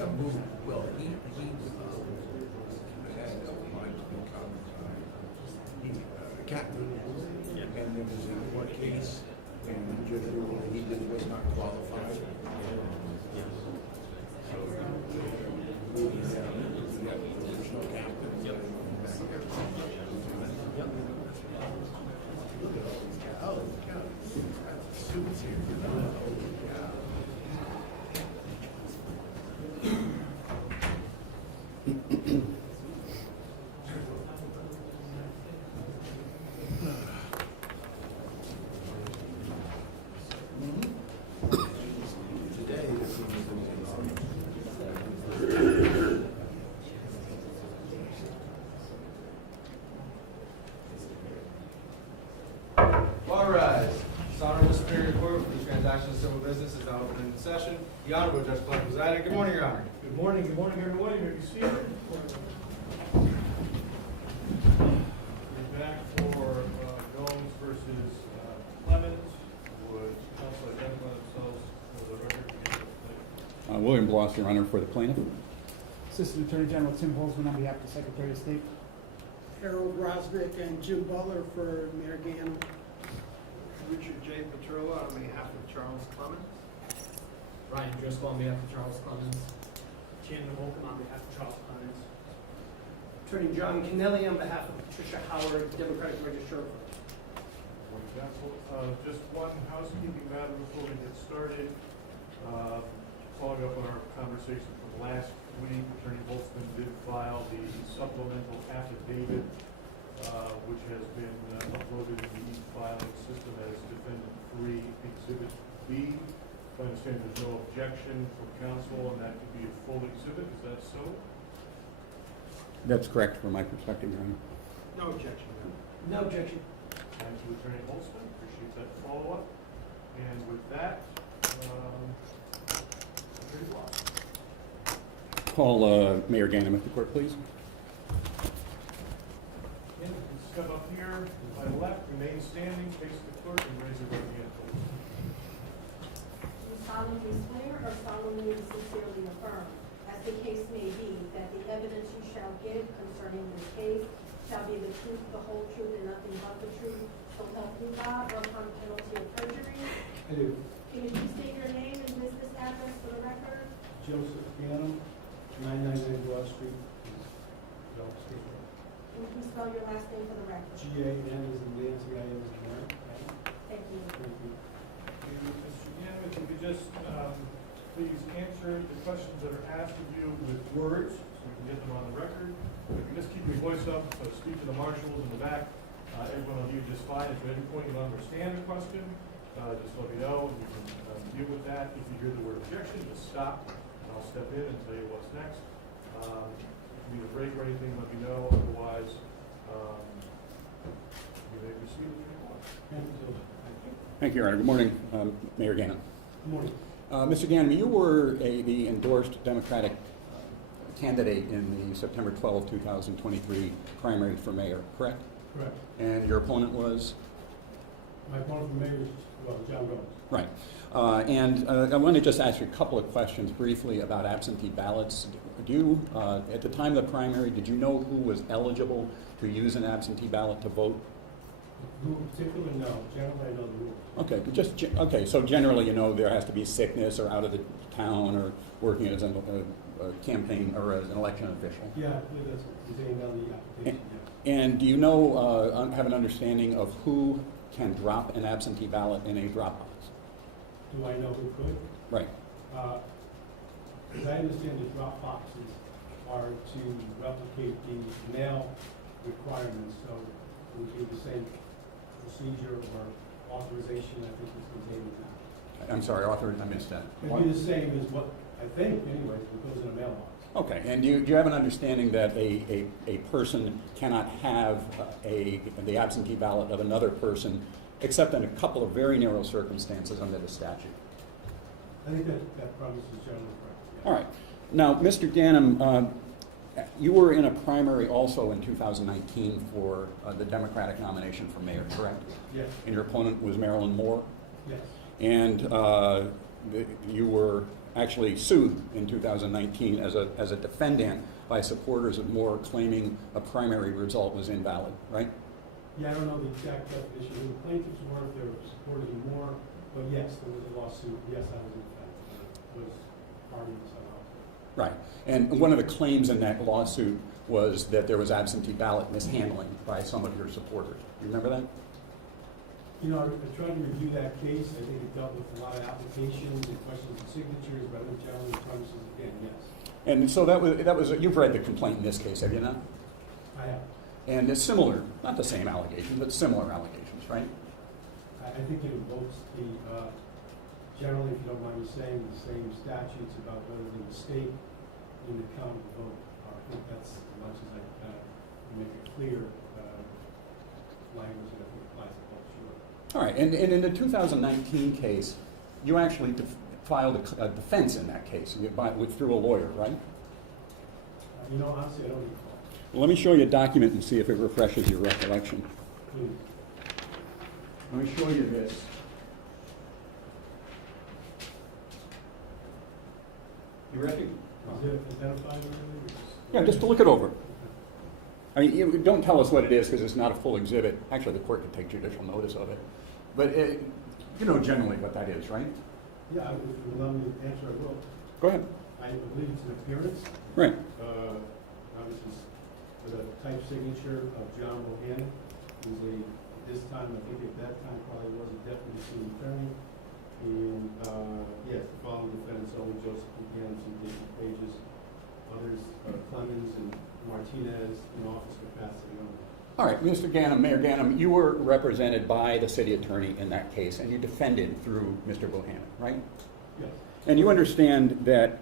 Yeah, moved. Well, he had a captain, and there was a court case, and the judge ruled that he was not qualified. So, the original captain. Look at all these guys. Oh, God. Suits here. All rise. This Honorable Superior Court for the transaction of civil business is now open in session. The Honorable Judge Clark presiding. Good morning, Your Honor. Good morning, everyone. You may be seated. We're back for Gomes versus Clemens. Would counsel identify themselves for the record? William Bloss, Your Honor, for the plaintiff. Assistant Attorney General Tim Holzman on behalf of the Secretary of State. Harold Rosvick and Jim Butler for Mayor Ganim. Richard J. Petrola on behalf of Charles Clemens. Ryan Driscoll on behalf of Charles Clemens. Chandler Holcomb on behalf of Charles Clemens. Attorney John Kennelly on behalf of Patricia Howard, Democratic Registrar. Morning, counsel. Just one housekeeping matter before we get started. Following up on our conversation from last week, Attorney Holtzman did file the supplemental affidavit, which has been uploaded in the e-filing system as Defendant 3 Exhibit B. If I understand, there's no objection from counsel, and that could be a full exhibit. Is that so? That's correct from my perspective, Your Honor. No objection. No objection. Thank you, Attorney Holtzman. Appreciate that follow-up. And with that, Attorney Bloss. Call Mayor Ganim at the court, please. And step up here to my left, remain standing, face the clerk, and raise your right hand, please. You solemnly swear or solemnly and sincerely affirm, as the case may be, that the evidence you shall give concerning this case shall be the truth, the whole truth, and nothing but the truth, so help you God, or upon penalty of perjury? I do. Can you please state your name and business address for the record? Joseph Ganim, 999 Broad Street. Can you please spell your last name for the record? G-A-N is in Nancy, I am is in Mary. Thank you. Thank you. Mr. Ganim, if you could just please answer the questions that are asked of you with words, so we can get them on the record. If you just keep your voice up, speak to the marshals in the back. Everyone will hear just fine. If at any point you don't understand the question, just let me know, and we can deal with that. If you hear the word objection, just stop, and I'll step in and tell you what's next. If you need a break or anything, let me know. Otherwise, you may proceed if you want. Thank you. Thank you, Your Honor. Good morning, Mayor Ganim. Good morning. Mr. Ganim, you were the endorsed Democratic candidate in the September 12, 2023 primary for mayor, correct? Correct. And your opponent was? My opponent for mayor is, John Gomes. Right. And I want to just ask you a couple of questions briefly about absentee ballots. Do you, at the time of the primary, did you know who was eligible to use an absentee ballot to vote? Who in particular, no. Generally, I know the rules. Okay, okay. So generally, you know, there has to be sickness or out of the town or working as a campaign or as an election official. Yeah, that's contained on the application, yeah. And do you know, have an understanding of who can drop an absentee ballot in a drop box? Do I know who could? Right. As I understand, the drop boxes are to replicate the mail requirements, so it would be the same procedure or authorization I think is contained in that. I'm sorry, Arthur, I missed that. It would be the same as what, I think anyways, what goes in a mailbox. Okay, and do you have an understanding that a person cannot have the absentee ballot of another person except in a couple of very narrow circumstances under the statute? I think that premise is generally correct. Yeah. All right. Now, Mr. Ganim, you were in a primary also in 2019 for the Democratic nomination for mayor, correct? Yes. And your opponent was Marilyn Moore? Yes. And you were actually sued in 2019 as a defendant by supporters of Moore claiming a primary result was invalid, right? Yeah, I don't know the exact definition of the plaintiffs were, if they were supporting more, but yes, there was a lawsuit. Yes, I was in fact, was party somehow. Right. And one of the claims in that lawsuit was that there was absentee ballot mishandling by some of your supporters. You remember that? You know, I tried to review that case. I think it dealt with a lot of applications and questions of signatures, rather than challenging premises again, yes. And so that was you've read the complaint in this case, have you not? I have. And it's similar, not the same allegations, but similar allegations, right? I think it invokes the, generally, if you don't mind me saying, the same statutes about whether the mistake in the count of the vote. I think that's as much as I can make a clear language that I think applies to both, sure. All right, and in the 2019 case, you actually filed a defense in that case through a lawyer, right? You know, honestly, I don't recall. Well, let me show you a document and see if it refreshes your recollection. Please. Let me show you this. You ready? Is it identified or anything? Yeah, just to look it over. I mean, don't tell us what it is because it's not a full exhibit. Actually, the court can take judicial notice of it. But you know generally what that is, right? Yeah, if you allow me to answer, I will. Go ahead. I believe it's an appearance, Right. obviously with a type signature of John Bohannon, who's at this time, I think at that time probably was a deputy city attorney. And, yes, the following defendants, only Joseph Buchanan, some different pages. Others are Clemens and Martinez in office capacity only. All right, Mr. Ganim, Mayor Ganim, you were represented by the city attorney in that case, and you defended through Mr. Bohannon, right? Yes. And you understand that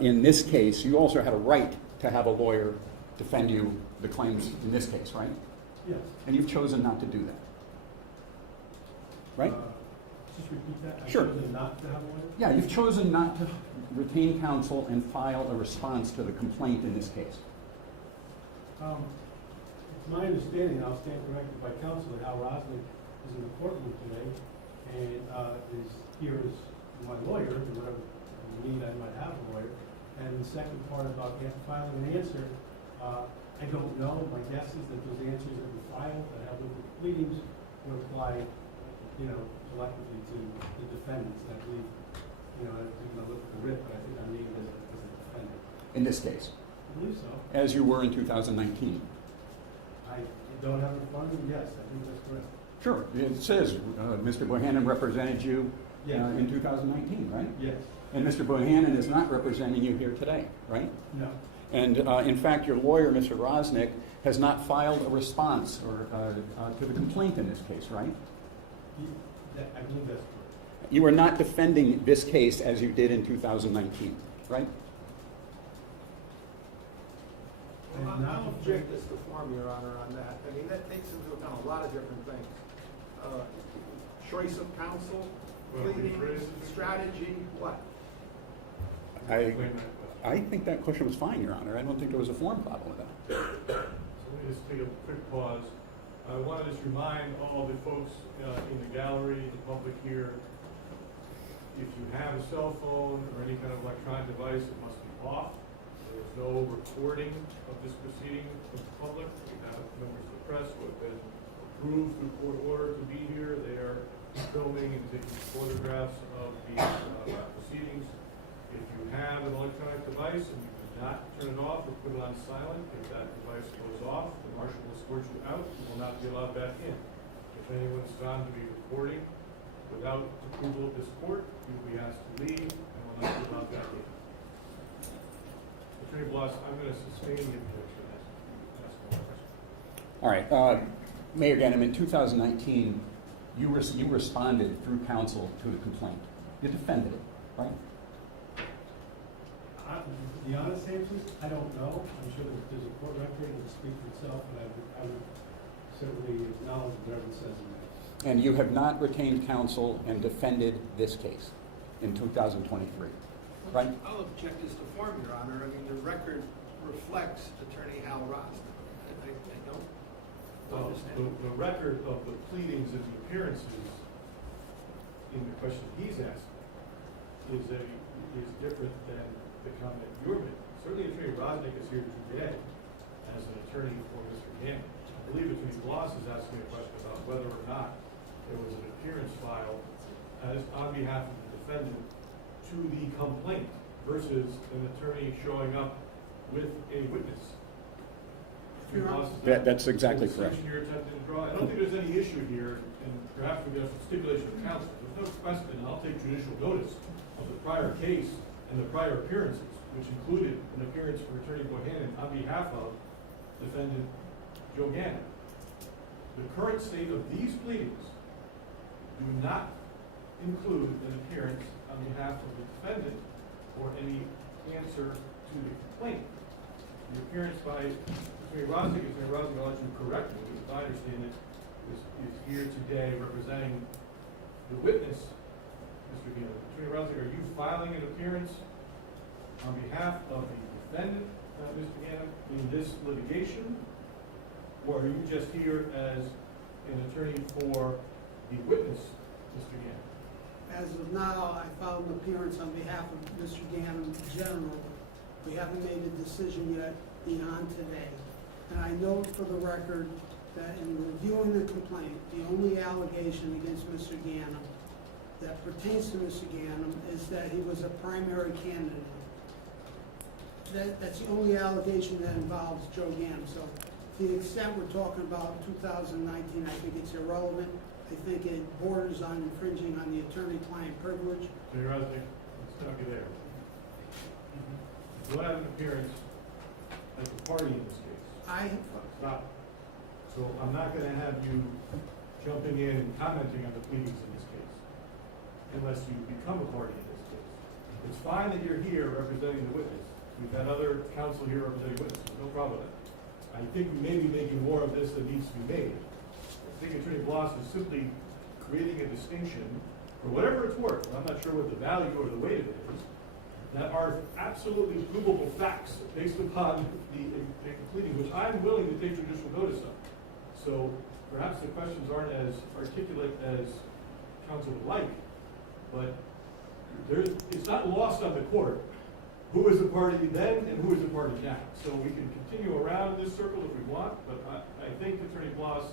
in this case, you also had a right to have a lawyer defend you the claims in this case, right? Yes. And you've chosen not to do that, right? Just repeat that. Sure. I've chosen not to have a lawyer? Yeah, you've chosen not to retain counsel and file a response to the complaint in this case. It's my understanding, and I'll stand corrected by counsel, that Hal Rosnick is in the courtroom today and is here as my lawyer, and whatever need I might have a lawyer. And the second part about filing an answer, I don't know. My guess is that those answers that were filed that have looked at the pleadings would apply, collectively to the defendants. And I believe, I didn't look at the writ, but I think I'm named as a defendant. In this case, I believe so. as you were in 2019. I don't have it in front of me. Yes, I think that's correct. Sure, it says Mr. Bohannon represented you Yes. in 2019, right? Yes. And Mr. Bohannon is not representing you here today, right? No. And in fact, your lawyer, Mr. Rosnick, has not filed a response to the complaint in this case, right? I believe that's correct. You are not defending this case as you did in 2019, right? Well, I'll object this to form, Your Honor, on that. I mean, that takes into account a lot of different things. Choice of counsel, pleading, strategy, what? I think that question was fine, Your Honor. I don't think there was a form problem with that. So let me just take a quick pause. I want to just remind all the folks in the gallery, the public here, if you have a cell phone or any kind of electronic device, it must be off. There is no recording of this proceeding of the public. We have members of the press who have been approved through court order to be here. They are filming and taking photographs of the proceedings. If you have an electronic device and you do not turn it off or put it on silent, if that device goes off, the marshal will escort you out. You will not be allowed back in. If anyone is found to be recording without approval of this court, you will be asked to leave and will not be allowed back in. Attorney Bloss, I'm going to sustain the objection and ask one question. All right, Mayor Ganim, in 2019, you responded through counsel to the complaint. You defended it, right? The honest answer is, I don't know. I'm sure that there's a court record that speaks for itself, and I would certainly acknowledge whatever it says in there. And you have not retained counsel and defended this case in 2023, right? I'll object this to form, Your Honor. I mean, the record reflects Attorney Hal Rosnick. I don't understand. The record of the pleadings and the appearances in the question he's asking is different than the comment you're making. Certainly Attorney Rosnick is here today as an attorney for Mr. Ganim. I believe Attorney Bloss is asking a question about whether or not there was an appearance filed as on behalf of the defendant to the complaint versus an attorney showing up with a witness. Attorney Bloss, is That's exactly the correct. distinction you're attempting to draw? I don't think there's any issue here, and perhaps we have some stipulation of counsel. There's no question, and I'll take judicial notice of the prior case and the prior appearances, which included an appearance for Attorney Bohannon on behalf of defendant Joe Ganim. The current state of these pleadings do not include an appearance on behalf of the defendant or any answer to the complaint. The appearance by Attorney Rosnick, I'll let you correct me, as I understand it, is here today representing the witness, Mr. Ganim. Attorney Rosnick, are you filing an appearance on behalf of the defendant, Mr. Ganim, in this litigation? Or are you just here as an attorney for the witness, Mr. Ganim? As of now, I filed an appearance on behalf of Mr. Ganim generally. We haven't made a decision yet beyond today. And I note for the record that in reviewing the complaint, the only allegation against Mr. Ganim that pertains to Mr. Ganim is that he was a primary candidate. That's the only allegation that involves Joe Ganim. So to the extent we're talking about 2019, I think it's irrelevant. I think it borders on infringing on the attorney-client privilege. Attorney Rosnick, let's stop you there. You have an appearance as a party in this case. Stop. So I'm not going to have you jumping in and commenting on the pleadings in this case, unless you become a party in this case. It's fine that you're here representing the witness. We've had other counsel here representing witnesses, no problem with that. I think we may be making more of this than needs to be made. I think Attorney Bloss is simply creating a distinction, for whatever it's worth, I'm not sure what the value or the weight of it is, that are absolutely provable facts based upon the pleading, which I'm willing to take judicial notice of. So perhaps the questions aren't as articulate as counsel would like, but it's not lost on the court who is the party then and who is the party now. So we can continue around this circle if we want, but I think, Attorney Bloss,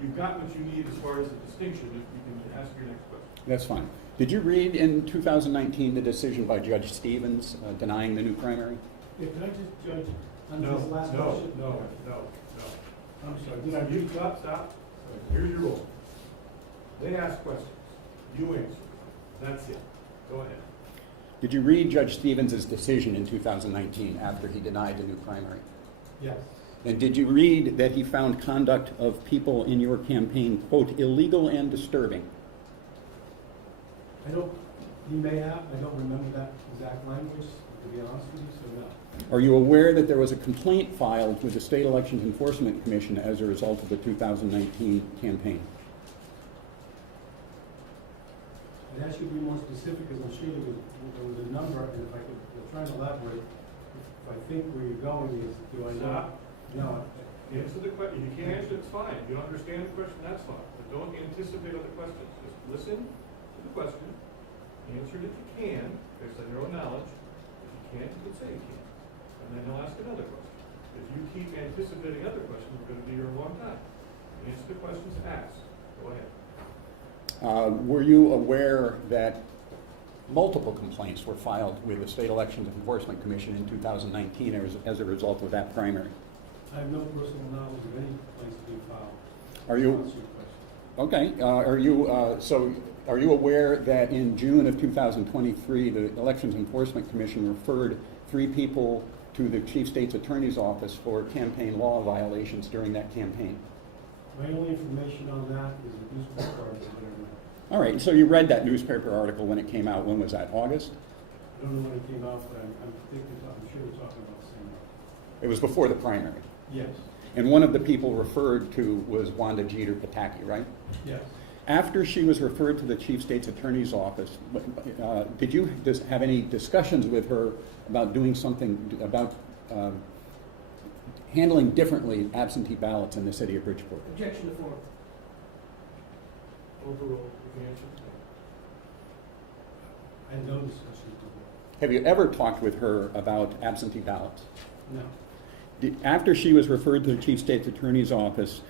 you've got what you need as far as the distinction, if you can ask your next question. That's fine. Did you read in 2019 the decision by Judge Stevens denying the new primary? Yeah, can I just judge on No, this last no, question? no. I'm sorry, did I You read? stop. Here's your rule. They ask questions. You answer. That's it. Go ahead. Did you read Judge Stevens' decision in 2019 after he denied the new primary? Yes. And did you read that he found conduct of people in your campaign, quote, illegal and disturbing? He may have, I don't remember that exact language, to be honest with you, so no. Are you aware that there was a complaint filed with the State Elections Enforcement Commission as a result of the 2019 campaign? And that should be more specific, because I'm sure there was a number, and if I could try to elaborate, if I think where you're going is, do I know? Stop. No. Answer the question. If you can't answer, it's fine. If you don't understand the question, that's fine. But don't anticipate other questions. Just listen to the question, answer it if you can, based on your own knowledge. If you can't, you can say you can't. And then he'll ask another question. If you keep anticipating other questions, we're going to be here a long time. Answer the questions asked. Go ahead. Were you aware that multiple complaints were filed with the State Elections Enforcement Commission in 2019 as a result of that primary? I have no personal knowledge of any place being filed. Are you? Okay. Are you aware that in June of 2023, the Elections Enforcement Commission referred 3 people to the Chief State's Attorney's Office for campaign law violations during that campaign? My only information on that is a newspaper article that I read. All right. So you read that newspaper article when it came out. When was that? August? I don't know when it came out, but I'm sure we're talking about the same. It was before the primary. Yes. And one of the people referred to was Wanda Jeter Pataki, right? Yes. After she was referred to the Chief State's Attorney's Office, did you have any discussions with her about doing something about handling differently absentee ballots in the city of Bridgeport? Objection to form. Overruled. You can answer. I had no discussions with her. Have you ever talked with her about absentee ballots? No. After she was referred to the Chief State's Attorney's Office,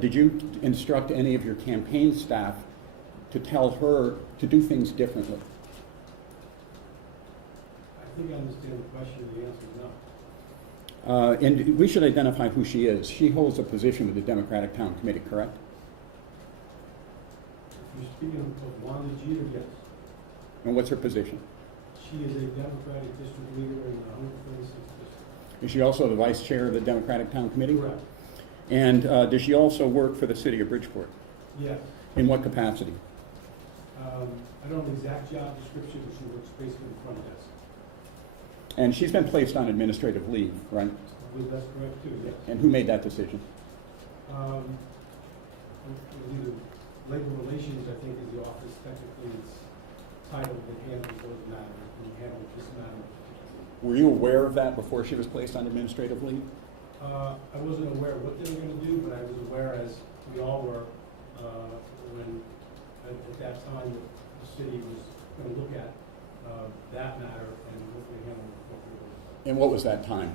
did you instruct any of your campaign staff to tell her to do things differently? I think I understand the question, the answer is no. And we should identify who she is. She holds a position with the Democratic Town Committee, correct? If you're speaking of Wanda Jeter, yes. And what's her position? She is a Democratic district leader in the 136th district. Is she also the vice chair of the Democratic Town Committee? Correct. And does she also work for the city of Bridgeport? Yes. In what capacity? I don't know the exact job description, but she works basically in the front desk. And she's been placed on administrative leave, right? I believe that's correct too, yes. And who made that decision? Either labor relations, I think, is the office, technically it's titled that handles those matters, and handles this matter. Were you aware of that before she was placed on administrative leave? I wasn't aware what they were gonna do, but I was aware, as we all were, when, at that time, the city was gonna look at, that matter and what they handled appropriately. And what was that time?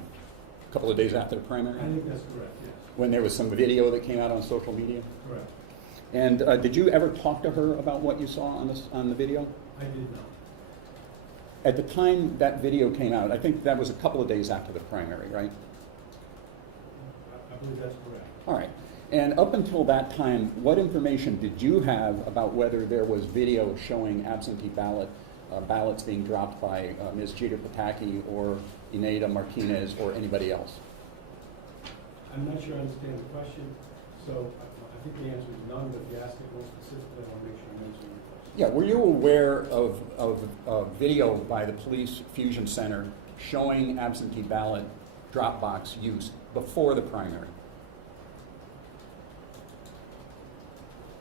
A couple of days after the primary? I think that's correct, yes. When there was some video that came out on social media? Correct. And did you ever talk to her about what you saw on the video? I did not. At the time that video came out, I think that was a couple of days after the primary, right? I believe that's correct. All right. And up until that time, what information did you have about whether there was video showing absentee ballots being dropped by Ms. Jeter Pataki or Ineda Martinez or anybody else? I'm not sure I understand the question, so I think the answer is none, but if you ask it more specifically, I want to make sure I'm answering your question. Yeah, were you aware of video by the Police Fusion Center showing absentee ballot drop box use before the primary?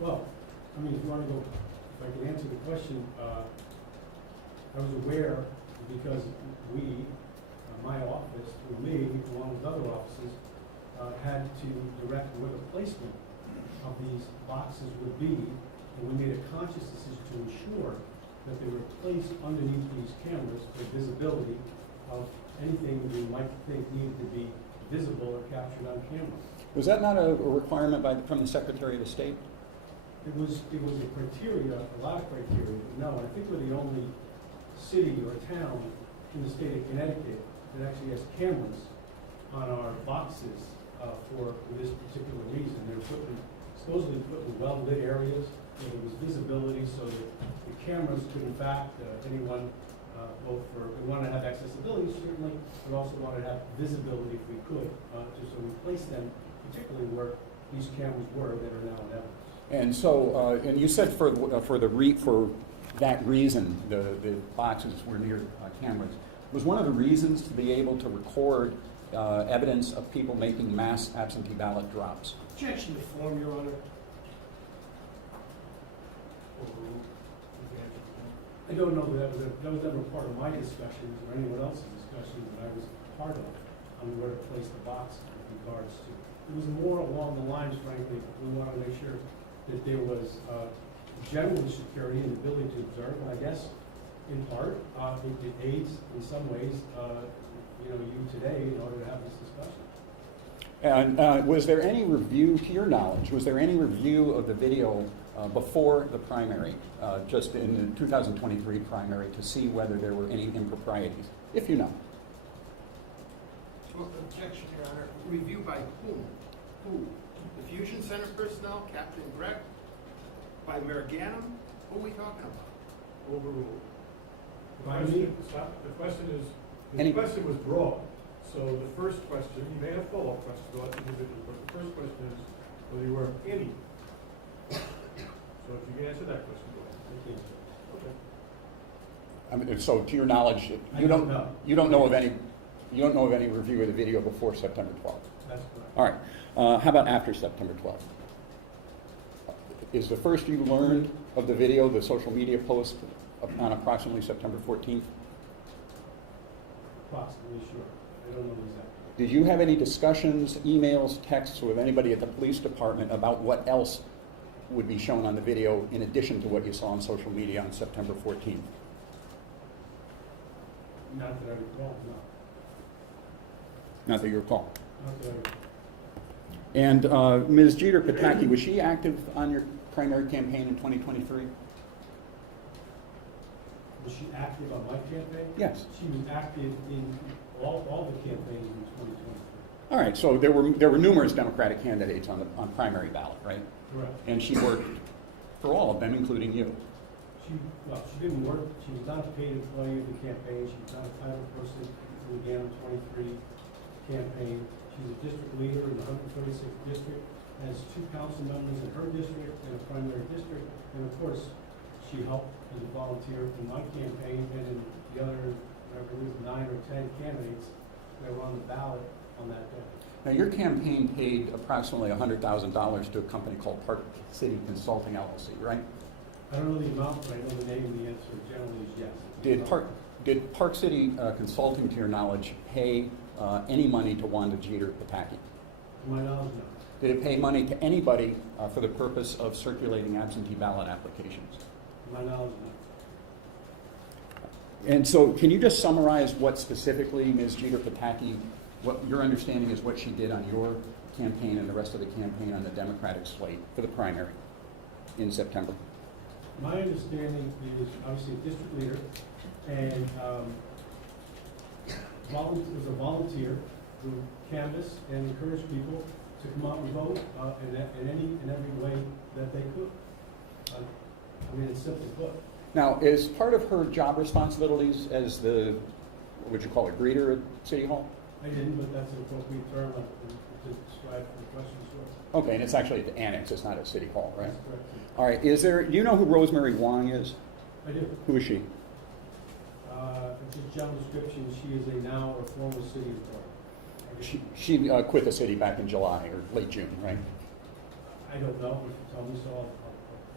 Well, I mean, if you want to go, if I can answer the question, I was aware because we, my office, through me, along with other offices, had to direct where the placement of these boxes would be, and we made a conscious decision to ensure that they were placed underneath these cameras for visibility of anything we might think needed to be visible or captured on camera. Was that not a requirement from the Secretary of the State? It was a criteria, a lot of criteria, but no, I think we're the only city or town in the state of Connecticut that actually has cameras on our boxes for this particular reason. They're supposedly put in well-lit areas where there was visibility so that the cameras could, in fact, anyone, we want to have accessibility certainly, but also want to have visibility if we could. So we placed them particularly where these cameras were that are now in evidence. And so, and you said for that reason, the boxes were near cameras. Was one of the reasons to be able to record evidence of people making mass absentee ballot drops? Objection to form, Your Honor. I don't know that that was never part of my discussions or anyone else's discussion that I was part of on where to place the box in regards to. It was more along the lines, frankly, we wanted to make sure that there was general security in the ability to observe, and I guess in part it aids in some ways you today in order to have this discussion. And was there any review, to your knowledge, was there any review of the video before the primary, just in the 2023 primary, to see whether there were any improprieties, if you know? Well, objection, Your Honor. Review by whom? Who? The Fusion Center personnel, Captain Breck? By Mayor Ganim? Who are we talking about? Overruled. By me? The question is, Any- the question was broad. So the first question, you may have follow-up questions about individuals, but the first question is whether you were any. So if you can answer that question, go ahead. Okay. I mean, so to your knowledge, I you don't know. you don't know of any review of the video before September 12th. That's correct. All right. How about after September 12th? Is the first you learned of the video the social media post on approximately September 14th? Approximately, sure. I don't know exactly. Did you have any discussions, emails, texts with anybody at the police department about what else would be shown on the video in addition to what you saw on social media on September 14th? Not that I recall, no. Not that you recall. Not that I recall. And Ms. Jeter Pataki, was she active on your primary campaign in 2023? Was she active on my campaign? Yes. She was active in all the campaigns in 2023. All right, so there were numerous Democratic candidates on primary ballot, right? Correct. And she worked for all of them, including you. She didn't work, she was not a paid employee of the campaign, she was not a title person in the Ganim 23 campaign. She's a district leader in the 136th district, has 2 council members in her district and a primary district, and of course, she helped as a volunteer in my campaign and in the other, whatever it was, 9 or 10 candidates that were on the ballot on that day. Now, your campaign paid approximately $100,000 to a company called Park City Consulting LLC, right? I don't know the amount, but I know the name, and the answer generally is yes. Did Park City Consulting, to your knowledge, pay any money to Wanda Jeter Pataki? To my knowledge, no. Did it pay money to anybody for the purpose of circulating absentee ballot applications? To my knowledge, no. And so, can you just summarize what specifically Ms. Jeter Pataki, what your understanding is what she did on your campaign and the rest of the campaign on the Democratic slate for the primary in September? My understanding is obviously a district leader and was a volunteer who canvassed and encouraged people to come out and vote in any and every way that they could. I mean, it's simply put. Now, as part of her job responsibilities as the, what would you call it, greeter at City Hall? I didn't, but that's an appropriate term to describe the question as well. Okay, and it's actually at the annex, it's not at City Hall, right? That's correct. All right, do you know who Rosemary Wong is? I do. Who is she? It's a general description. She is a now or former city employee. She quit the city back in July or late June, right? I don't know. If you tell me so, I'll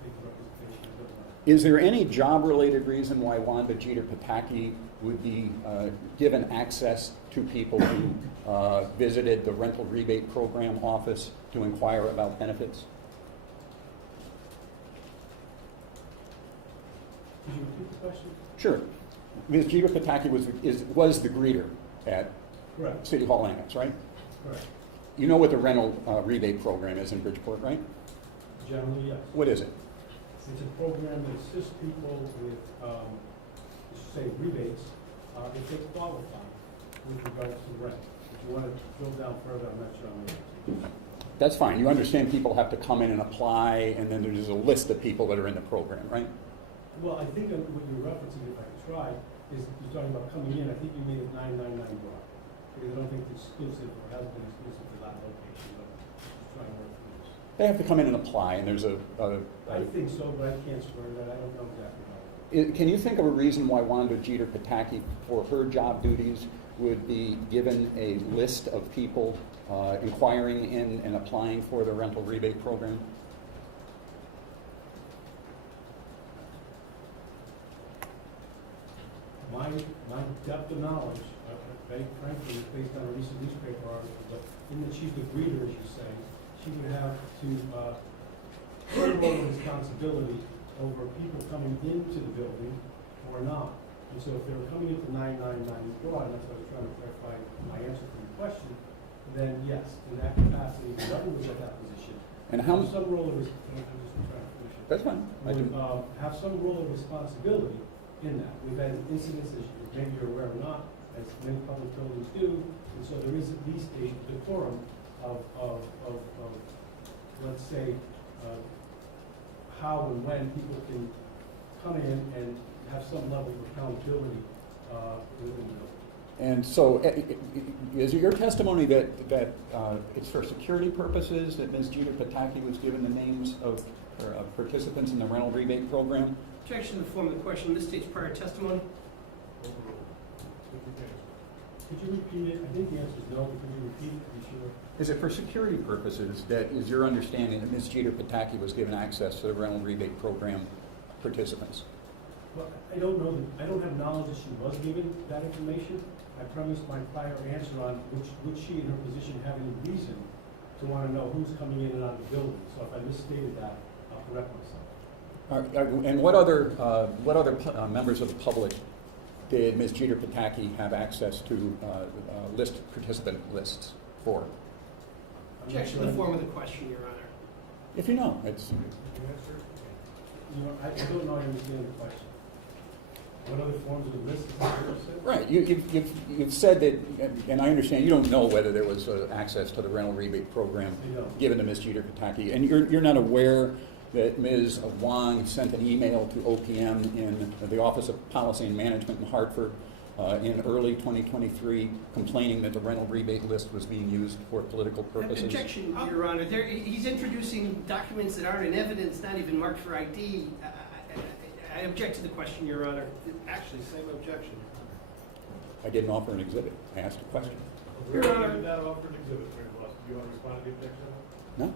take the representation. I don't know. Is there any job-related reason why Wanda Jeter Pataki would be given access to people who visited the rental rebate program office to inquire about benefits? Could you repeat the question? Sure. Ms. Jeter Pataki was the greeter at Correct. City Hall Annex, right? Correct. You know what the rental rebate program is in Bridgeport, right? Generally, yes. What is it? It's a program that assists people with, say, rebates if they qualify with regards to rent. If you want to drill down further, I'm not sure I'm able to. That's fine. You understand people have to come in and apply, and then there's a list of people that are in the program, right? Well, I think that what you're referencing, if I could try, is you're talking about coming in. I think you made it 999 block. Because I don't think it's exclusive or has been exclusive to that location, but just trying to work through this. They have to come in and apply, and there's I think so, but I can't swear to that. I don't know exactly how. Can you think of a reason why Wanda Jeter Pataki, for her job duties, would be given a list of people inquiring in and applying for the rental rebate program? My depth of knowledge, very frankly, is based on a recent newspaper article, but in that she's the greeter, as you say, she would have to her role of responsibility over people coming into the building or not. And so if they were coming into 999 broad, and that's what I was trying to clarify my answer to your question, then yes, in that capacity, whoever was at that position, And how? some role of responsibility. That's fine. I Would do. have some role of responsibility in that. We've had incidents, as maybe you're aware or not, as many public buildings do, and so there is at least a decorum of let's say, how and when people can come in and have some level of accountability within the building. And so, is it your testimony that it's for security purposes that Ms. Jeter Pataki was given the names of participants in the rental rebate program? Objection to the form of the question. This states prior testimony. Could you repeat it? I think the answer is no, but could you repeat it to be sure? Is it for security purposes that is your understanding that Ms. Jeter Pataki was given access to the rental rebate program participants? Well, I don't know, I don't have knowledge that she was given that information. I premised my prior answer on would she in her position have any reason to want to know who's coming in and out of the building. So if I misstated that, I'll correct myself. And what other members of the public did Ms. Jeter Pataki have access to participant lists for? Objection to the form of the question, Your Honor. If you know, it's, You know, I don't know I understand the question. What other forms of the list is there? right, you've said that, and I understand you don't know whether there was access to the rental rebate program I don't. given to Ms. Jeter Pataki, and you're not aware that Ms. Wong sent an email to OPM in the Office of Policy and Management in Hartford in early 2023 complaining that the rental rebate list was being used for political purposes? Objection, Your Honor. He's introducing documents that aren't in evidence, not even marked for ID. I object to the question, Your Honor. Actually, same objection. I didn't offer an exhibit. I asked a question. We're not not offer an exhibit, Mr. Bluff. Do you want to respond to the objection? No?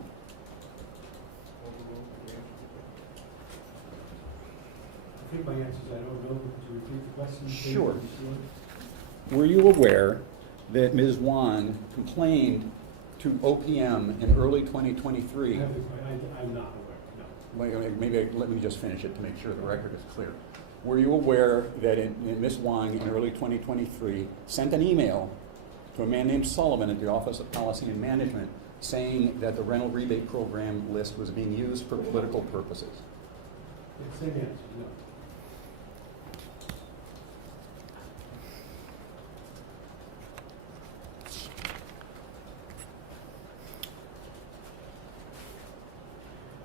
I think my answer is I don't know. Could you repeat the question? please? Sure. Are you sure? Were you aware that Ms. Wong complained to OPM in early 2023? I'm not aware, no. Maybe let me just finish it to make sure the record is clear. Were you aware that Ms. Wong in early 2023 sent an email to a man named Sullivan at the Office of Policy and Management saying that the rental rebate program list was being used for political purposes? Same answer, no.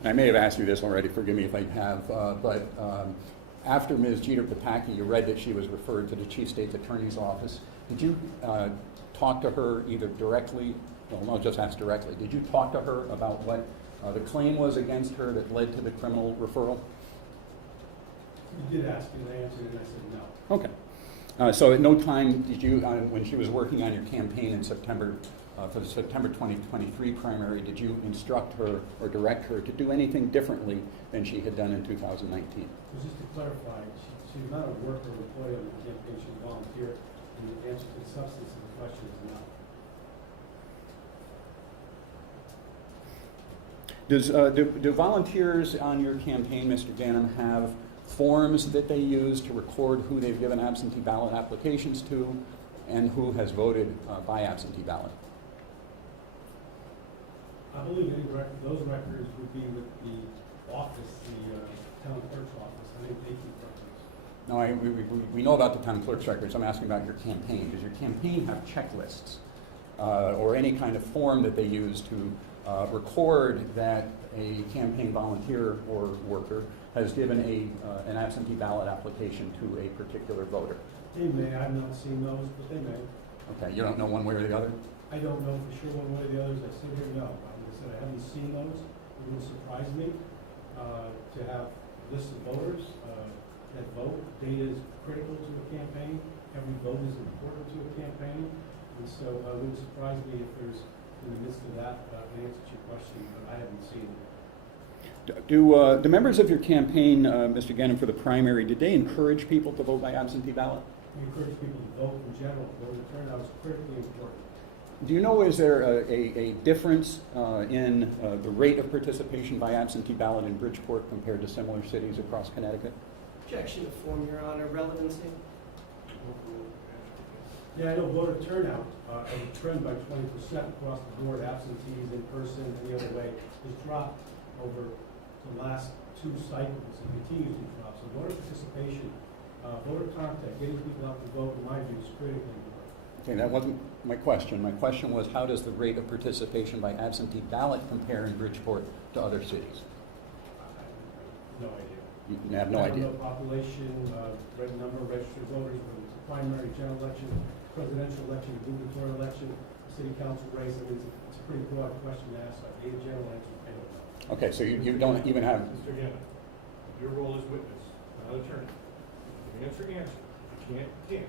I may have asked you this already, forgive me if I have, but after Ms. Jeter Pataki, you read that she was referred to the Chief State's Attorney's Office. Did you talk to her either directly, well, I'll just ask directly, did you talk to her about what the claim was against her that led to the criminal referral? You did ask, and I answered, and I said no. Okay. So at no time did you, when she was working on your campaign in September, for the September 2023 primary, did you instruct her or direct her to do anything differently than she had done in 2019? So just to clarify, she's not a worker or employee on the campaign, she's a volunteer, and the answer to the substance of the question is no. Do volunteers on your campaign, Mr. Ganim, have forms that they use to record who they've given absentee ballot applications to and who has voted by absentee ballot? I believe those records would be with the office, the town clerk's office. I think they keep records. No, we know about the town clerk's records. I'm asking about your campaign. Does your campaign have checklists or any kind of form that they use to record that a campaign volunteer or worker has given an absentee ballot application to a particular voter? They may. I've not seen those, but they may. Okay, you don't know one way or the other? I don't know for sure one way or the other. As I sit here, no. Like I said, I haven't seen those. It would surprise me to have lists of voters that vote. Data is critical to a campaign. Every vote is important to a campaign. And so it would surprise me if there's, in the midst of that, an answer to your question, but I haven't seen it. Do the members of your campaign, Mr. Ganim, for the primary, did they encourage people to vote by absentee ballot? We encourage people to vote in general. Voter turnout is critically important. Do you know, is there a difference in the rate of participation by absentee ballot in Bridgeport compared to similar cities across Connecticut? Objection to form, Your Honor. Relevancy. Yeah, I know voter turnout as a trend by 20% across the board, absentees, in person, any other way, has dropped over the last two cycles and continues to drop. So voter participation, voter contact, getting people out to vote, in my view, is critically important. Okay, that wasn't my question. My question was, how does the rate of participation by absentee ballot compare in Bridgeport to other cities? No idea. You have no idea. I don't know population, number of registered voters, whether it's a primary, general election, presidential election, gubernatorial election, city council race. I mean, it's a pretty broad question to ask. I gave a general answer. I don't know. Okay, so you don't even have... Mr. Ganim, your role as witness, not attorney. If you answer. If you can't.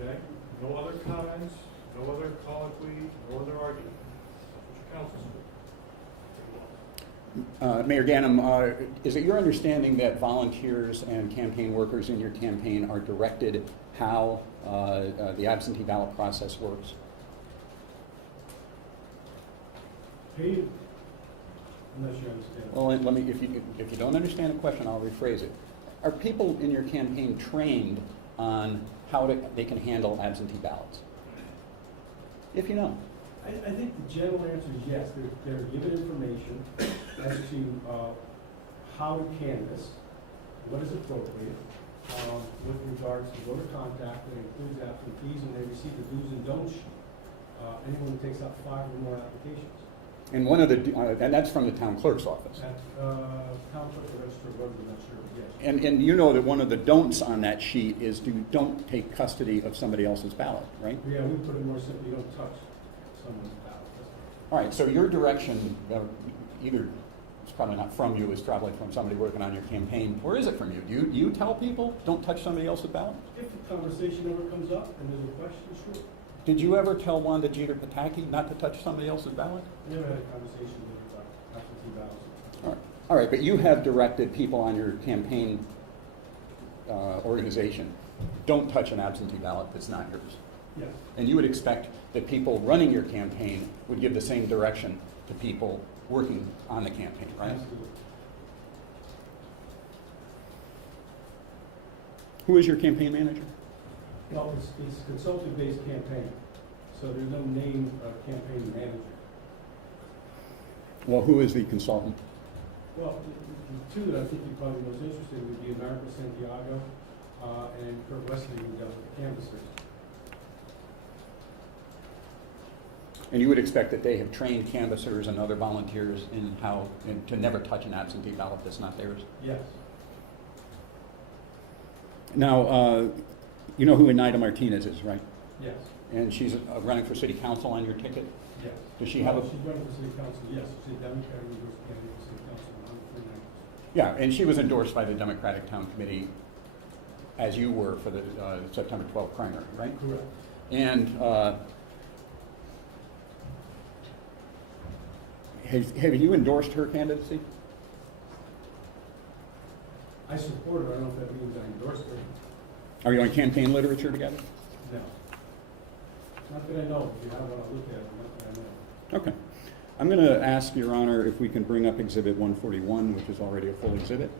Okay? No other comments, no other colloquy, no other argument. That's what your counsel said. Mayor Ganim, is it your understanding that volunteers and campaign workers in your campaign are directed how the absentee ballot process works? Paid? Unless you understand. Well, let me, if you don't understand the question, I'll rephrase it. Are people in your campaign trained on they can handle absentee ballots? If you know. I think the general answer is yes. They're given information as to how to canvass, what is appropriate, with regards to voter contact that includes absentees, and they receive the do's and don'ts sheet. Anyone who takes up 5 or more applications. And and that's from the town clerk's office. At town clerk or register of voters, I'm not sure, but yes. And you know that one of the don'ts on that sheet is don't take custody of somebody else's ballot, right? Yeah, we put it more simply, you don't touch someone's ballot. That's right. All right, so your direction, either it's probably not from you, it's probably from somebody working on your campaign. Or is it from you? Do you tell people, don't touch somebody else's ballot? If the conversation ever comes up and there's a question, sure. Did you ever tell Wanda Jeter Pataki not to touch somebody else's ballot? I never had a conversation with her about absentee ballots. All right, but you have directed people on your campaign organization, don't touch an absentee ballot that's not yours. Yes. And you would expect that people running your campaign would give the same direction to people working on the campaign, right? Absolutely. Who is your campaign manager? Well, it's a consultant-based campaign, so there's no named campaign manager. Well, who is the consultant? Well, the two that I think you're probably most interested in would be America Santiago and Kurt Wesley, who dealt with the canvassers. And you would expect that they have trained canvassers and other volunteers in to never touch an absentee ballot that's not theirs? Yes. Now, you know who Inaida Martinez is, right? Yes. And she's running for city council on your ticket? Yes. Does she have a... She's running for city council, yes. She's a Democrat who was candidate for city council on the 29th. Yeah, and she was endorsed by the Democratic Town Committee, as you were for the September 12th primary, right? Correct. And have you endorsed her candidacy? I support her. I don't know if that means I endorse her. Are you on campaign literature together? No. Not that I know. If you have one, I'll look at it. Not that I know. Okay. I'm going to ask, Your Honor, if we can bring up Exhibit 141, which is already a full exhibit.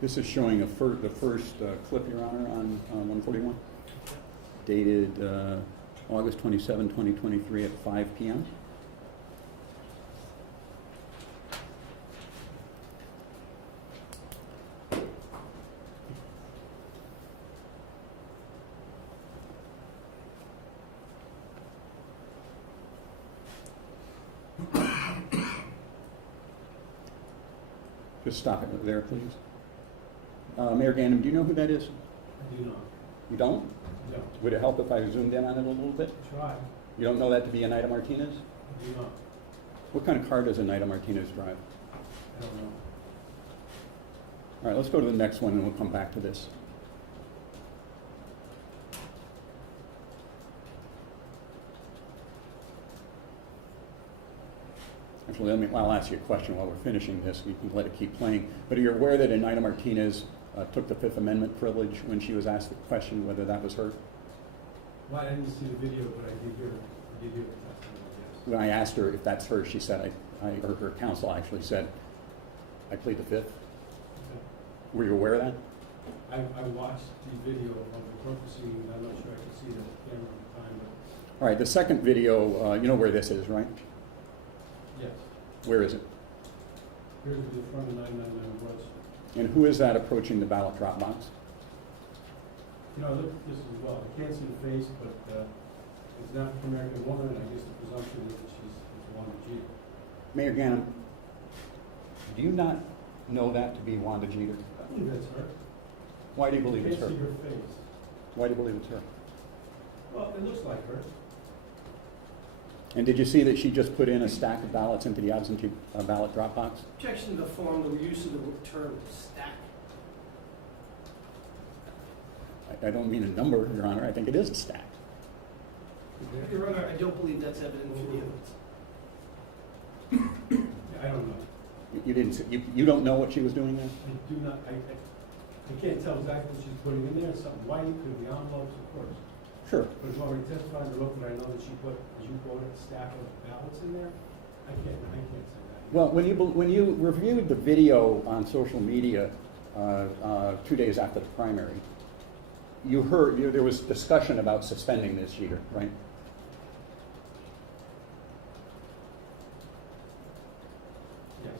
This is showing the first clip, Your Honor, on 141, dated August 27, 2023 at 5 p.m. Just stop it there, please. Mayor Ganim, do you know who that is? I do not. You don't? No. Would it help if I zoomed in on it a little bit? Try. You don't know that to be Inaida Martinez? I do not. What kind of car does Inaida Martinez drive? I don't know. All right, let's go to the next one and we'll come back to this. Actually, I'll ask you a question while we're finishing this. We can let it keep playing. But are you aware that Inaida Martinez took the Fifth Amendment privilege when she was asked the question whether that was her? Well, I didn't see the video, but I did hear the testimony, yes. When I asked her if that's her, she said, or her counsel actually said, I plead the Fifth. Okay. Were you aware of that? I watched the video of the court proceeding. I'm not sure I could see the camera at the time, but All right, the second video, you know where this is, right? yes. Where is it? Here's the front of 999 Broad Street. And who is that approaching the ballot drop box? You know, I looked at this as well. I can't see the face, but it's an African-American woman, and I guess the presumption is that she's Wanda Jeter. Mayor Ganim, do you not know that to be Wanda Jeter? I believe that's her. Why do you believe it's her? Can't see her face. Why do you believe it's her? Well, it looks like her. And did you see that she just put in a stack of ballots into the absentee ballot drop box? Objection to the form, the use of the term stack. I don't mean a number, Your Honor. I think it is a stack. Your Honor, I don't believe that's evident from the evidence. You didn't, you don't know what she was doing there? I do not, I can't tell exactly what she's putting in there, something white, could be envelopes, of course. Sure. But if you want me to testify under oath, but I know that she put, as you quoted, a stack of ballots in there, I can't say that. Well, when you reviewed the video on social media 2 days after the primary, you heard there was discussion about suspending this year, right? Yes.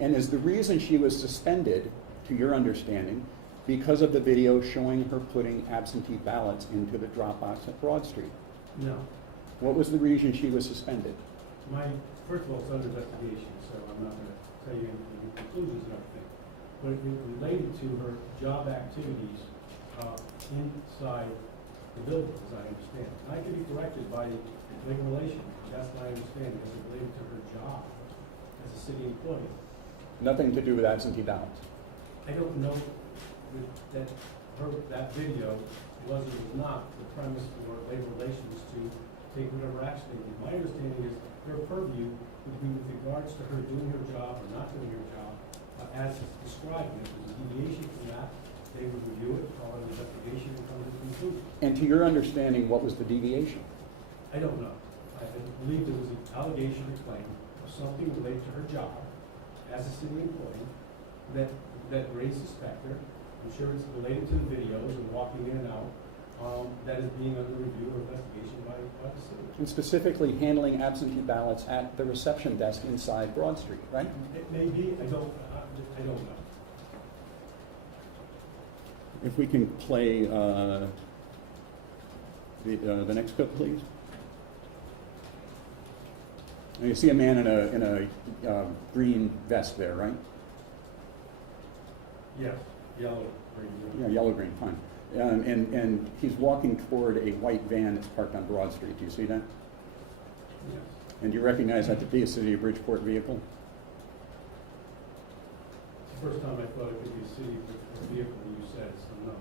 And is the reason she was suspended, to your understanding, because of the video showing her putting absentee ballots into the drop box at Broad Street? No. What was the reason she was suspended? First of all, it's under investigation, so I'm not going to tell you any conclusions and everything. But it related to her job activities inside the building, as I understand. And I can be corrected by labor relations, that's my understanding, as it related to her job as a city employee. Nothing to do with absentee ballots. I don't know that that video was or was not the premise for labor relations to take whatever action they did. My understanding is their purview would be with regards to her doing her job or not doing her job as it's described. And if there's a deviation from that, they would review it, call it an investigation, and come to a conclusion. And to your understanding, what was the deviation? I don't know. I believe there was an allegation or claim of something related to her job as a city employee that raised suspect her. I'm sure it's related to the videos and walking in and out. That is being under review or investigation by the city. And specifically handling absentee ballots at the reception desk inside Broad Street, right? It may be. I don't know. If we can play the next clip, please. And you see a man in a green vest there, right? Yes. Yellow. Yeah, yellow, green, fine. And he's walking toward a white van that's parked on Broad Street. Do you see that? Yes. And do you recognize that to be a City of Bridgeport vehicle? It's the first time I thought it could be a city vehicle when you said it, so no.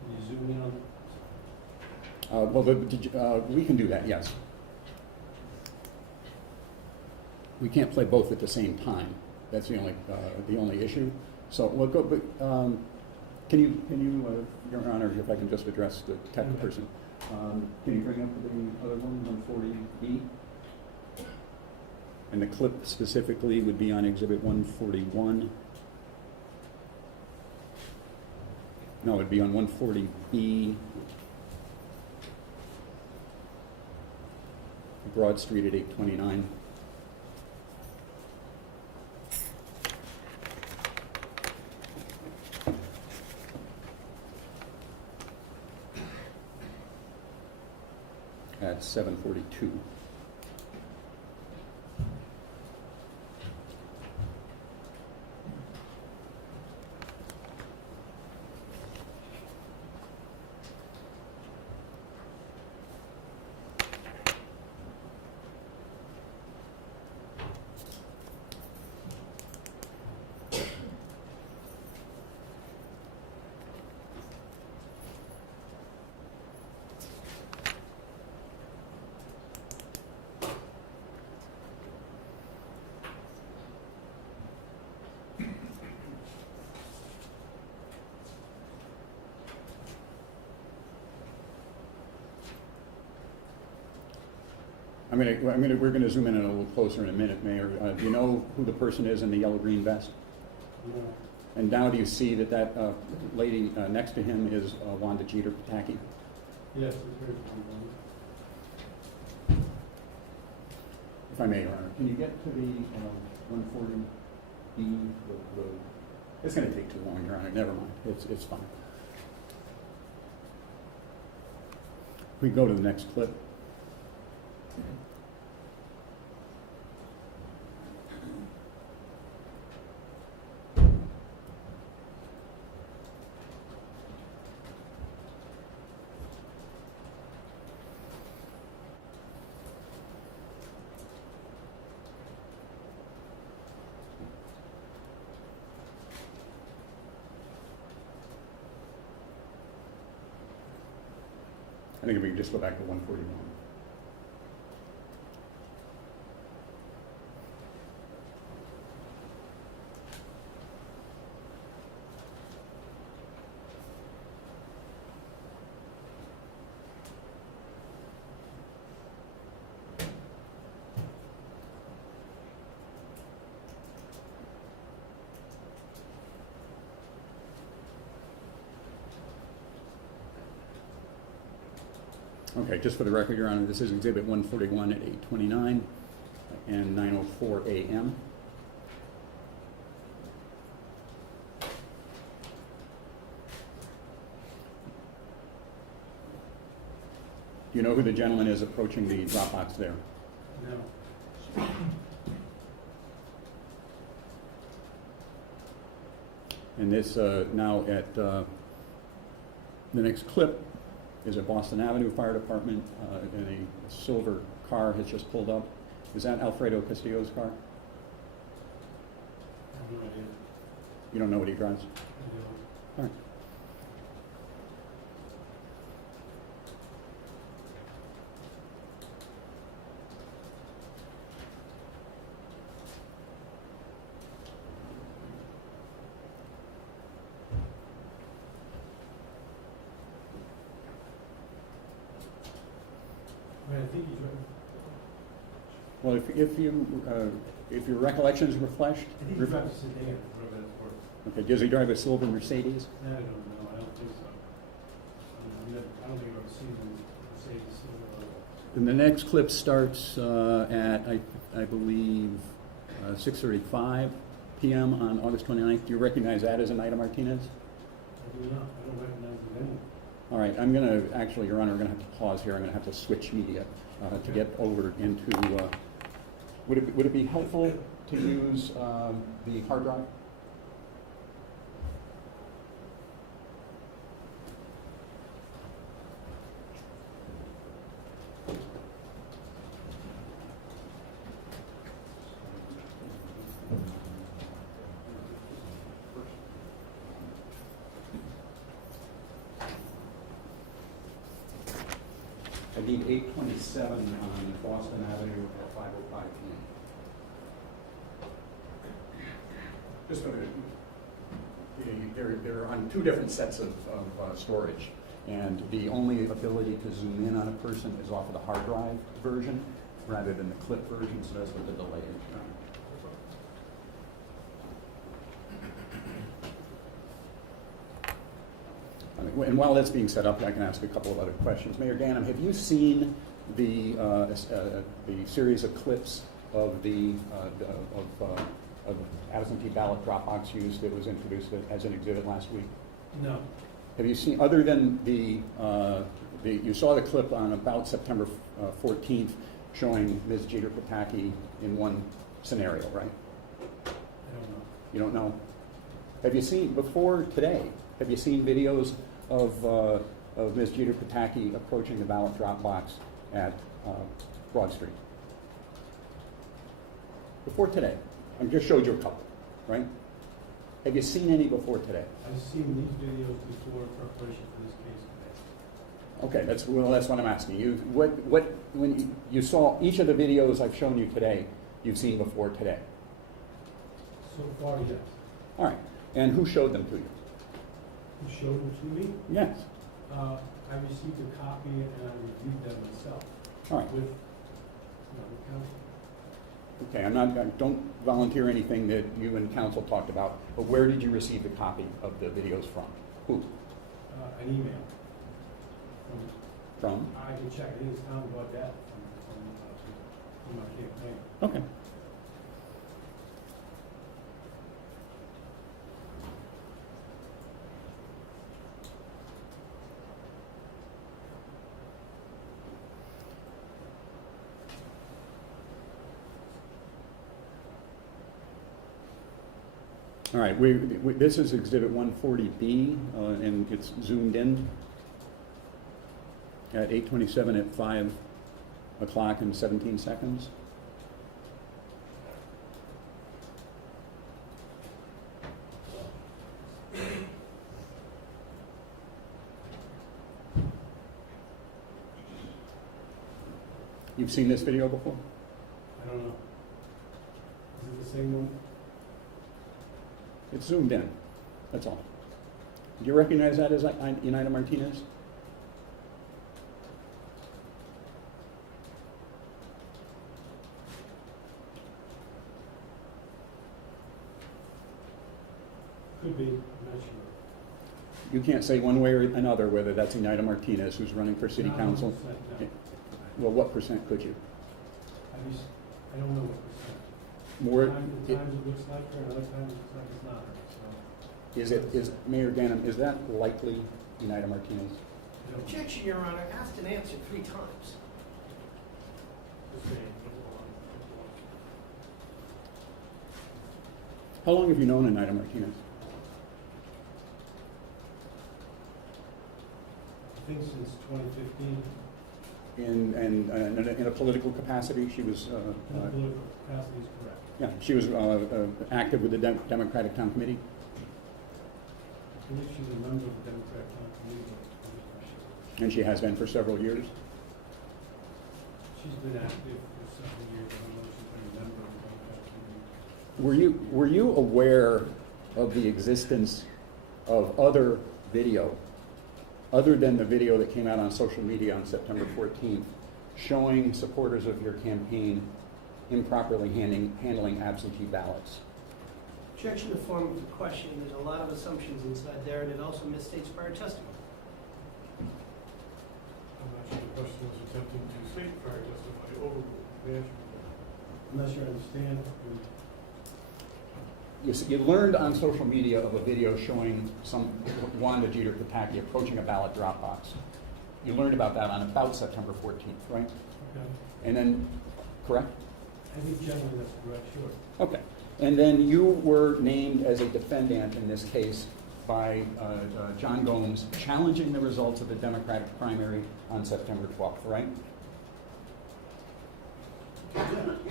Can you zoom in on We can do that, yes. We can't play both at the same time. That's the only issue. So we'll go. But can you, Your Honor, if I can just address the tech person, can you bring up the other one, 140B? And the clip specifically would be on Exhibit 141. No, it'd be on 140B. Broad Street at 829. At 742. We're going to zoom in a little closer in a minute, Mayor. Do you know who the person is in the yellow-green vest? No. And now do you see that lady next to him is Wanda Jeter Pataki? Yes, it's very common. If I may, Your Honor, can you get to the 140B? It's going to take too long, Your Honor. Never mind. It's fine. We go to the next clip. I think if we could just go back to 141. Okay, just for the record, Your Honor, this is Exhibit 141 at 8:29 and 9:04 a.m. Do you know who the gentleman is approaching the drop box there? No. And this now at the next clip is at Boston Avenue Fire Department, and a silver car has just pulled up. Is that Alfredo Castillo's car? I have no idea. You don't know what he drives? I don't. All right. I mean, I think he's right. Well, if your recollections refresh, I think he drives a sedan, whatever that's worth. okay, does he drive a silver Mercedes? I don't know, I don't think so. I don't think I've ever seen him say silver. And the next clip starts at, I believe, 6:35 p.m. on August 29th. Do you recognize that as Ida Martinez? I do not, I don't recognize the name. All right, I'm going to, actually, Your Honor, we're going to have to pause here. I'm going to have to switch media to get over into, would it be helpful to use the hard drive? I need 827 on Boston Avenue at 5:05 p.m. Just for they're on two different sets of storage, and the only ability to zoom in on a person is off of the hard drive version rather than the clip version, so that's what the delay is. And while that's being set up, I can ask a couple of other questions. Mayor Ganim, have you seen the series of clips of the of absentee ballot drop box use that was introduced as an exhibit last week? No. Have you seen, other than you saw the clip on about September 14th showing Ms. Jeter Pataki in one scenario, right? I don't know. You don't know? Have you seen, before today, have you seen videos of Ms. Jeter Pataki approaching the ballot drop box at Broad Street? Before today. I just showed you a couple, right? Have you seen any before today? I've seen these videos before in preparation for this case today. Okay, that's what I'm asking you. When you saw each of the videos I've shown you today, you've seen before today? So far, yes. All right. And who showed them to you? You showed them to me. Yes. I received a copy and I reviewed them myself All right. with, with counsel. Okay, I don't volunteer anything that you and counsel talked about, but where did you receive the copy of the videos from? Who? An email From? I can check it. It's Tom Gaudette from my campaign. Okay. All right, this is Exhibit 140B, and it's zoomed in at 8:27 at 5 o'clock and 17 seconds. You've seen this video before? I don't know. Is it the same one? It's zoomed in, that's all. Do you recognize that as United Martinez? Could be, I'm not sure. You can't say one way or another whether that's United Martinez who's running for city Not council. 100%, no. Well, what percent could you? I don't know what percent. More, Times it looks like her, and other times it looks like it's not her, so. is Mayor Ganim, is that likely United Martinez? I don't know. Objection, Your Honor, asked and answered 3 times. Just saying. How long have you known United Martinez? I think since 2015, In a political capacity, she was, in the political capacity is correct. yeah, she was active with the Democratic Town Committee. I believe she's a member of the Democratic Town Committee, but I'm not sure. And she has been for several years. She's been active for several years. I don't know if she's been a member of the Democratic Committee. Were you aware of the existence of other video, other than the video that came out on social media on September 14th, showing supporters of your campaign improperly handling absentee ballots? Objection to form of the question. There's a lot of assumptions inside there, and it also misstates prior testimony. I'm not sure the question was attempting to state prior testimony overruled. The answer I'm not sure I understand. You learned on social media of a video showing Wanda Jeter Pataki approaching a ballot drop box. You learned about that on about September 14th, right? Okay. And then, correct? I think generally that's correct, sure. Okay. And then you were named as a defendant in this case by John Gomes, challenging the results of the Democratic primary on September 12th, right?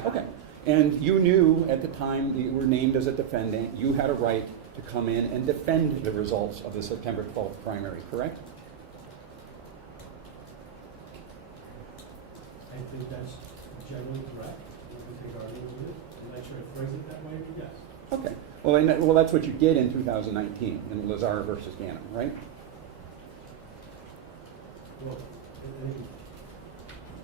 Okay. And you knew at the time that you were named as a defendant, you had a right to come in and defend the results of the September 12th primary, correct? I think that's generally correct. We can take arguments with it. I'm not sure I phrase it that way, but yes. Okay. Well, that's what you did in 2019 in Lazar versus Ganim, right? Well,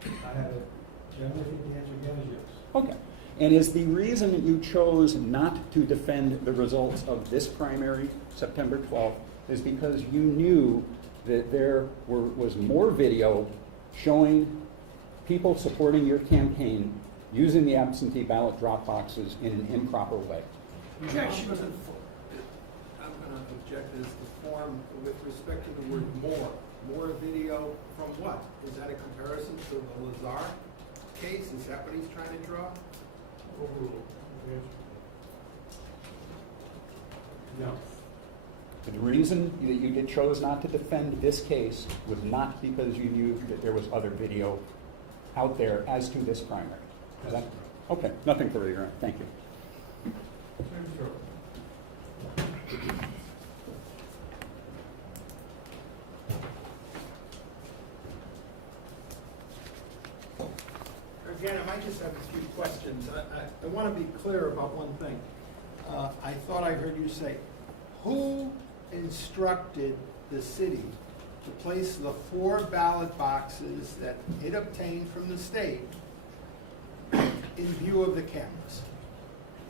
I had a, generally think the answer again is yes. Okay. And is the reason that you chose not to defend the results of this primary, September 12th, is because you knew that there was more video showing people supporting your campaign using the absentee ballot drop boxes in an improper way? Objection to the form. I'm going to object as the form with respect to the word more. More video from what? Is that a comparison to the Lazar case? Is that what he's trying to draw? overruled. The answer. No. The reason that you chose not to defend this case was not because you knew that there was other video out there as to this primary. Is that okay? Nothing further, Your Honor. Thank you. Sure. Again, I might just have a few questions. I want to be clear about one thing. I thought I heard you say, who instructed the city to place the 4 ballot boxes that it obtained from the state in view of the cameras?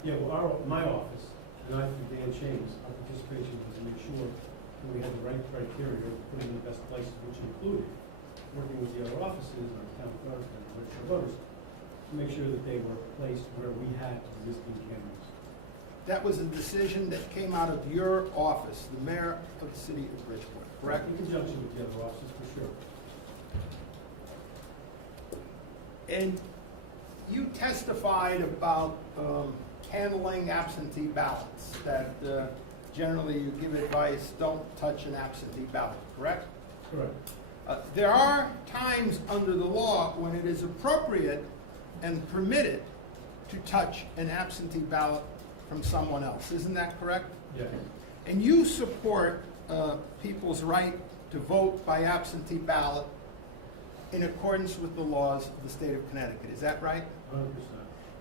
Yeah, well, my office, and I, through Dan Shames, our participation was to make sure that we had the right criteria to put in the best places, which included working with the other offices, our town clerk and registered voters, to make sure that they were placed where we had existing cameras. That was a decision that came out of your office, the mayor of the city of Bridgeport, correct? In conjunction with the other offices, for sure. And you testified about handling absentee ballots, that generally you give advice, don't touch an absentee ballot, correct? Correct. There are times under the law when it is appropriate and permitted to touch an absentee ballot from someone else. Isn't that correct? Yeah. And you support people's right to vote by absentee ballot in accordance with the laws of the state of Connecticut. Is that right? 100%.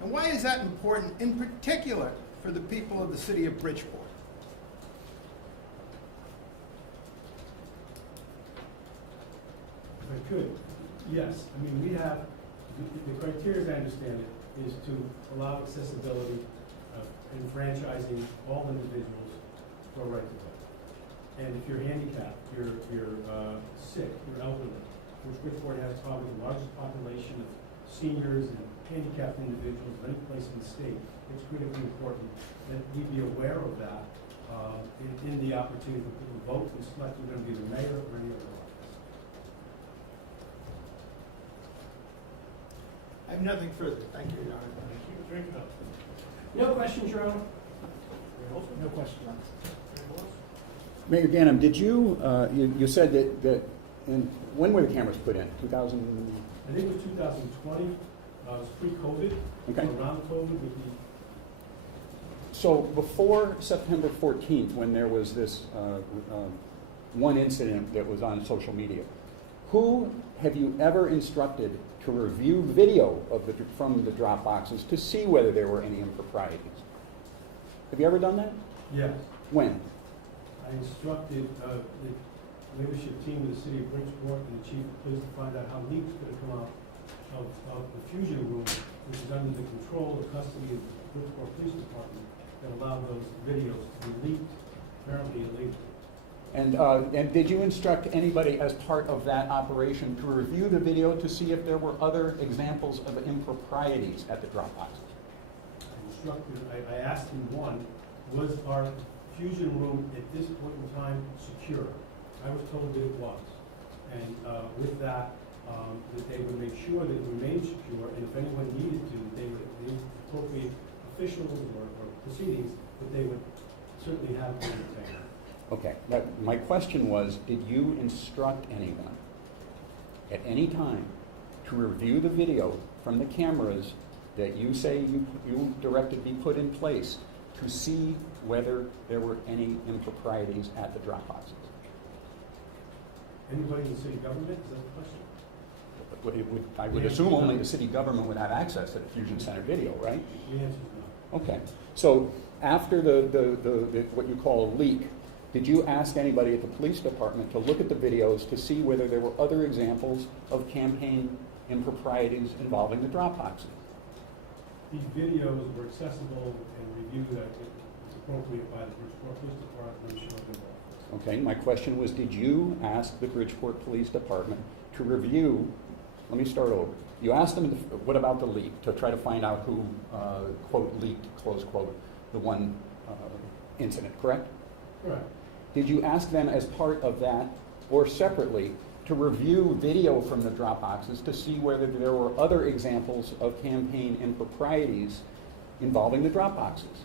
And why is that important, in particular, for the people of the city of Bridgeport? If I could, yes. I mean, we have, the criteria, as I understand it, is to allow accessibility and franchising all individuals for a right to vote. And if you're handicapped, you're sick, you're elderly, which Bridgeport has probably the largest population of seniors and handicapped individuals of any place in the state, it's critically important that we be aware of that in the opportunity for people to vote and select who's going to be the mayor or any other office. I have nothing further. Thank you, Your Honor. Thank you. Drink it up. No questions, Your Honor? No question. Mayor Ganim, did you, you said that and when were the cameras put in? 2000? I think it was 2020, it was pre-COVID, Okay. around COVID with the, So before September 14th, when there was this one incident that was on social media, who have you ever instructed to review video of from the drop boxes to see whether there were any improprieties? Have you ever done that? yes, When? I instructed the leadership team of the city of Bridgeport and the chief of police to find out how leaks could have come out of the fusion room, which is under the control or custody of the Bridgeport Police Department, that allowed those videos to be leaked, apparently illegally. And did you instruct anybody as part of that operation to review the video to see if there were other examples of improprieties at the drop boxes? I asked him, one, was our fusion room at this point in time secure? I was told that it was. And with that, that they would make sure that it remained secure, and if anyone needed to, they would, the appropriate officials or proceedings, that they would certainly have to maintain. Okay, my question was, did you instruct anyone at any time to review the video from the cameras that you say you directed be put in place to see whether there were any improprieties at the drop boxes? Anybody in the city government, is that the question? I would assume only the city government would have access to the Fusion Center video, right? The answer is no. Okay, so after the what you call a leak, did you ask anybody at the police department to look at the videos to see whether there were other examples of campaign improprieties involving the drop boxes? These videos were accessible and reviewed as appropriate by the Bridgeport Police Department, I'm sure they were. Okay, my question was, did you ask the Bridgeport Police Department to review, let me start over. You asked them, what about the leak, to try to find out who, quote, leaked, close quote, the one incident, correct? Correct. Did you ask them as part of that, or separately, to review video from the drop boxes to see whether there were other examples of campaign improprieties involving the drop boxes?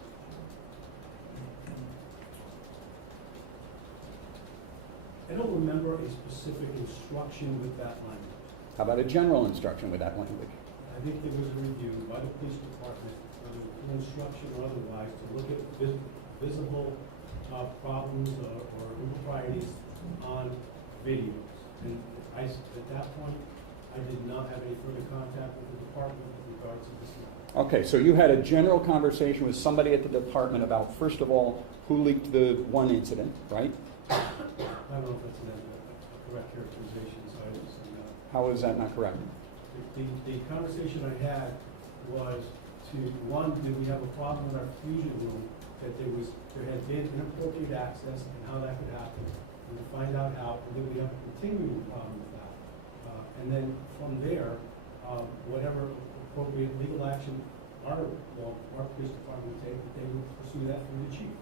I don't remember a specific instruction with that language. How about a general instruction with that language? I think there was a review by the police department, whether it was instruction or otherwise, to look at visible problems or improprieties on videos. And at that point, I did not have any further contact with the department with regards to this matter. Okay, so you had a general conversation with somebody at the department about, first of all, who leaked the one incident, right? I don't know if that's a correct characterization, so I just, How is that not correct? the conversation I had was to, one, did we have a problem in our fusion room, that there had been inappropriate access and how that could happen, and to find out how, and then we have a continuing problem with that. And then from there, whatever appropriate legal action our police department would take, that they would pursue that through the chief.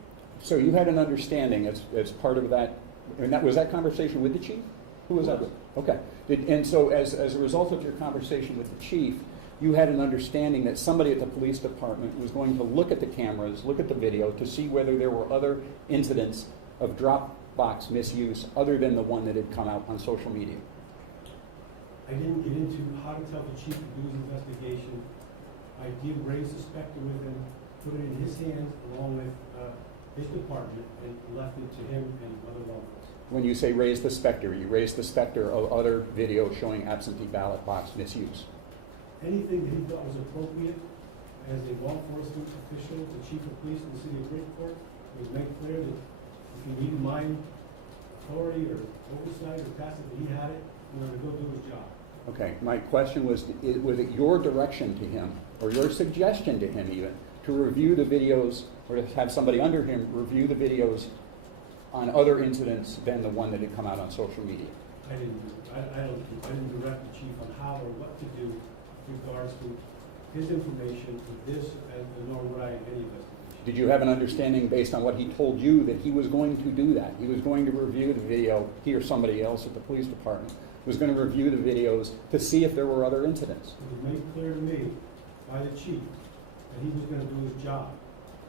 So you had an understanding as part of that, and was that conversation with the chief? Who was that with? Okay. And so as a result of your conversation with the chief, you had an understanding that somebody at the police department was going to look at the cameras, look at the video to see whether there were other incidents of drop box misuse other than the one that had come out on social media. I didn't get into how to tell the chief to do his investigation. I did raise the specter with him, put it in his hands along with his department, and left it to him and other law enforcement. When you say raise the specter, you raise the specter of other video showing absentee ballot box misuse. Anything that he thought was appropriate as a law enforcement official, the chief of police in the city of Bridgeport, was make clear that if he needed my authority or oversight or capacity, he had it in order to go do his job. Okay, my question was it your direction to him, or your suggestion to him even, to review the videos, or to have somebody under him review the videos on other incidents than the one that had come out on social media? I didn't direct the chief on how or what to do with regards to his information with this, nor would I in any investigation. Did you have an understanding based on what he told you that he was going to do that? He was going to review the video, he or somebody else at the police department was going to review the videos to see if there were other incidents. It was made clear to me by the chief that he was going to do his job,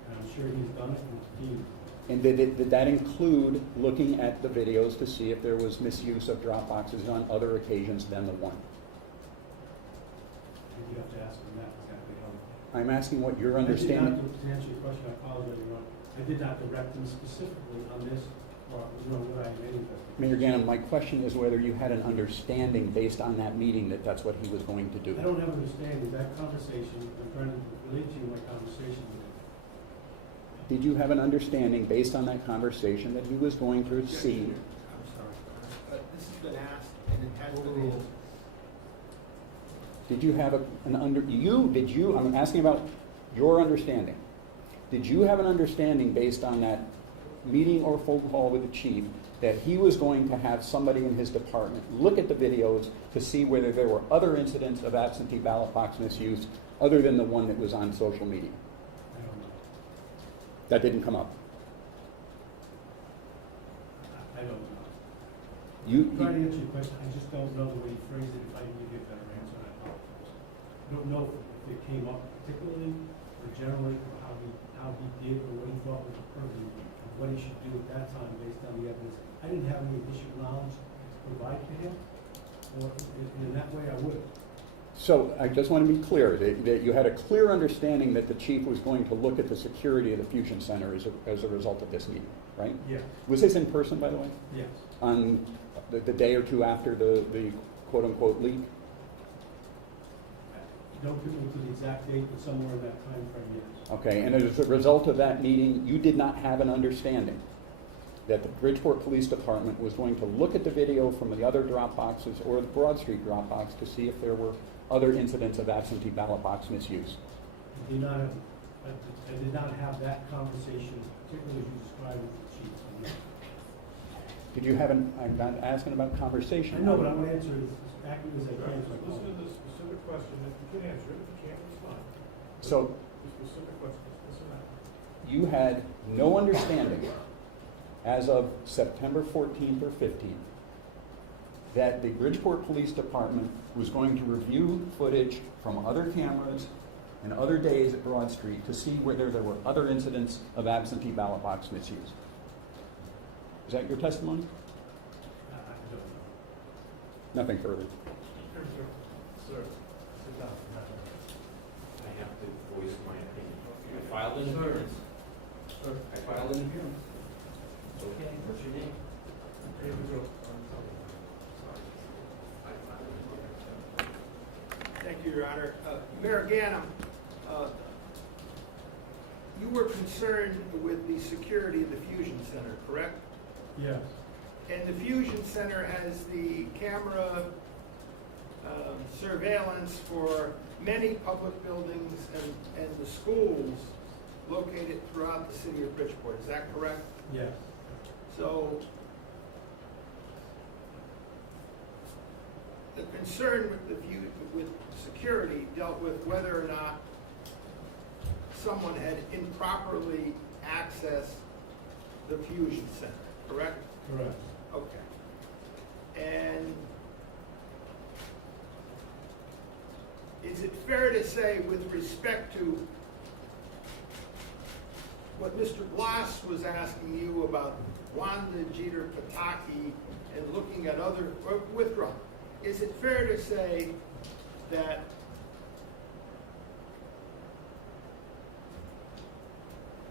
and I'm sure he's done it and continues. And did that include looking at the videos to see if there was misuse of drop boxes on other occasions than the one? You have to ask him that exactly how. I'm asking what your understanding. To answer your question, I apologize, Your Honor. I did not direct him specifically on this, or would I in any investigation. Mayor Ganim, my question is whether you had an understanding based on that meeting that that's what he was going to do. I don't have an understanding. That conversation, I'm trying to relate to you my conversation with him. Did you have an understanding based on that conversation that he was going to see? I'm sorry, but this has been asked and it has been answered. Did you have I'm asking about your understanding. Did you have an understanding based on that meeting or phone call with the chief that he was going to have somebody in his department look at the videos to see whether there were other incidents of absentee ballot box misuse other than the one that was on social media? I don't know. That didn't come up. I don't know. You, I'm trying to answer your question. I just don't know the way you phrased it. If I can give you a better answer, I apologize. I don't know if it came up particularly or generally, or how he did or what he thought was appropriate, or what he should do at that time based on the evidence. I didn't have any additional knowledge to provide to him, or in that way I would. So I just want to be clear that you had a clear understanding that the chief was going to look at the security of the Fusion Center as a result of this meeting, right? Yes. Was this in person, by the way? Yes. On the day or two after the quote-unquote leak? Don't give me to the exact date, but somewhere in that time frame, yes. Okay, and as a result of that meeting, you did not have an understanding that the Bridgeport Police Department was going to look at the video from the other drop boxes or the Broad Street drop box to see if there were other incidents of absentee ballot box misuse. I did not have that conversation, particularly as you described with the chief. So no. Did you have I'm not asking about conversation. I know, but I'm going to answer it as accurately as I can. Listen to the specific question. If you can answer it, if you can't, it's fine. So The specific question, listen to that. you had no understanding as of September 14th or 15th that the Bridgeport Police Department was going to review footage from other cameras and other days at Broad Street to see whether there were other incidents of absentee ballot box misuse. Is that your testimony? I don't know. Nothing further. Sir, sit down. I have to voice my opinion. I filed an appearance. Sir. I filed an appearance. It's okay. What's your name? David Joe. Thank you, Your Honor. Mayor Ganim, you were concerned with the security of the Fusion Center, correct? Yes. And the Fusion Center has the camera surveillance for many public buildings and the schools located throughout the city of Bridgeport. Is that correct? Yes. So the concern with security dealt with whether or not someone had improperly accessed the Fusion Center, correct? Correct. Okay. And is it fair to say with respect to what Mr. Glass was asking you about Wanda Jeter Pataki and looking at other, withdraw, is it fair to say that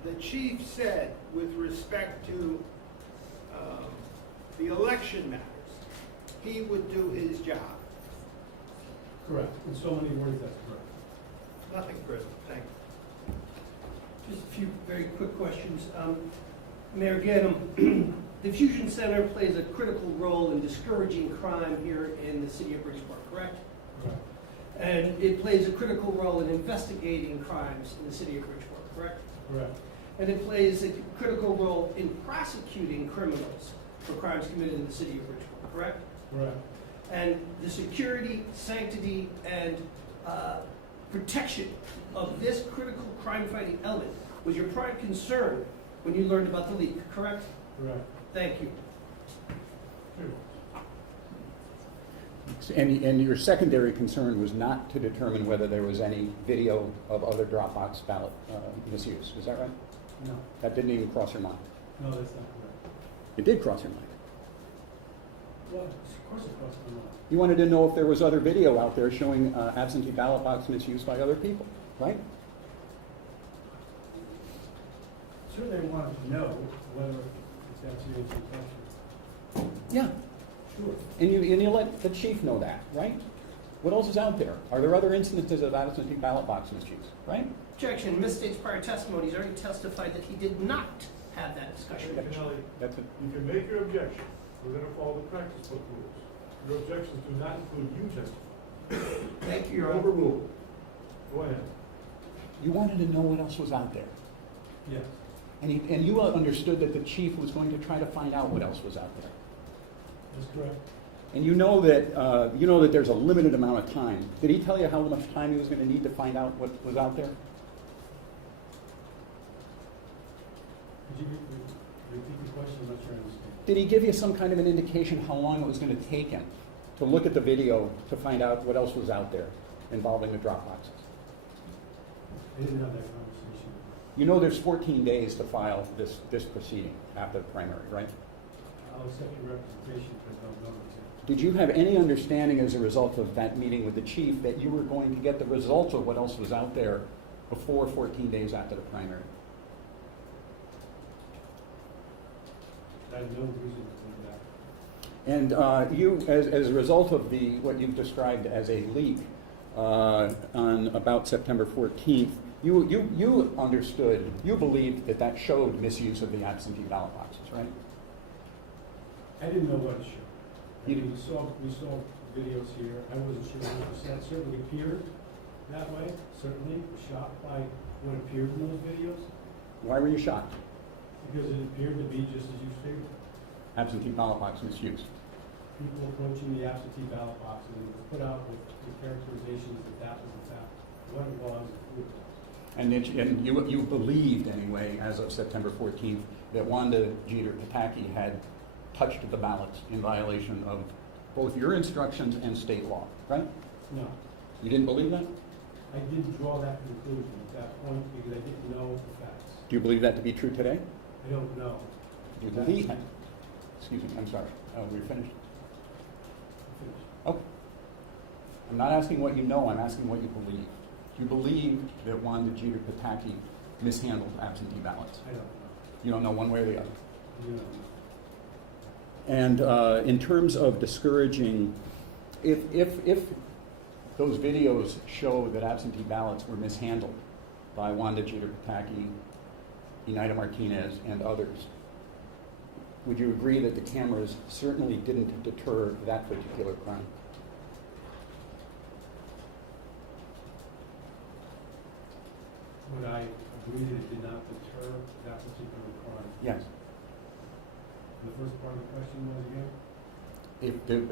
the chief said with respect to the election matters, he would do his job. Correct. In so many words, that's correct. Nothing, Chris, thank you. Just a few very quick questions. Mayor Ganim, the Fusion Center plays a critical role in discouraging crime here in the city of Bridgeport, correct? Correct. And it plays a critical role in investigating crimes in the city of Bridgeport, correct? Correct. And it plays a critical role in prosecuting criminals for crimes committed in the city of Bridgeport, correct? Correct. And the security, sanctity, and protection of this critical crime-fighting element was your prime concern when you learned about the leak, correct? Correct. Thank you. And your secondary concern was not to determine whether there was any video of other Dropbox ballot misuse, is that right? No. That didn't even cross your mind? No, that's not correct. It did cross your mind. Well, of course it crossed my mind. You wanted to know if there was other video out there showing absentee ballot box misuse by other people, right? Certainly I wanted to know whether it's that serious a question. Yeah. Sure. And you let the chief know that, right? What else is out there? Are there other instances of absentee ballot box misuse, right? Objection. Misstates prior testimony. He's already testified that he did not have that discussion. Mr. Finelli, That's it. you can make your objection. We're going to follow the practice book rules. Your objections do not include you testifying. Thank you, You're Your Honor. overruled. Go ahead. You wanted to know what else was out there. Yes. And you understood that the chief was going to try to find out what else was out there. That's correct. And you know that there's a limited amount of time. Did he tell you how much time he was going to need to find out what was out there? Could you repeat the question? I'm not sure I understand. Did he give you some kind of an indication how long it was going to take him to look at the video to find out what else was out there involving the drop boxes? I didn't have that conversation. You know there's 14 days to file this proceeding after the primary, right? I'll accept your representation because I don't know it. Did you have any understanding as a result of that meeting with the chief that you were going to get the results of what else was out there before 14 days after the primary? I have no reason to think that. And you, as a result of what you've described as a leak on about September 14th, you understood, you believed that showed misuse of the absentee ballot boxes, right? I didn't know what to show. You We saw videos here. I wasn't sure 100%. Certainly appeared that way. Certainly was shocked by what appeared in those videos Why were you shocked? because it appeared to be just as you stated. Absentee ballot box misuse. People approaching the absentee ballot box and it was put out with the characterizations that was in fact what it was, who it was. And you believed anyway, as of September 14th, that Wanda Jeter Pataki had touched the ballots in violation of both your instructions and state law, right? No, You didn't believe that? I didn't draw that conclusion at that point because I didn't know the facts. Do you believe that to be true today? I don't know. Do you believe? Excuse me, I'm sorry. We're finished. Finished. Oh. I'm not asking what you know, I'm asking what you believe. Do you believe that Wanda Jeter Pataki mishandled absentee ballots? I don't know. You don't know one way or the other. You don't know. And in terms of discouraging, if those videos show that absentee ballots were mishandled by Wanda Jeter Pataki, Eneida Martinez, and others, would you agree that the cameras certainly didn't deter that particular crime? Would I agree that it did not deter that particular crime? Yes. The first part of the question was again?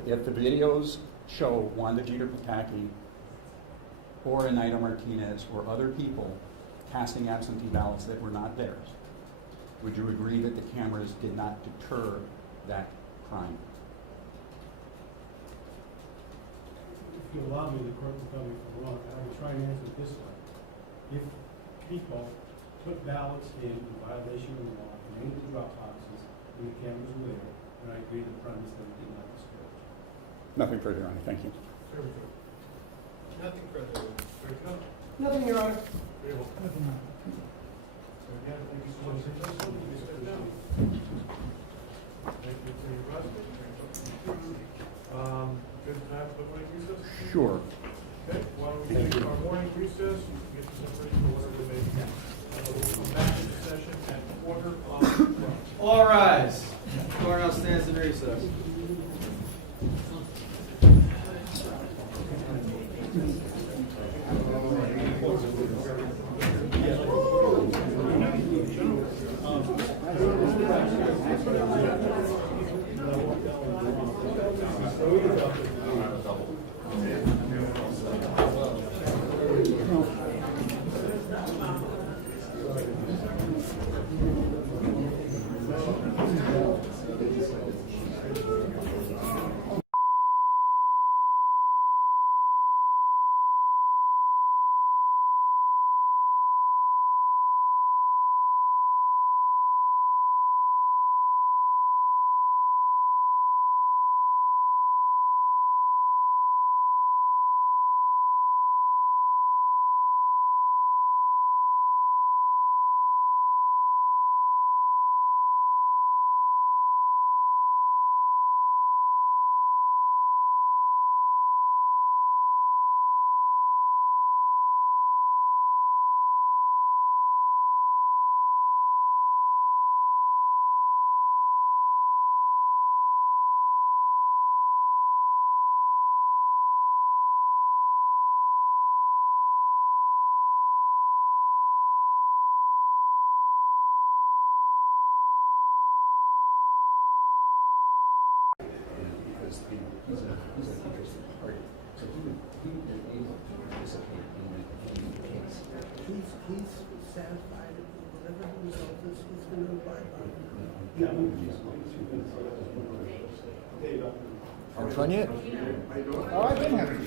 If the videos show Wanda Jeter Pataki or Eneida Martinez or other people casting absentee ballots that were not theirs, would you agree that the cameras did not deter that crime? If you allow me, the court will tell me if I'm wrong. I will try and answer it this way. If people put ballots in violation of the law, named the drop boxes, and the cameras were there, then I agree to the premise that it did not discourage. Nothing further, Your Honor. Thank you. Nothing further. Nothing, Your Honor. Very well. So again, thank you so much. Thank you, Mr. Step down. Thank you, Mr. Roscoe. Sure. Okay, why don't we take our morning recess, you can get yourself ready for whatever may be. And we'll come back into session at 11:15. All rise. Court now stands in recess. Because he's an interested party, so he was able to participate in the case. He's satisfied with whatever the result is, he's gonna abide by it. Are we done yet? Oh, I've been having.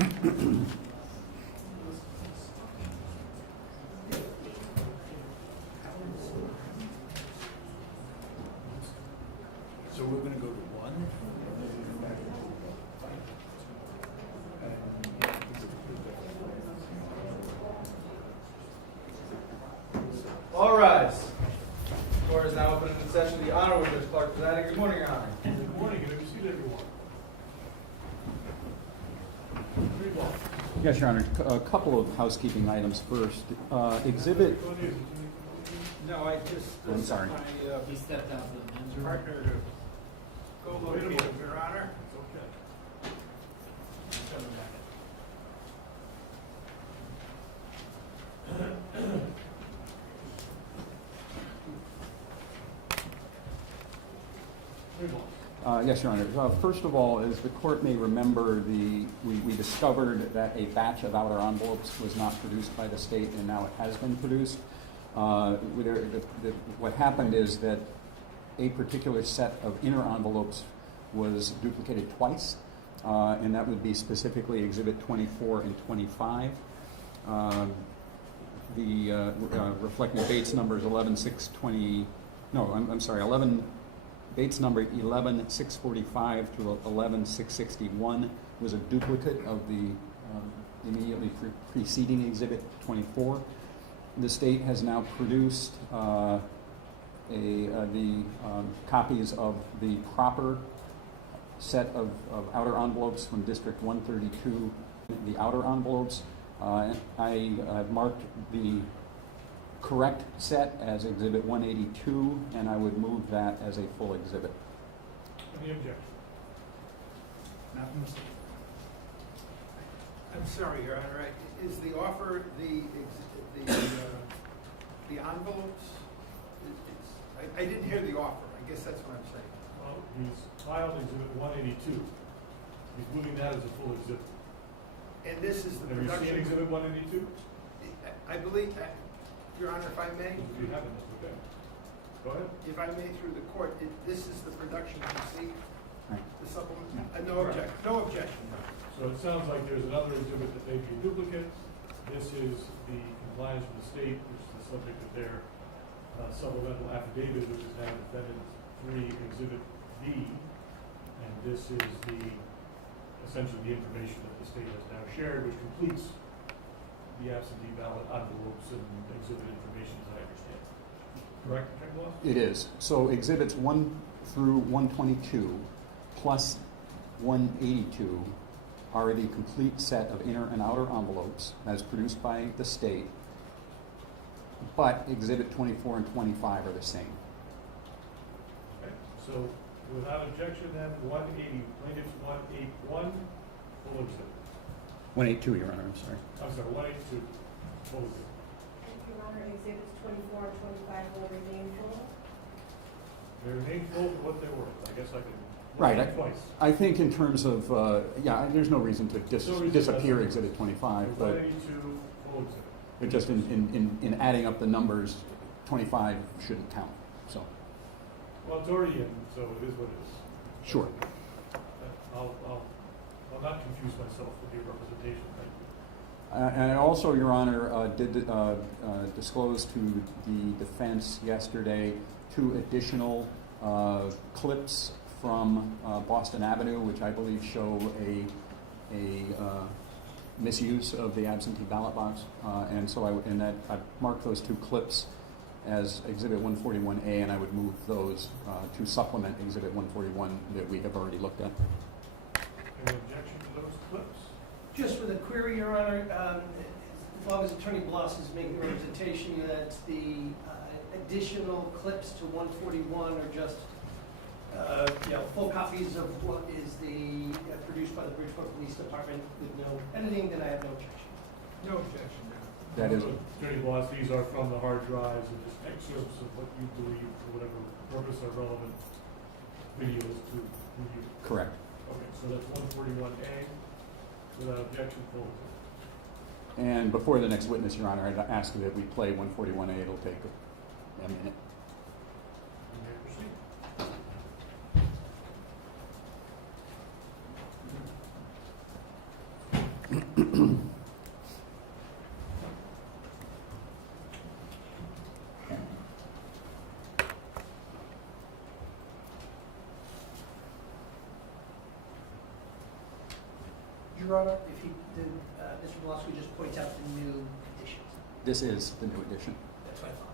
So we're gonna go to one. All rise. Floor is now open in session. The Honorable Judge Clark presiding. Good morning, Your Honor. Good morning, and have you seen everyone? Read well. Yes, Your Honor. A couple of housekeeping items first. Exhibit, No, I just, I'm sorry. my He stepped out for the men's room. partner to go locate him, Your Honor. It's okay. He's coming back. Read well. Yes, Your Honor. First of all, as the court may remember, we discovered that a batch of outer envelopes was not produced by the state, and now it has been produced. What happened is that a particular set of inner envelopes was duplicated twice, and that would be specifically Exhibit 24 and 25. Reflecting Bates numbers 11-620, no, I'm sorry, 11, Bates number 11-645 to 11-661 was a duplicate of the immediately preceding Exhibit 24. The state has now produced the copies of the proper set of outer envelopes from District 132, the outer envelopes. I have marked the correct set as Exhibit 182, and I would move that as a full exhibit. Any objection? I'm sorry, Your Honor, is the offer, the envelopes? I didn't hear the offer, I guess that's what I'm saying. Well, he's filed Exhibit 182. He's moving that as a full exhibit. And this is the Have you seen production. Exhibit 182? I believe, Your Honor, if I may, If you haven't, that's okay. Go ahead. if I may through the court, this is the production you see, Right. the supplement? No objection, no objection. So it sounds like there's another exhibit that may be a duplicate. This is the compliance with the state, which is the subject of their supplemental affidavit, which is now Defendant 3 Exhibit B. And this is essentially the information that the state has now shared, which completes the absentee ballot envelopes and exhibit information, as I understand. Correct, Mr. Bloss? It is. So Exhibits 1 through 122 plus 182 are the complete set of inner and outer envelopes as produced by the state, but Exhibit 24 and 25 are the same. Okay, so without objection, then, 180, plaintiff's 181, full exhibit. 182, Your Honor, I'm sorry. I'm sorry, 182, full exhibit. Your Honor, exhibits 24 and 25 will remain full. They remain full for what they were. I guess I could Right, look at it twice. I think in terms of, there's no reason to No reason disappear to- Exhibit 25, So but 182, full exhibit. but just in adding up the numbers, 25 shouldn't count, so, Well, it's already in, so it is what it is. sure. I'll not confuse myself with your representation, thank you. And I also, Your Honor, did disclose to the defense yesterday 2 additional clips from Boston Avenue, which I believe show a misuse of the absentee ballot box. And so I marked those 2 clips as Exhibit 141A, and I would move those to supplement Exhibit 141 that we have already looked at. Any objection to those clips? Just with a query, Your Honor, as long as Attorney Bloss is making the representation that the additional clips to 141 are just, full copies of what is produced by the Bridgeport Police Department with no editing, then I have no objection. No objection, Your Honor. That is, Attorney Bloss, these are from the hard drives and just excerpts of what you believe, for whatever purpose are relevant videos to review. correct. Okay, so that's 141A, without objection, full exhibit. And before the next witness, Your Honor, I'd ask that we play 141A. It'll take a minute. You may proceed. Your Honor? If he, Mr. Blas could just point out the new additions. This is the new addition. That's what I thought.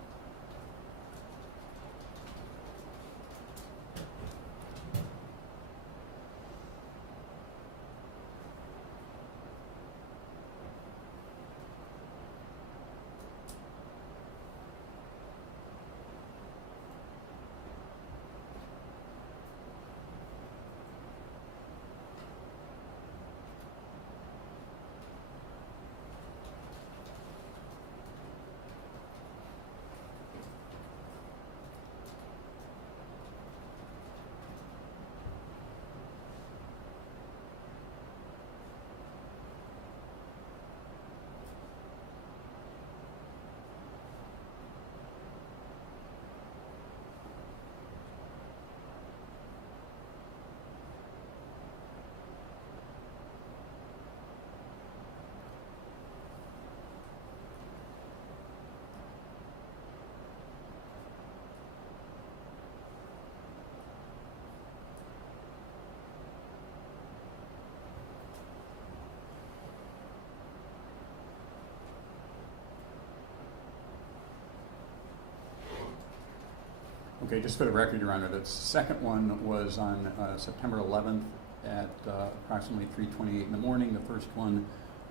Okay, just for the record, Your Honor, the second one was on September 11th at approximately 3:28 in the morning. The first one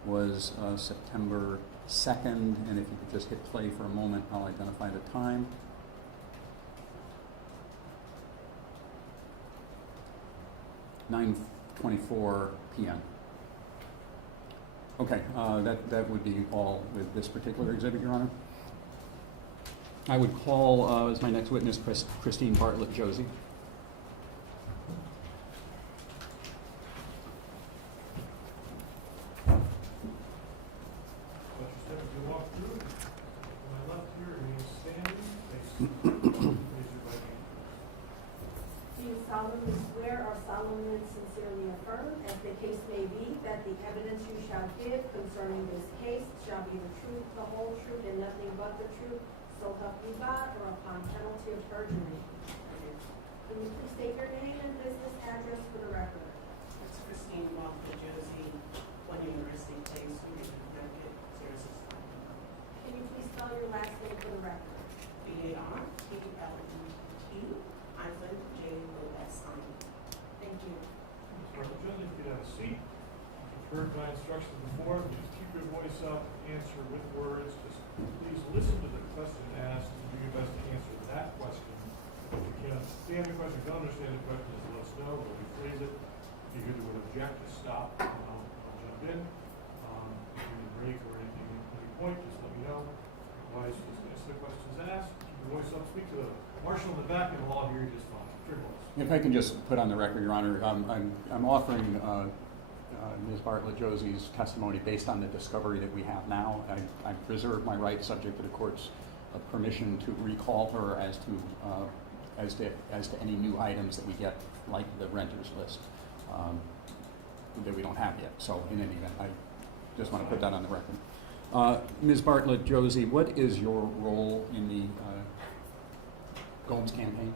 was September 2nd, and if you could just hit play for a moment, I'll identify the time. (9:24 p.m.) Okay, that would be all with this particular exhibit, Your Honor. I would call as my next witness Christine Bartlett Josie. Let your step as you walk through. To my left here, remain standing. Face raise your right hand. Do you solemnly swear or solemnly sincerely affirm, as the case may be, that the evidence you shall give concerning this case shall be the truth, the whole truth, and nothing but the truth, so help you God, or upon penalty of perjury? Can you please state your name and business address for the record? It's Christine Walker Josie, One University Place, Newton, Connecticut, 065. Can you please spell your last name for the record? BARTLET, Island, JOSI. Thank you. Ms. Bartlett Josie, if you could have a seat. You've heard my instructions before. Just keep your voice up, answer with words. Just please listen to the question asked and do your best to answer that question. If you can't understand the question, don't understand the question, just let us know, we'll rephrase it. If you hear the word object, just stop, and I'll jump in. If you need a break or anything at any point, just let me know. Otherwise, just answer the questions asked, keep your voice up, speak to the marshal in the back, and we'll all hear you just fine. Keep your voice. If I can just put on the record, Your Honor, I'm offering Ms. Bartlett Josie's testimony based on the discovery that we have now. I reserve my right, subject to the court's permission, to recall her as to any new items that we get, like the renters list, that we don't have yet. So in any event, I just want to put that on the record. Ms. Bartlett Josie, what is your role in the Gomes campaign?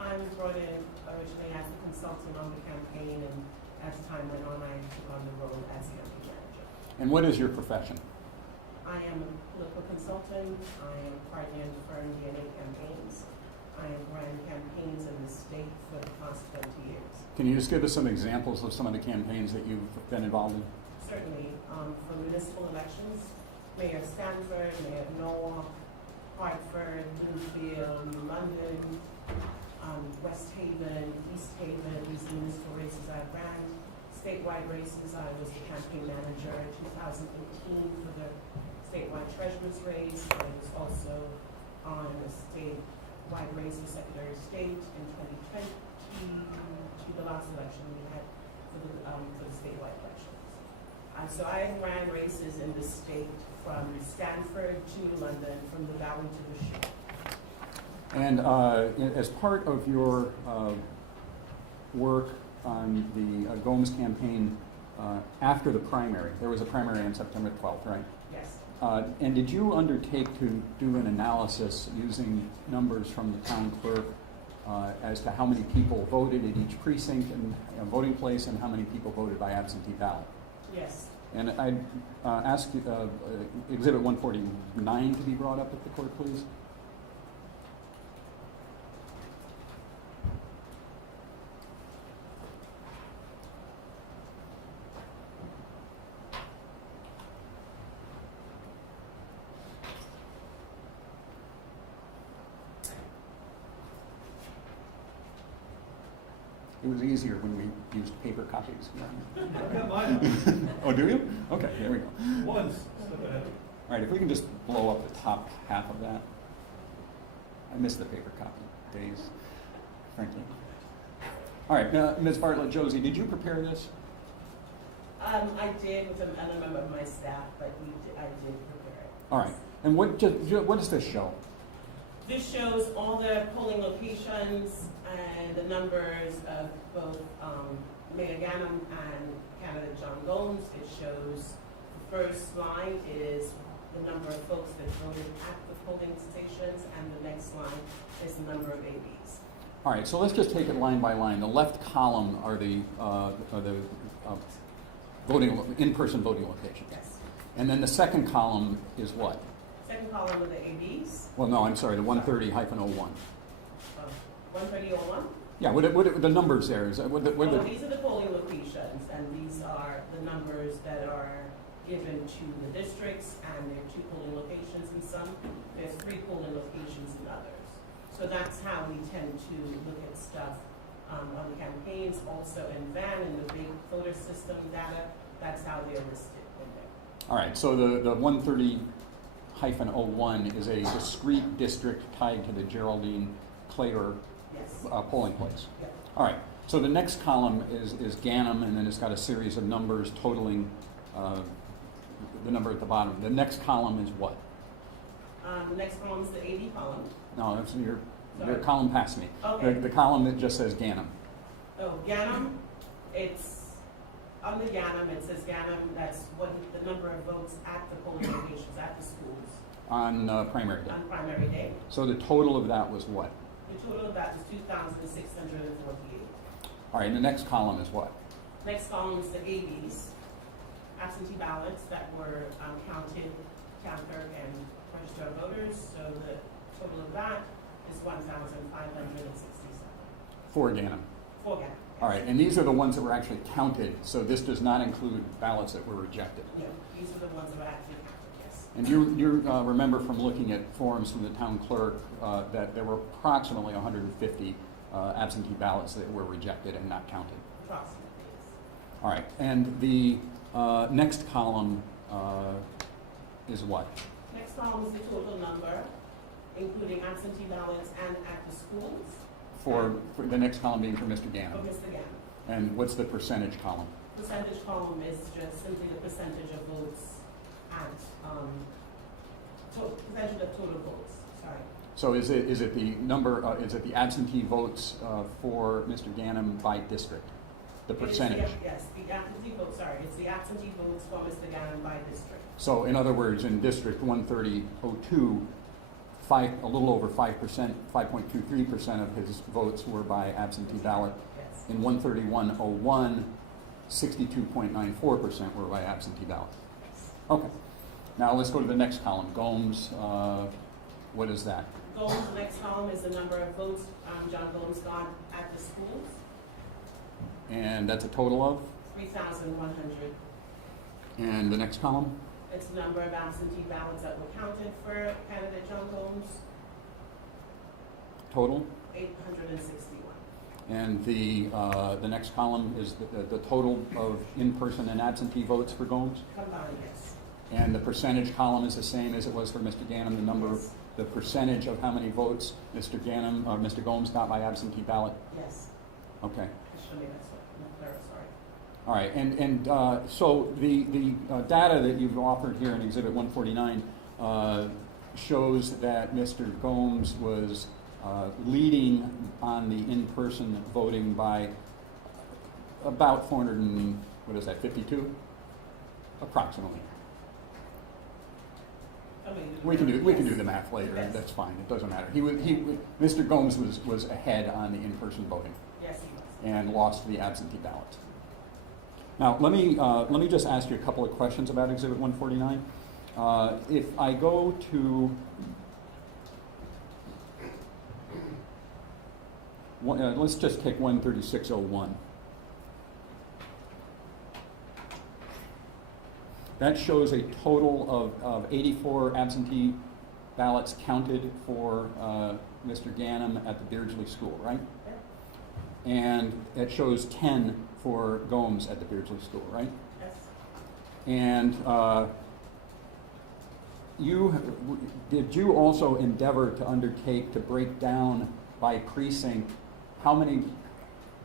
I was brought in originally as a consultant on the campaign, and as time went on, I took on the role as campaign manager. And what is your profession? I am a political consultant. I am partner in the firm DNA Campaigns. I have run campaigns in the state for the past 20 years. Can you just give us some examples of some of the campaigns that you've been involved in? Certainly, for municipal elections, Mayor Stanford, Mayor Norwalk, Hartford, Bloomfield, New London, West Haven, East Haven, these municipal races I ran. Statewide races, I was the campaign manager in 2018 for the statewide treasurer's race. I was also on a statewide race for Secretary of State in 2020, the last election we had for the statewide elections. So I ran races in the state from Stanford to London, from the Valley to the Shore. And as part of your work on the Gomes campaign after the primary, there was a primary on September 12th, right? Yes. And did you undertake to do an analysis using numbers from the town clerk as to how many people voted at each precinct and voting place, and how many people voted by absentee ballot? Yes. And I'd ask Exhibit 149 to be brought up at the court, please. It was easier when we used paper copies. I've got mine Oh, do you? Okay, there we go. on. Once, step ahead. All right, if we can just blow up the top half of that. I miss the paper copy days, frankly. All right, now, Ms. Bartlett, Josie, did you prepare this? I did with an element of my staff, but I did prepare it. All right, and what does this show? This shows all the polling locations and the numbers of both Mayor Ganim and candidate John Gomes. It shows the first line is the number of folks that voted at the polling stations, and the next line is the number of ABs. All right, so let's just take it line by line. The left column are the in-person voting locations. Yes. And then the second column is what? Second column are the ABs. Well, no, I'm sorry, the 130-01. 13001. Yeah, what the numbers there? Is that, These are the polling locations, and these are the numbers that are given to the districts, and there are 2 polling locations in some. There's 3 polling locations in others. So that's how we tend to look at stuff on campaigns, also in VAN, in the big voter system data. That's how they're listed in there. all right, so the 130-01 is a discrete district tied to the Geraldine Clater Yes. polling place. Yeah. All right, so the next column is Ganim, and then it's got a series of numbers totaling the number at the bottom. The next column is what? The next column is the AB column. No, that's your Sorry. column past me. Okay. The column that just says Ganim. Oh, Ganim, it's, on the Ganim, it says Ganim, that's what the number of votes at the polling locations, at the schools, On primary day. on primary day. So the total of that was what? The total of that is 2,648. All right, and the next column is what? Next column is the ABs, absentee ballots that were counted, counter and registered voters. So the total of that is 1,567. For Ganim. For Ganim. All right, and these are the ones that were actually counted, so this does not include ballots that were rejected. Yeah, these are the ones that were actually counted, yes. And you remember from looking at forms from the town clerk that there were approximately 150 absentee ballots that were rejected and not counted. Approximately, yes. All right, and the next column is what? Next column is the total number, including absentee ballots and at the schools. For the next column being for Mr. For Ganim. Mr. Ganim. And what's the percentage column? Percentage column is just simply the percentage of votes at, percentage of total votes, sorry. So is it the number, is it the absentee votes for Mr. Ganim by district? The percentage? Yes, the absentee votes, sorry, it's the absentee votes for Mr. Ganim by district. So in other words, in District 13002, a little over 5%, 5.23% of his votes were by absentee ballot. Yes. In 13101, 62.94% were by absentee ballot. Okay. Now let's go to the next column. Gomes, what is that? Gomes, the next column is the number of votes John Gomes got at the schools, And that's a total of? 3,100. And the next column? It's the number of absentee ballots that were counted for candidate John Gomes, Total? 861. And the next column is the total of in-person and absentee votes for Gomes? Combined, yes. And the percentage column is the same as it was for Mr. Ganim, the number, Yes. the percentage of how many votes Mr. Ganim, or Mr. Gomes got by absentee ballot? Yes. Okay. Show me that, sorry. Sorry. All right, and so the data that you've offered here in Exhibit 149 shows that Mr. Gomes was leading on the in-person voting by about 52? Approximately. We can do the math later. Yes. That's fine. It doesn't matter. Mr. Gomes was ahead on the in-person voting Yes, he was. and lost the absentee ballots. Now, let me just ask you a couple of questions about Exhibit 149. If I go to, let's just take 13601. That shows a total of 84 absentee ballots counted for Mr. Ganim at the Beardsley School, right? And it shows 10 for Gomes at the Beardsley School, right? Yes. And did you also endeavor to undertake to break down by precinct how many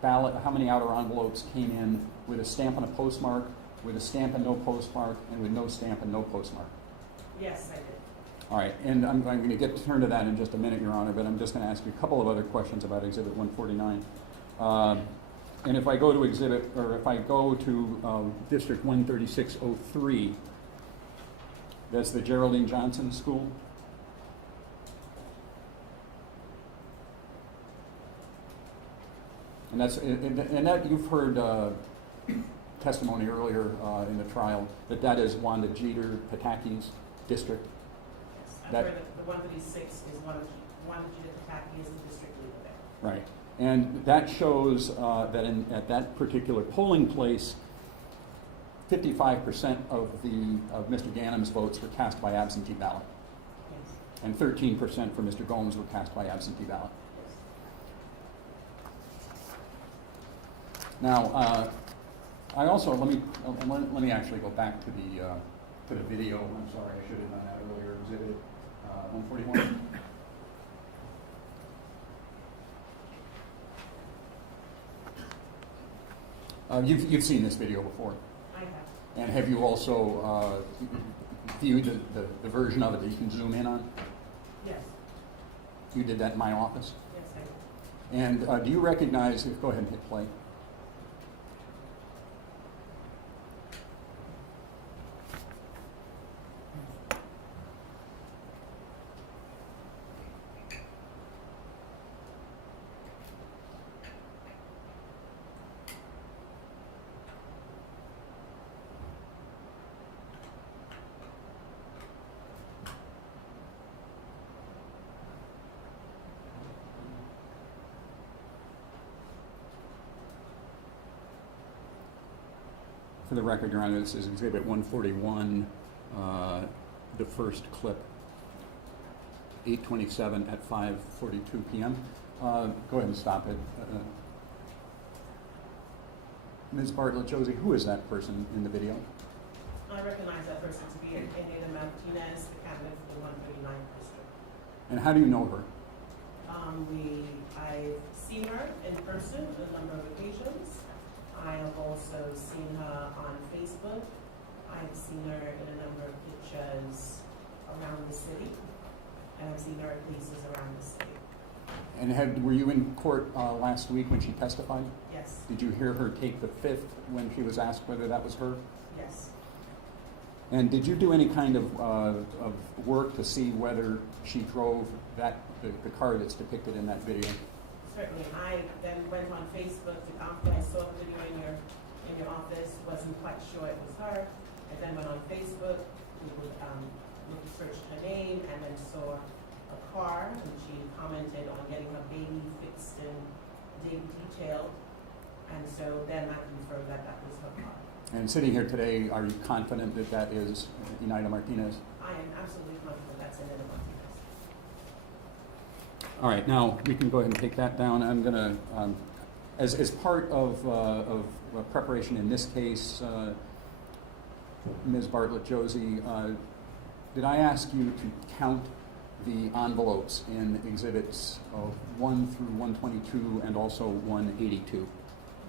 outer envelopes came in with a stamp and a postmark, with a stamp and no postmark, and with no stamp and no postmark? Yes, I did. All right, and I'm going to turn to that in just a minute, Your Honor, but I'm just going to ask you a couple of other questions about Exhibit 149. And if I go to District 13603, that's the Geraldine Johnson School. And that you've heard testimony earlier in the trial that is Wanda Jeter Pataki's district. Yes, I've heard that the 136 is one Jeter Pataki is the district leader there. Right. And that shows that at that particular polling place, 55% of Mr. Ganim's votes were cast by absentee ballot, Yes. and 13% for Mr. Gomes were cast by absentee ballot. Yes. Now, I also let me actually go back to the video. I'm sorry, I should have done that earlier. Exhibit 141. You've seen this video before. I have. And have you also viewed the version of it that you can zoom in on? Yes. You did that in my office? Yes, I did. And do you recognize, go ahead and hit play. For the record, Your Honor, this is Exhibit 141, the first clip, 8:27 at 5:42 p.m. Go ahead and stop it. Ms. Bartlett Josie, who is that person in the video? I recognize that person to be Eneda Martinez, the candidate for the 139th district. And how do you know her? I've seen her in person a number of occasions. I have also seen her on Facebook. I've seen her in a number of pictures around the city, and I've seen her at places around the city. And were you in court last week when she testified? Yes. Did you hear her take the fifth when she was asked whether that was her? Yes. And did you do any kind of work to see whether she drove the car that's depicted in that video? Certainly. I then went on Facebook after I saw the video in your office, wasn't quite sure it was her. I then went on Facebook, searched her name, and then saw a car, and she commented on getting her baby fixed and detailed. And so then I confirmed that was her car. And sitting here today, are you confident that that is Eneda Martinez? I am absolutely confident that's Eneda Martinez. All right, now we can go ahead and take that down. I'm going to, as part of preparation in this case, Ms. Bartlett Josie, did I ask you to count the envelopes in exhibits 1 through 122 and also 182?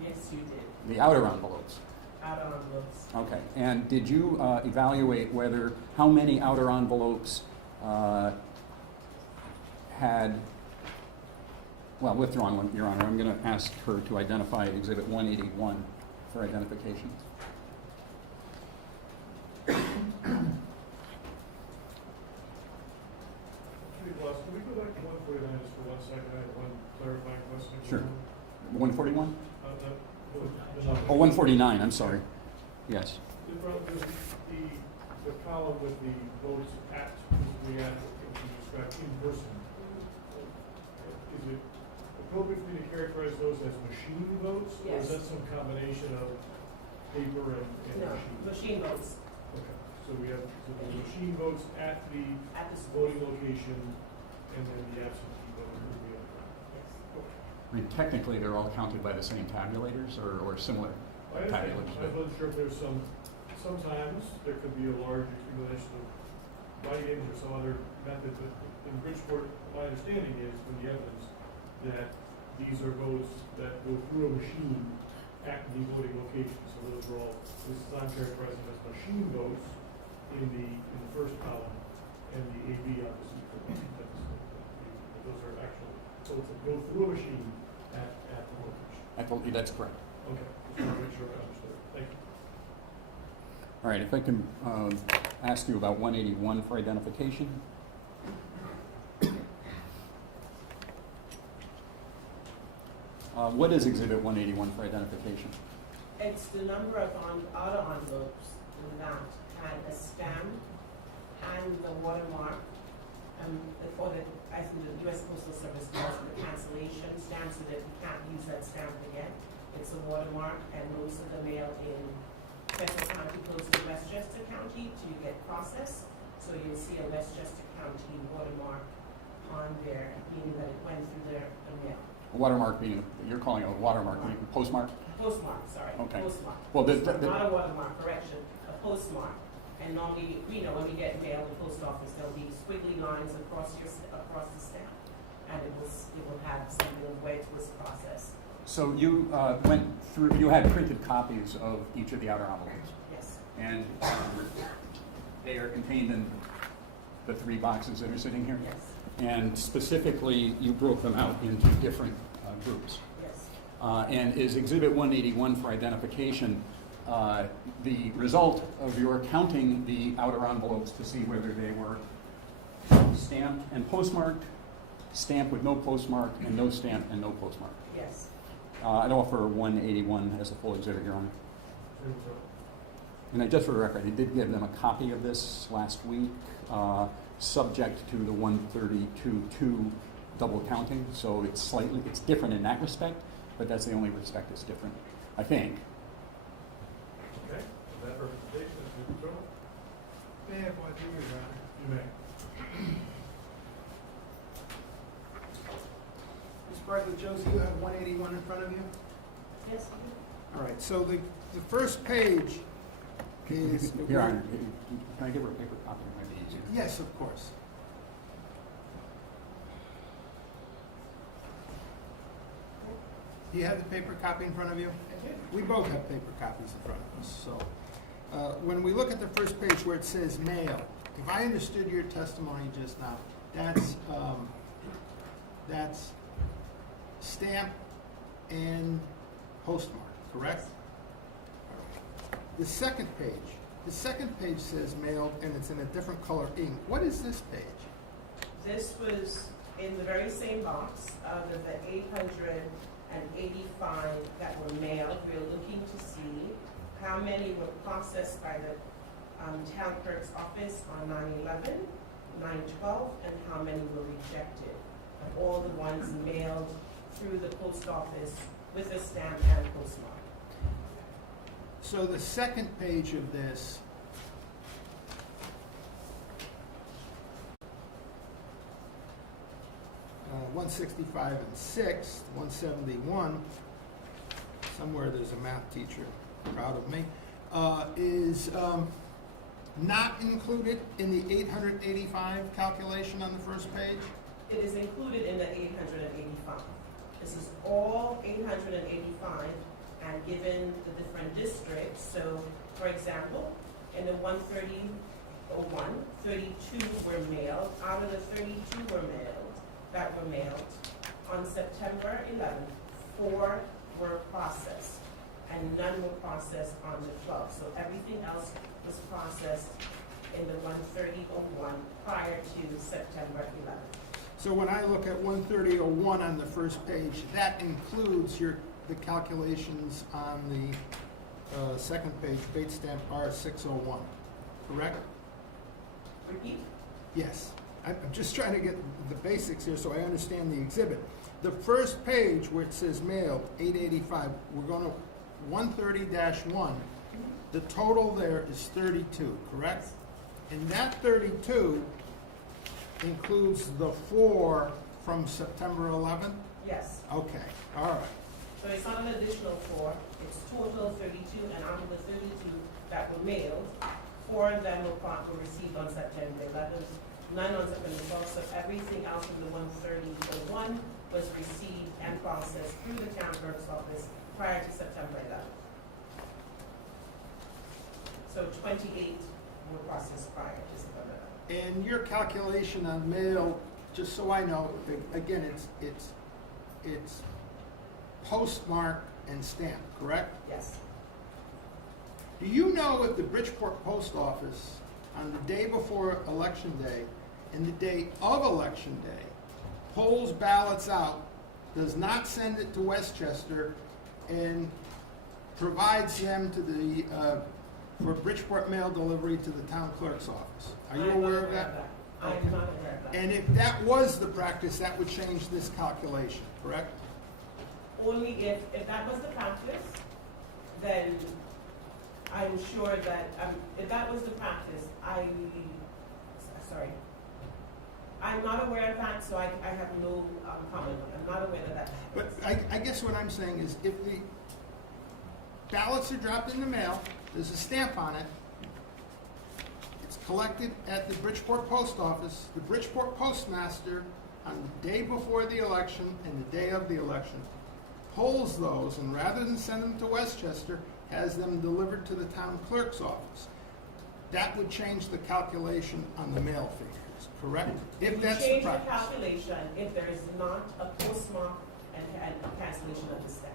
Yes, you did. The outer envelopes. Outer envelopes. Okay, and did you evaluate how many outer envelopes had, well, withdrawn one, Your Honor. I'm going to ask her to identify Exhibit 181 for identification. Can we go back to 149 just for 1 second? I have one clarifying question. Sure. 141? The Oh, 149, I'm sorry. Yes. The column with the votes at the applicant, you described in person. Is it appropriate for you to characterize those as machine votes? Or is Yes. that some combination of paper and No, machine? machine votes Okay, so we have, so the machine votes at the at the school. voting location, and then the absentee vote will be on. Yes. I mean, technically, they're all counted by the same tabulators or similar I understand. tabulators. I wasn't sure if there's sometimes there could be a large accumulation of write-ins or some other method, but in Bridgeport, my understanding is from the evidence that these are votes that go through a machine at the voting location. So those are all, this is I'm characterizing as machine votes in the first column, and the AB obviously for the next. Those are actual votes that go through a machine at the location. That's correct. Okay, just want to make sure I understood. Thank you. All right, if I can ask you about 181 for identification. What is Exhibit 181 for identification? It's the number of auto envelopes that had a stamp and the watermark, for the, I think the U.S. Postal Service calls it the cancellation stamp, so that you can't use that stamp again. It's a watermark, and most of the mail in Federal County goes to Westchester County to get processed. So you'll see a Westchester County watermark on there, meaning that it went through the mail. A watermark being, you're calling it a watermark, meaning postmark? Postmark, sorry. Okay. Postmark. Well, Not a watermark, correction, a postmark. And normally, when we get mail in the post office, there'll be squiggly lines across the stamp. And it will have something of where it was processed. So you went through, you had printed copies of each of the outer envelopes. Yes. And they are contained in the 3 boxes that are sitting here? Yes. And specifically, you broke them out into different groups. Yes. And is Exhibit 181 for identification the result of your counting the outer envelopes to see whether they were stamped and postmarked, stamped with no postmark, and no stamp and no postmark? Yes. I'd offer 181 as a full exhibit, Your Honor. And just for the record, I did give them a copy of this last week, subject to the 132.2 double counting, so it's different in that respect, but that's the only respect it's different, I think. Okay, with that representation, Mr. Control? May I have one thing, Your Honor? You may. Ms. Bartlett-Josie, you have 181 in front of you? Yes. All right, so the first page is... Your Honor, can I give her a paper copy? It might be easier. Yes, of course. Do you have the paper copy in front of you? I do. We both have paper copies in front of us, so. When we look at the first page where it says mail, if I understood your testimony just now, that's stamp and postmark, correct? The second page says mailed and it's in a different color ink. What is this page? This was in the very same box of the 885 that were mailed. We were looking to see how many were processed by the town clerk's office on 9/11, 9/12, and how many were rejected. And all the ones mailed through the post office with a stamp and postmark. So the second page of this uh, 165 and 6, 171, somewhere there's a math teacher proud of me, is not included in the 885 calculation on the first page? It is included in the 885. This is all 885 and given the different districts. So, for example, in the 13001, 32 were mailed. Out of the 32 that were mailed, on September 11th, 4 were processed, and none were processed on the 12th. So everything else was processed in the 13001 prior to September 11th. So when I look at 13001 on the first page, that includes the calculations on the second page, Bait Stamp R601, correct? Repeat? Yes. I'm just trying to get the basics here so I understand the exhibit. The first page where it says mail, 885, we're going to 130-1. The total there is 32, correct? And that 32 includes the 4 from September 11th? Yes. Okay, all right. So it's not an additional 4, it's total 32, and out of the 32 that were mailed, 4 of them were received on September 11th, 9 on September 12th, so everything else from the 13001 was received and processed through the town clerk's office prior to September 11th. So 28 were processed prior to September 11th. And your calculation on mail, just so I know, again, it's postmark and stamp, correct? Yes. Do you know if the Bridgeport Post Office, on the day before Election Day and the day of Election Day, pulls ballots out, does not send it to Westchester, and provides them to the, for Bridgeport mail delivery to the town clerk's office? Are you aware of that? I'm not aware of that. And if that was the practice, that would change this calculation, correct? Only if that was the practice, then I'm sure that, if that was the practice, sorry. I'm not aware of that, so I have no comment. I'm not aware of that. But I guess what I'm saying is if the ballots are dropped in the mail, there's a stamp on it, it's collected at the Bridgeport Post Office, the Bridgeport Postmaster, on the day before the election and the day of the election, pulls those, and rather than send them to Westchester, has them delivered to the town clerk's office. That would change the calculation on the mail figures, correct? If that's the Change the practice. calculation if there is not a postmark and a cancellation of the stamp.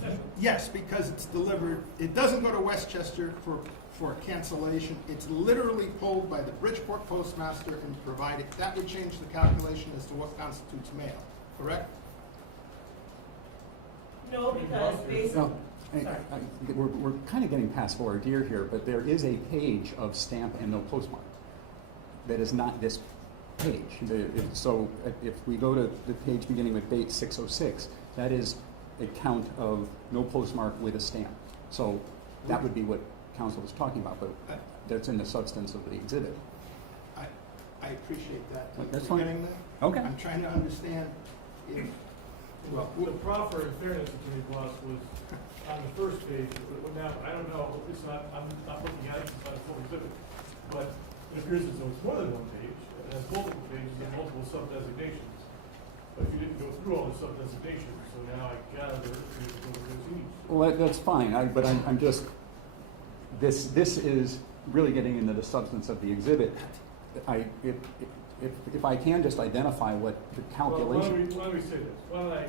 So, Yes, because it's delivered, it doesn't go to Westchester for cancellation. It's literally pulled by the Bridgeport Postmaster and provided. That would change the calculation as to what constitutes mail, correct? no, because based No, on, we're kind of getting past forward gear here, but there is a page of stamp and no postmark that is not this page. So if we go to the page beginning with date 606, that is a count of no postmark with a stamp. So that would be what council was talking about, but that's in the substance of the exhibit. I appreciate that. That's We're fine. getting there? Okay. I'm trying to understand if, well, The proffer, in fairness, Attorney Bloss, was on the first page, but now, I don't know, it's not, I'm not looking at it, it's not a full exhibit, but it appears as though it's more than one page, it has multiple pages and multiple sub-designations. But you didn't go through all the sub-designations, so now I gather you go through each. Well, that's fine, but I'm just, this is really getting into the substance of the exhibit. If I can just identify what the calculation. Well, why don't we say this? Why don't I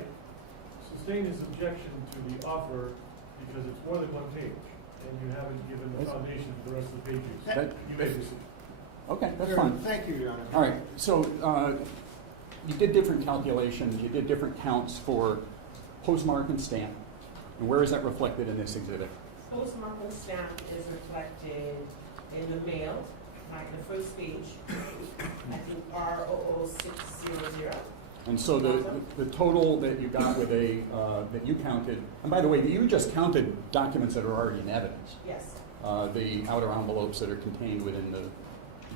sustain his objection to the offer because it's more than one page, and you haven't given the foundation for the rest of the pages. You may proceed. Okay, that's fine. Thank you, Your Honor. All right, so you did different calculations, you did different counts for postmark and stamp. And where is that reflected in this exhibit? postmark and stamp is reflected in the mail, like the first page, I think R00600. And so the total that you got with that you counted, and by the way, you just counted documents that are already in evidence. Yes. The outer envelopes that are contained within the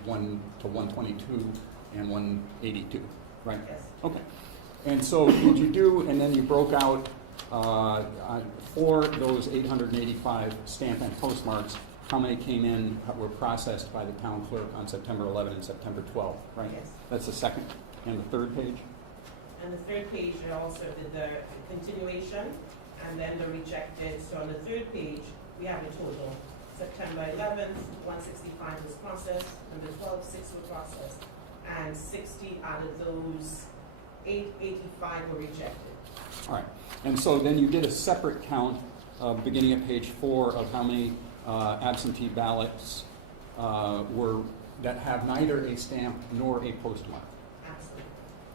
1 to 122 and 182, right? Yes. Okay. And so did you do, and then you broke out for those 885 stamp and postmarks, how many came in, were processed by the town clerk on September 11 and September 12, right? Yes. That's the second and the third page? And the third page, I also did the continuation and then the rejected. So on the third page, we have a total. September 11th, 165 was processed, and the 12th, 6 were processed, and 60 out of those 885 were rejected. All right. And so then you did a separate count beginning at page 4 of how many absentee ballots were that have neither a stamp nor a postmark. Absolutely.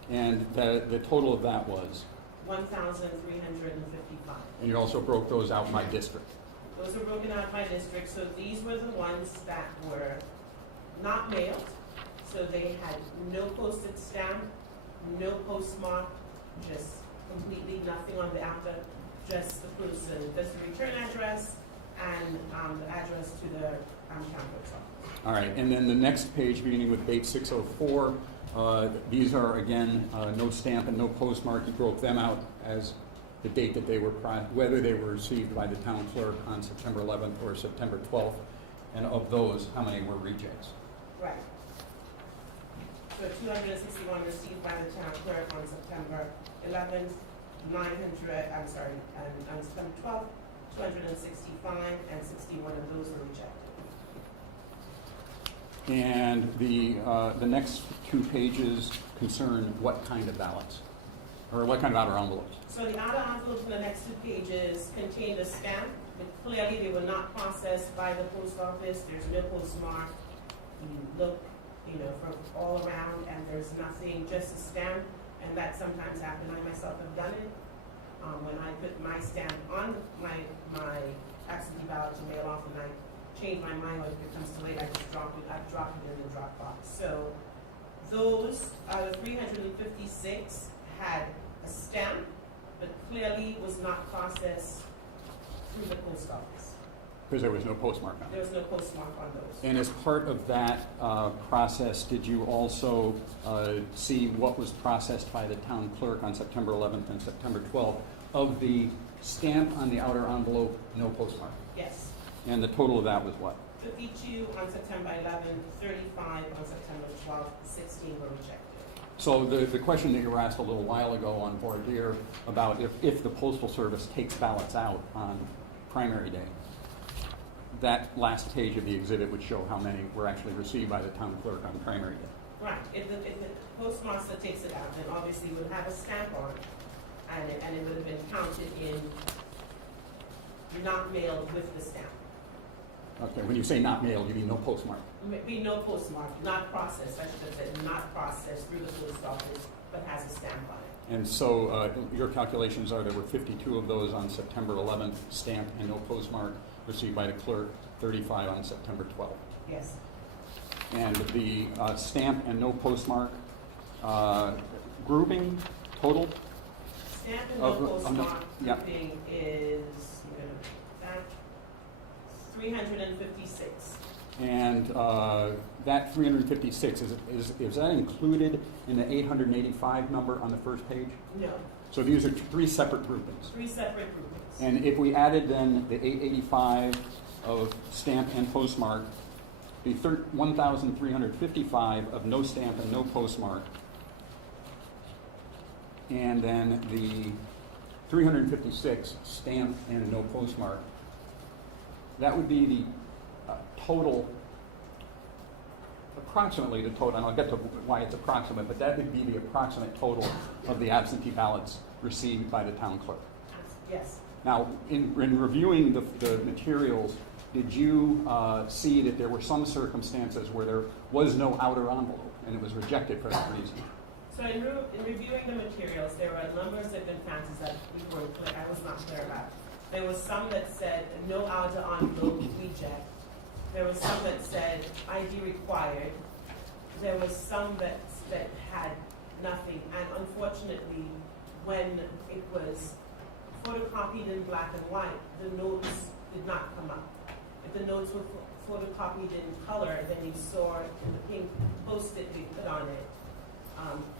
And the total of that was? 1,355. And you also broke those out by district. Those are broken out by district, so these were the ones that were not mailed. So they had no postage stamp, no postmark, just completely nothing on the outer, just the person, just the return address and the address to the town clerk's office. All right, and then the next page, beginning with date 604, these are, again, no stamp and no postmark. You broke them out as the date that they were, whether they were received by the town clerk on September 11th or September 12th. And of those, how many were rejects? Right. So 261 received by the town clerk on September 11th, on September 12th, 265, and 61 of those were rejected. And the next two pages concern what kind of ballots? Or what kind of outer envelopes? So the outer envelopes in the next two pages contained a stamp, but clearly they were not processed by the post office. There's no postmark. You look, from all around, and there's nothing, just a stamp, and that sometimes happens. I myself have done it. When I put my stamp on my absentee ballot to mail off, and I change my mind when it becomes too late, I just drop it in the drop box. So those out of 356 had a stamp, but clearly was not processed through the post office. Because there was no postmark on it. There was no postmark on those. And as part of that process, did you also see what was processed by the town clerk on September 11th and September 12th of the stamp on the outer envelope, no postmark? Yes. And the total of that was what? 52 on September 11th, 35 on September 12th, 16 were rejected. So the question that you were asked a little while ago on voir dire about if the Postal Service takes ballots out on primary day, that last page of the exhibit would show how many were actually received by the town clerk on primary day. Right. If the postmaster takes it out, then obviously it would have a stamp on it, and it would have been counted in not mailed with the stamp. Okay, when you say not mailed, you mean no postmark? Be no postmark, not processed, I should have said, not processed through the post office, but has a stamp on it. And so your calculations are there were 52 of those on September 11th, stamped and no postmark, received by the clerk, 35 on September 12th. Yes. And the stamp and no postmark grouping total? Stamp and no postmark grouping is, that 356. And that 356, is that included in the 885 number on the first page? No. So these are three separate groupings. Three separate groupings. And if we added then the 885 of stamp and postmark, the 1,355 of no stamp and no postmark, and then the 356 stamp and no postmark, that would be the total, approximately the total, and I'll get to why it's approximate, but that would be the approximate total of the absentee ballots received by the town clerk. Yes. Now, in reviewing the materials, did you see that there were some circumstances where there was no outer envelope and it was rejected for that reason? So in reviewing the materials, there were numbers of circumstances that I was not clear about. There was some that said no outer envelope, reject. There was some that said ID required. There was some that had nothing. And unfortunately, when it was photocopied in black and white, the notes did not come up. If the notes were photocopied in color, then you saw in the pink post-it we put on it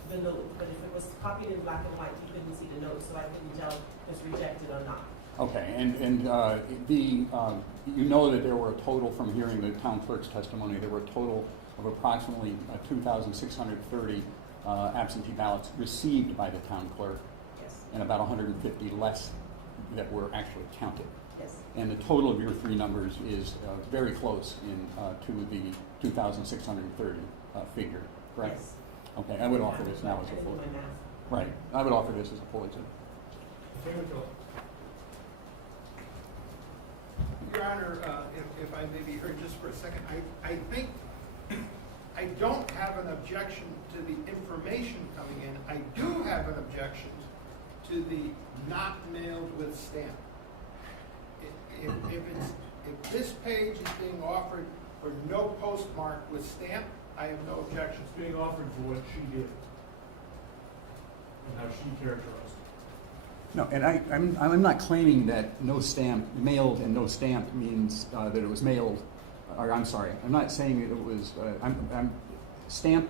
the note. But if it was copied in black and white, you couldn't see the note, so I couldn't tell if it was rejected or not. Okay, and you know that there were a total, from hearing the town clerk's testimony, there were a total of approximately 2,630 absentee ballots received by the town clerk. Yes. And about 150 less that were actually counted. Yes. And the total of your three numbers is very close to the 2,630 figure, correct? Yes. Okay, I would offer this now as a full. Right, I would offer this as a full exhibit. Your Honor, if I may be heard just for a second, I think I don't have an objection to the information coming in. I do have an objection to the not mailed with stamp. if this page is being offered for no postmark with stamp, I have no objection. It's being offered for what she did and how she characterized it. No, and I'm not claiming that no stamp, mailed and no stamp means that it was mailed, or I'm sorry, I'm not saying that it was, I'm stamp,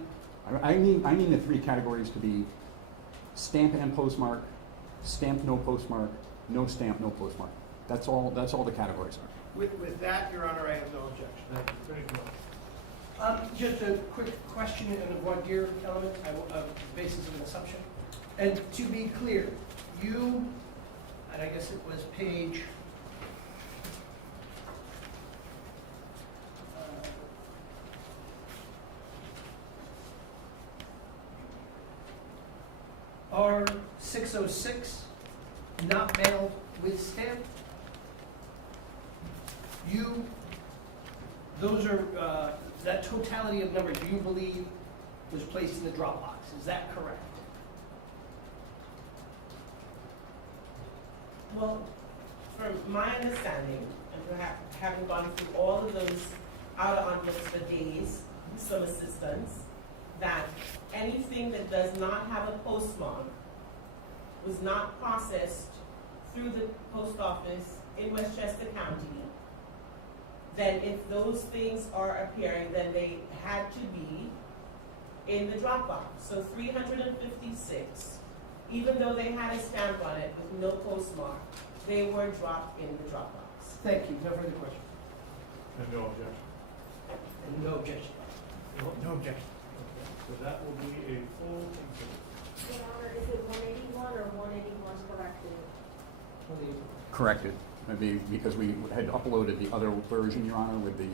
I mean the three categories to be stamp and postmark, stamp no postmark, no stamp, no postmark. That's all the categories are. With that, Your Honor, I have no objection. Thank you. Thank you. Just a quick question and a voir dire element, basis of an assumption. And to be clear, you, and I guess it was page, R606, not mailed with stamp. Those are, that totality of numbers you believe was placed in the Dropbox, is that correct? Well, from my understanding, and perhaps having gone through all of those outer envelopes for days, some assistance, that anything that does not have a postmark was not processed through the post office in Westchester County, then if those things are appearing, then they had to be in the Dropbox. So 356, even though they had a stamp on it with no postmark, they were dropped in the Dropbox. Thank you, no further questions. And no objection. And no objection. No objection. So that will be a full consent. Your Honor, is it 181 or 181 corrected? Corrected, maybe because we had uploaded the other version, Your Honor, with the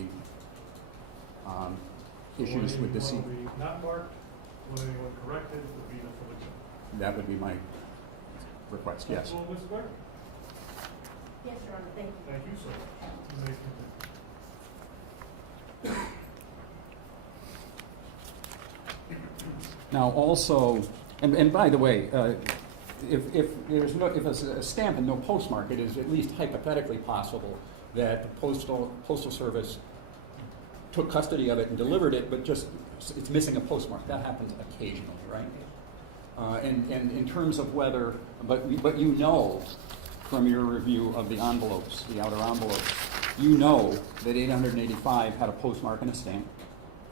issues with the 181 C. will be not marked, 181 corrected would be the full consent. That would be my request, yes. Well, Ms. Blair? Yes, Your Honor, thank you. Thank you so much. You may continue. Now also, and by the way, if there's no, if it's a stamp and no postmark, it is at least hypothetically possible that the postal service took custody of it and delivered it, but just it's missing a postmark. That happens occasionally, right? And in terms of whether, but you know from your review of the envelopes, the outer envelopes, you know that 885 had a postmark and a stamp.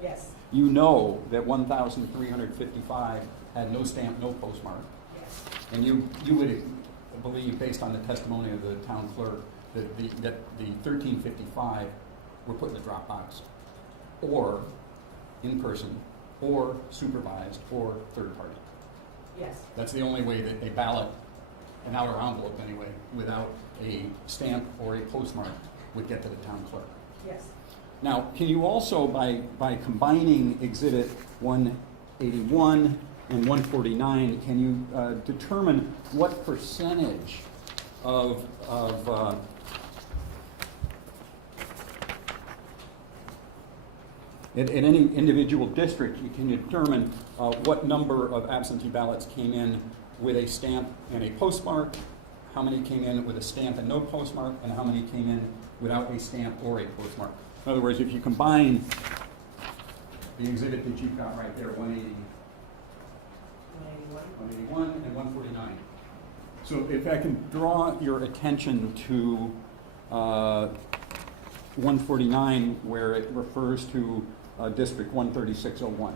Yes, You know that 1,355 had no stamp, no postmark. yes, And you would believe, based on the testimony of the town clerk, that the 1,355 were put in the Dropbox, or in person, or supervised, or third party. yes, That's the only way that a ballot, an outer envelope anyway, without a stamp or a postmark would get to the town clerk. yes. Now, can you also, by combining Exhibit 181 and 149, can you determine what percentage of in any individual district, you can determine what number of absentee ballots came in with a stamp and a postmark, how many came in with a stamp and no postmark, and how many came in without a stamp or a postmark. In other words, if you combine the exhibit that you've got right there, 181 and 149. So if I can draw your attention to 149, where it refers to District 13601.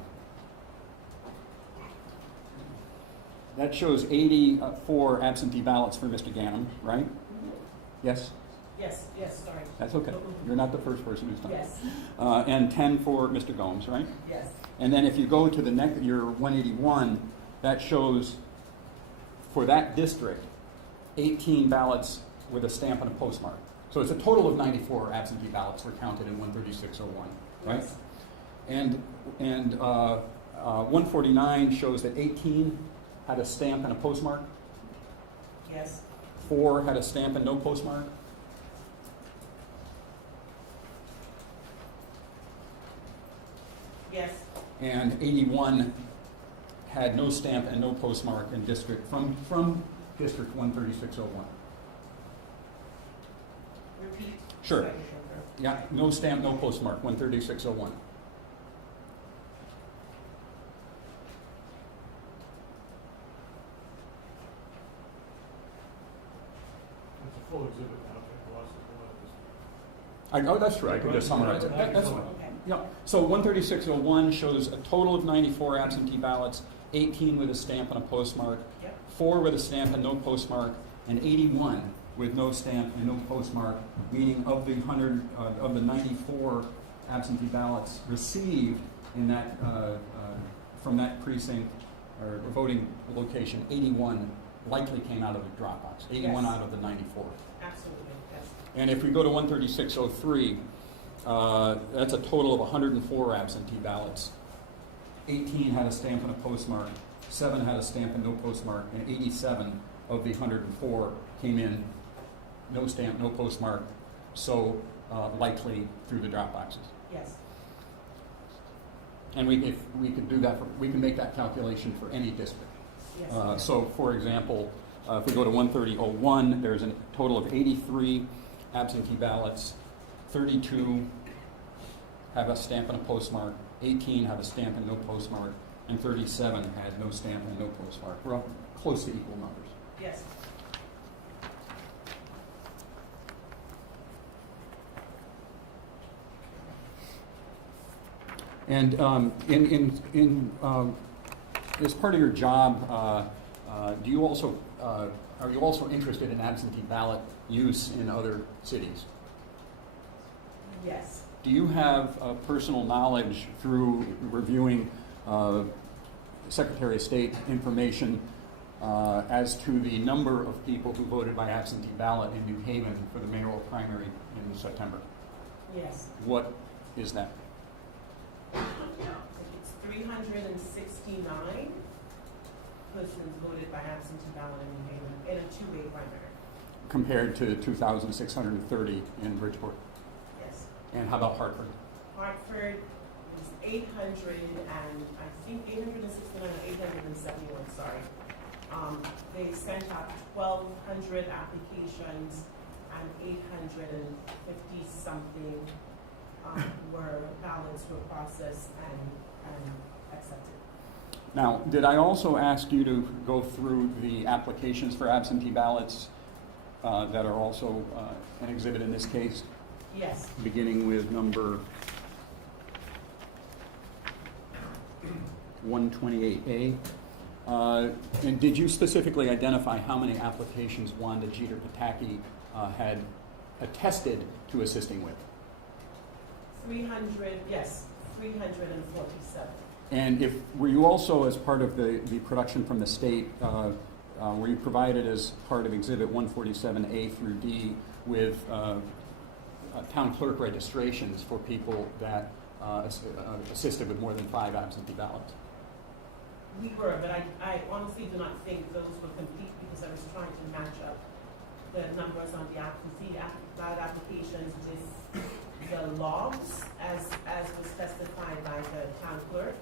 That shows 84 absentee ballots for Mr. Ganim, right? Yes? Yes, yes, sorry. That's okay. You're not the first person who's done it. Yes, And 10 for Mr. Gomes, right? yes, And then if you go to the next, your 181, that shows for that district, 18 ballots with a stamp and a postmark. So it's a total of 94 absentee ballots were counted in 13601, right? Yes. And 149 shows that 18 had a stamp and a postmark, yes, 4 had a stamp and no postmark, yes, and 81 had no stamp and no postmark in district from District 13601. repeat? Sure. So I can confirm. Yeah, no stamp, no postmark, 13601. It's a full exhibit now, okay, lots of this. Oh, that's true, I could just summarize it. That's fine. Okay. Yeah, so 13601 shows a total of 94 absentee ballots, 18 with a stamp and a postmark, Yep. 4 with a stamp and no postmark, and 81 with no stamp and no postmark, meaning of the 94 absentee ballots received in that from that precinct or voting location, 81 likely came out of the drop box. 81 Yes. out of the 94. Absolutely, yes. And if we go to 13603, that's a total of 104 absentee ballots. 18 had a stamp and a postmark, 7 had a stamp and no postmark, and 87 of the 104 came in no stamp, no postmark, so likely through the drop boxes. Yes. And if we could do that, we can make that calculation for any district. Yes. So, for example, if we go to 13001, there's a total of 83 absentee ballots, 32 have a stamp and a postmark, 18 have a stamp and no postmark, and 37 had no stamp and no postmark. We're up close to equal numbers. Yes. And as part of your job, do you also are you also interested in absentee ballot use in other cities? Yes. Do you have personal knowledge through reviewing Secretary of State information as to the number of people who voted by absentee ballot in New Haven for the mayoral primary in September? Yes. What is that? It's 369 persons voted by absentee ballot in New Haven in a two-way primary. Compared to 2,630 in Bridgeport? Yes. And how about Hartford? Hartford is 800 and I think 869 or 871, sorry. They sent out 1,200 applications and 850 something ballots were processed and accepted. Now, did I also ask you to go through the applications for absentee ballots that are also an exhibit in this case? Yes. Beginning with number 128A. And did you specifically identify how many applications Wanda Jeter Pataki had attested to assisting with? 300, yes, 347. And were you also, as part of the production from the state, were you provided as part of Exhibit 147A through D with town clerk registrations for people that assisted with more than 5 absentee ballots? We were, but I honestly do not think those were complete because I was trying to match up the numbers on the absentee ballot applications with the logs as was specified by the town clerk,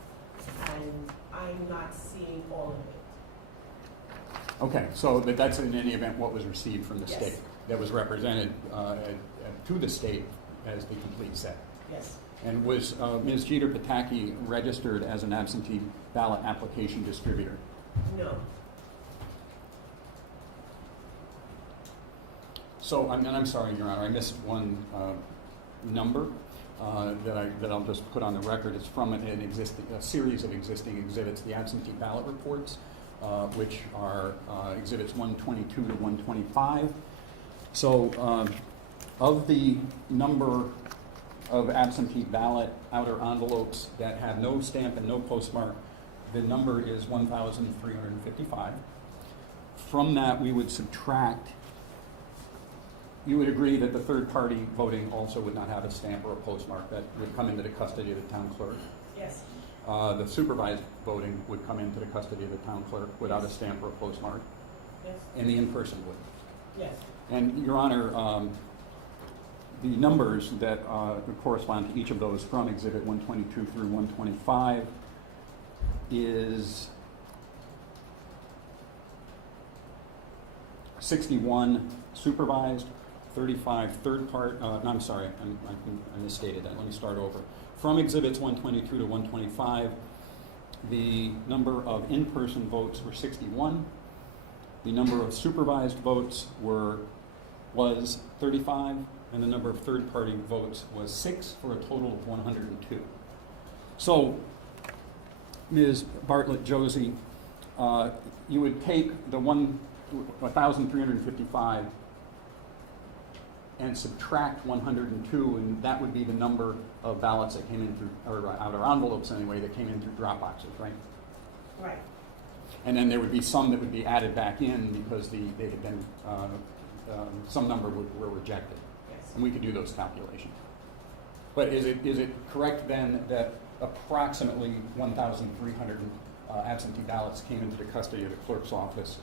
and I'm not seeing all of it. Okay, so that's in any event what was received from the Yes. state that was represented to the state as the complete set. Yes. And was Ms. Jeter Pataki registered as an absentee ballot application distributor? No. So, I'm sorry, Your Honor, I missed one number that I'll just put on the record. It's from a series of existing exhibits, the absentee ballot reports, which are exhibits 122 to 125. So, of the number of absentee ballot outer envelopes that have no stamp and no postmark, the number is 1,355. From that, we would subtract. You would agree that the third-party voting also would not have a stamp or a postmark, that would come into the custody of the town clerk. Yes. The supervised voting would come into the custody of the town clerk without a stamp or a postmark, Yes. and the in-person would. Yes. And, Your Honor, the numbers that correspond to each of those from Exhibit 122 through 125 is 61 supervised, 35, third part, no, I'm sorry, I misstated that. Let me start over. From exhibits 122 to 125, the number of in-person votes were 61. The number of supervised votes was 35, and the number of third-party votes was 6, for a total of 102. So, Ms. Bartlett-Josie, you would take the 1,355 and subtract 102, and that would be the number of ballots that came in through, or outer envelopes anyway, that came in through drop boxes, right? Right. And then there would be some that would be added back in because they had been, some number were rejected. Yes. And we could do those calculations. But is it correct then that approximately 1,300 absentee ballots came into the custody of the clerk's office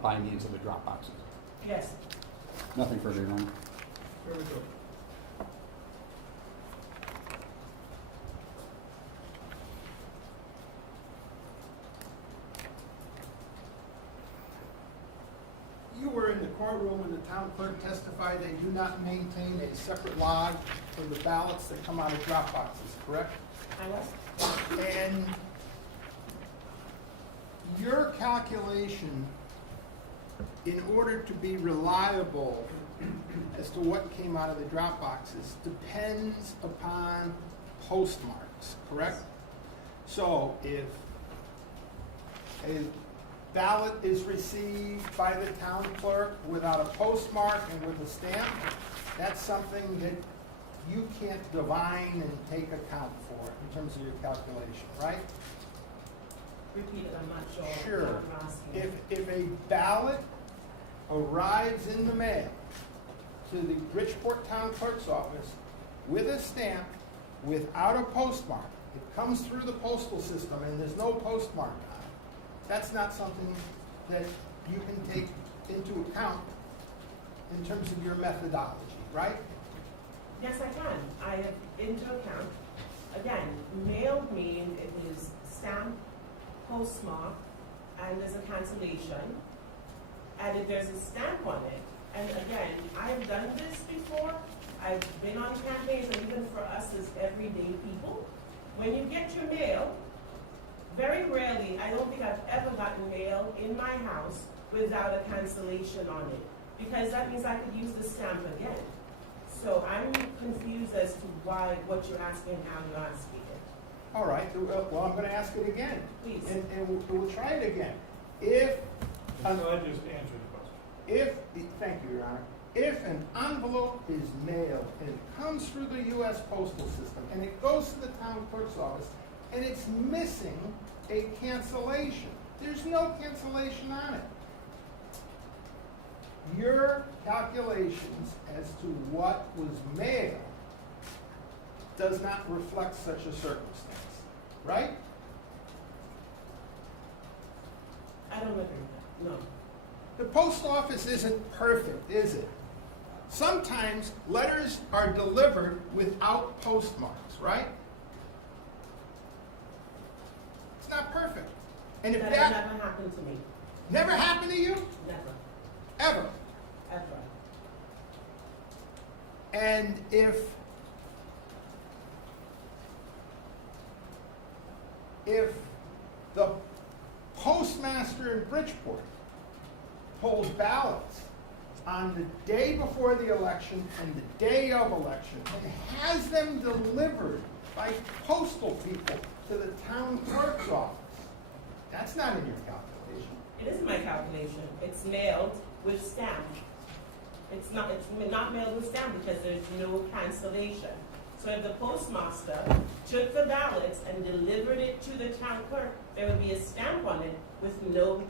by means of the drop boxes? Yes. Nothing further, Your Honor. Very good. You were in the courtroom when the town clerk testified they do not maintain a separate log for the ballots that come out of drop boxes, correct? I was? And your calculation, in order to be reliable as to what came out of the drop boxes, depends upon postmarks, correct? So if a ballot is received by the town clerk without a postmark and with a stamp, that's something that you can't divine and take account for in terms of your calculation, right? Repeat it, I'm not sure. Sure. what I'm asking. If a ballot arrives in the mail to the Bridgeport Town Clerk's office with a stamp, without a postmark, it comes through the postal system and there's no postmark on it, that's not something that you can take into account in terms of your methodology, right? Yes, I can. I have into account. Again, mailed mean it is stamped, postmark, and there's a cancellation. And if there's a stamp on it, and again, I've done this before. I've been on campaigns, and even for us as everyday people, when you get your mail, very rarely, I don't think I've ever gotten mail in my house without a cancellation on it, because that means I could use the stamp again. So I'm confused as to why, what you're asking, how you're asking it. All right, well, I'm gonna ask it again. Please. And we'll try it again. If, So I just answered the question. thank you, Your Honor. If an envelope is mailed and it comes through the U.S. postal system and it goes to the town clerk's office and it's missing a cancellation, there's no cancellation on it. Your calculations as to what was mailed does not reflect such a circumstance, right? I don't agree with that, no. The post office isn't perfect, is it? Sometimes letters are delivered without postmarks, right? It's not perfect. And if That that has never happened to me. never happened to you, Never, ever, ever. and if the postmaster in Bridgeport pulls ballots on the day before the election and the day of election and has them delivered by postal people to the town clerk's office, that's not in your calculation. It isn't my calculation. It's mailed with stamp. It's not mailed with stamp because there's no cancellation. So if the postmaster took the ballots and delivered it to the town clerk, there would be a stamp on it with no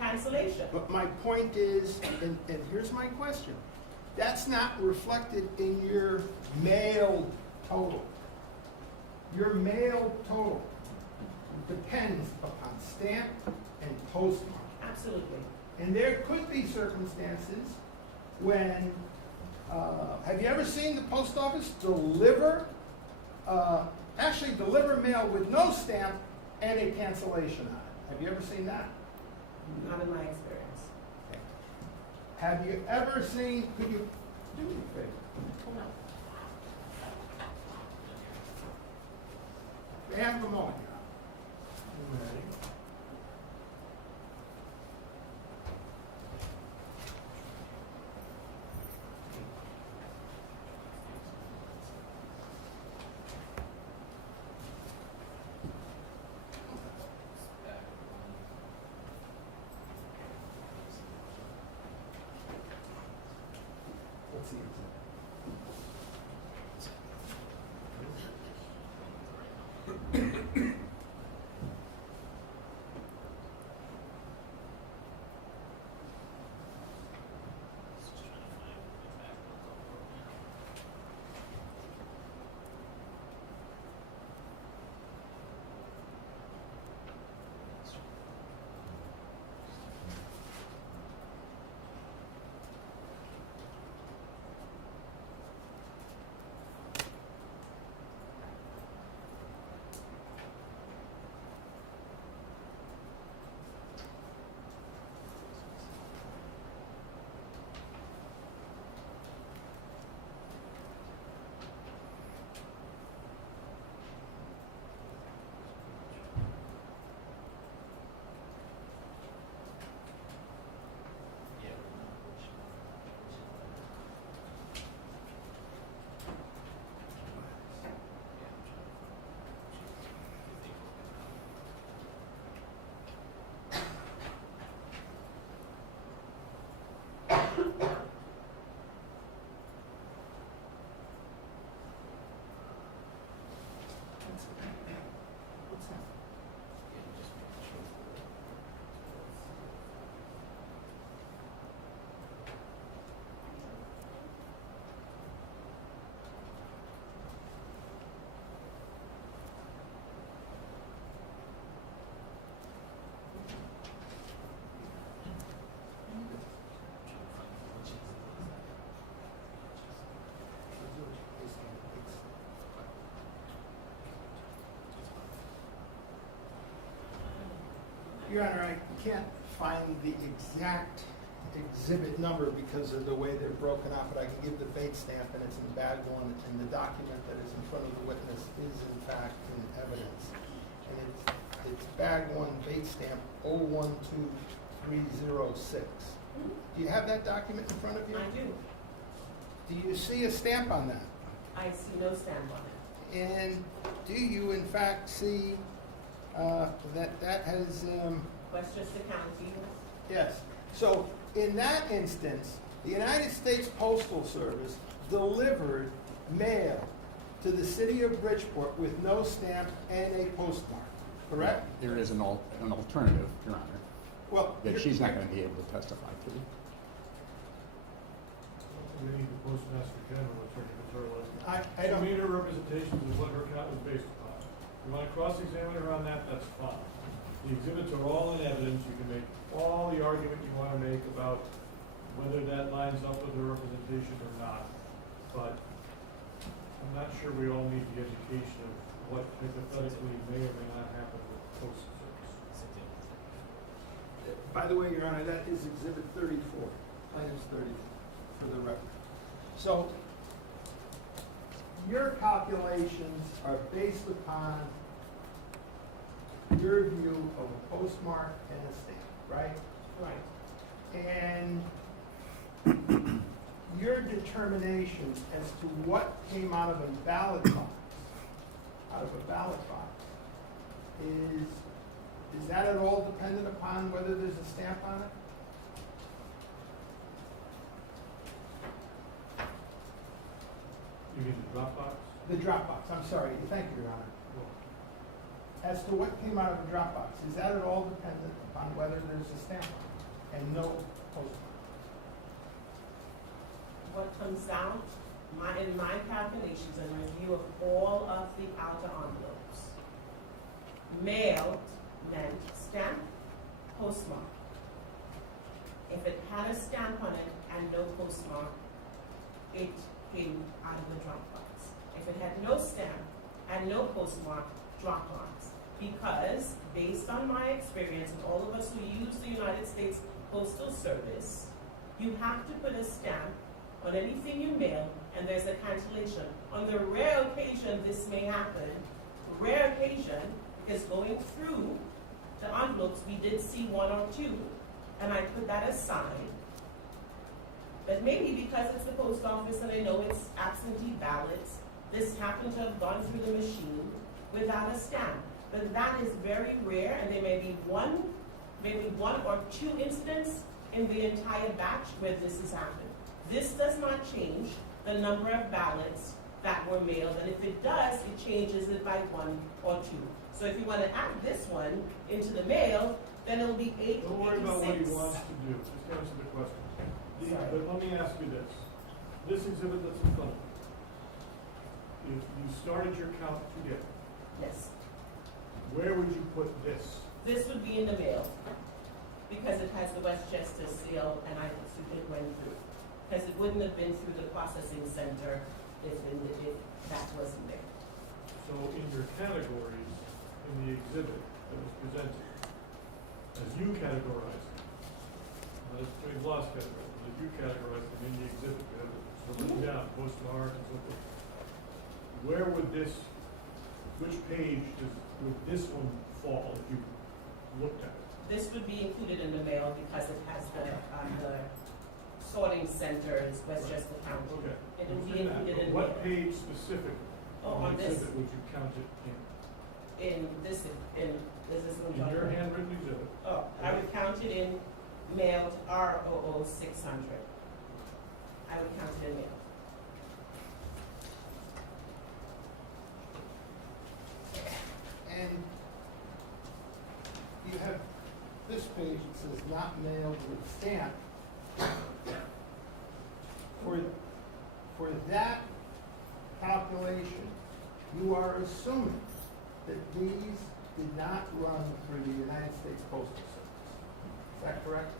cancellation. But my point is, and here's my question, that's not reflected in your mailed total. Your mailed total depends upon stamp and postmark. Absolutely. And there could be circumstances when, have you ever seen the post office deliver mail with no stamp and a cancellation on it? Have you ever seen that? Not in my experience. Have you ever seen, could you Do me a favor. Come on. May I have a moment, Your Honor? Let's see. Your Honor, I can't find the exact exhibit number because of the way they're broken out, but I can give the fate stamp, and it's in bag one, and the document that is in front of the witness is in fact in evidence. And it's bag one, fate stamp 012306. Do you have that document in front of you? I do. Do you see a stamp on that? I see no stamp on it. And do you in fact see that has... Westchester County. Yes. So in that instance, the United States Postal Service delivered mail to the city of Bridgeport with no stamp and a postmark, correct? There is an alternative, Your Honor, Well, that she's not going to be able to testify to. We need the Postmaster General, Attorney Paterno. I don't... She made her representations of what her account was based upon. You want to cross-examine her on that, that's fine. The exhibits are all in evidence, you can make all the argument you want to make about whether that lines up with her representation or not. But I'm not sure we all need the education of what hypothetically may or may not happen with the Postal Service. By the way, Your Honor, that is Exhibit 34, Plaintiff's 30, for the record. So your calculations are based upon your view of a postmark and a stamp, right? Right. And your determination as to what came out of a ballot box, is that at all dependent upon whether there's a stamp on it? You mean the Dropbox? The Dropbox, I'm sorry, thank you, Your Honor. As to what came out of a Dropbox, is that at all dependent upon whether there's a stamp on it and no postmark? What comes down, in my calculations and review of all of the outer envelopes, mailed meant stamp, postmark. If it had a stamp on it and no postmark, it came out of the Dropbox. If it had no stamp and no postmark, Dropbox. Because based on my experience and all of us who use the United States Postal Service, you have to put a stamp on anything you mail and there's a cancellation. On the rare occasion this may happen, rare occasion, because going through the envelopes, we did see one or two, and I put that aside. But maybe because it's the post office and I know it's absentee ballots, this happened to have gone through the machine without a stamp. But that is very rare, and there may be maybe one or two incidents in the entire batch where this has happened. This does not change the number of ballots that were mailed, and if it does, it changes it by one or two. So if you want to add this one into the mail, then it'll be 886. Don't worry about what he wants to do, just answer the question. Sorry. But let me ask you this. This exhibit that's in front of you, if you started your count today, Yes. where would you put this? This would be in the mail, because it has the Westchester seal, and I assume it went through. Because it wouldn't have been through the processing center if that wasn't there. So in your categories, in the exhibit that was presented, as you categorize them, not as Attorney Bloss categorized them, as you categorize them in the exhibit, you have it written down, postmark and so forth. Where would which page would this one fall if you looked at it? This would be included in the mail because it has the sorting centers, Westchester County. Okay. It would be Understand that, included but in what mail. page specifically Oh, in on the this, exhibit would you count it in? this is In your handwritten exhibit? Oh, I would count it in mailed ROO 600. I would count it in mail. And you have this page, it says not mailed with stamp. For that calculation, you are assuming that these did not run through the United States Postal Service. Is that correct?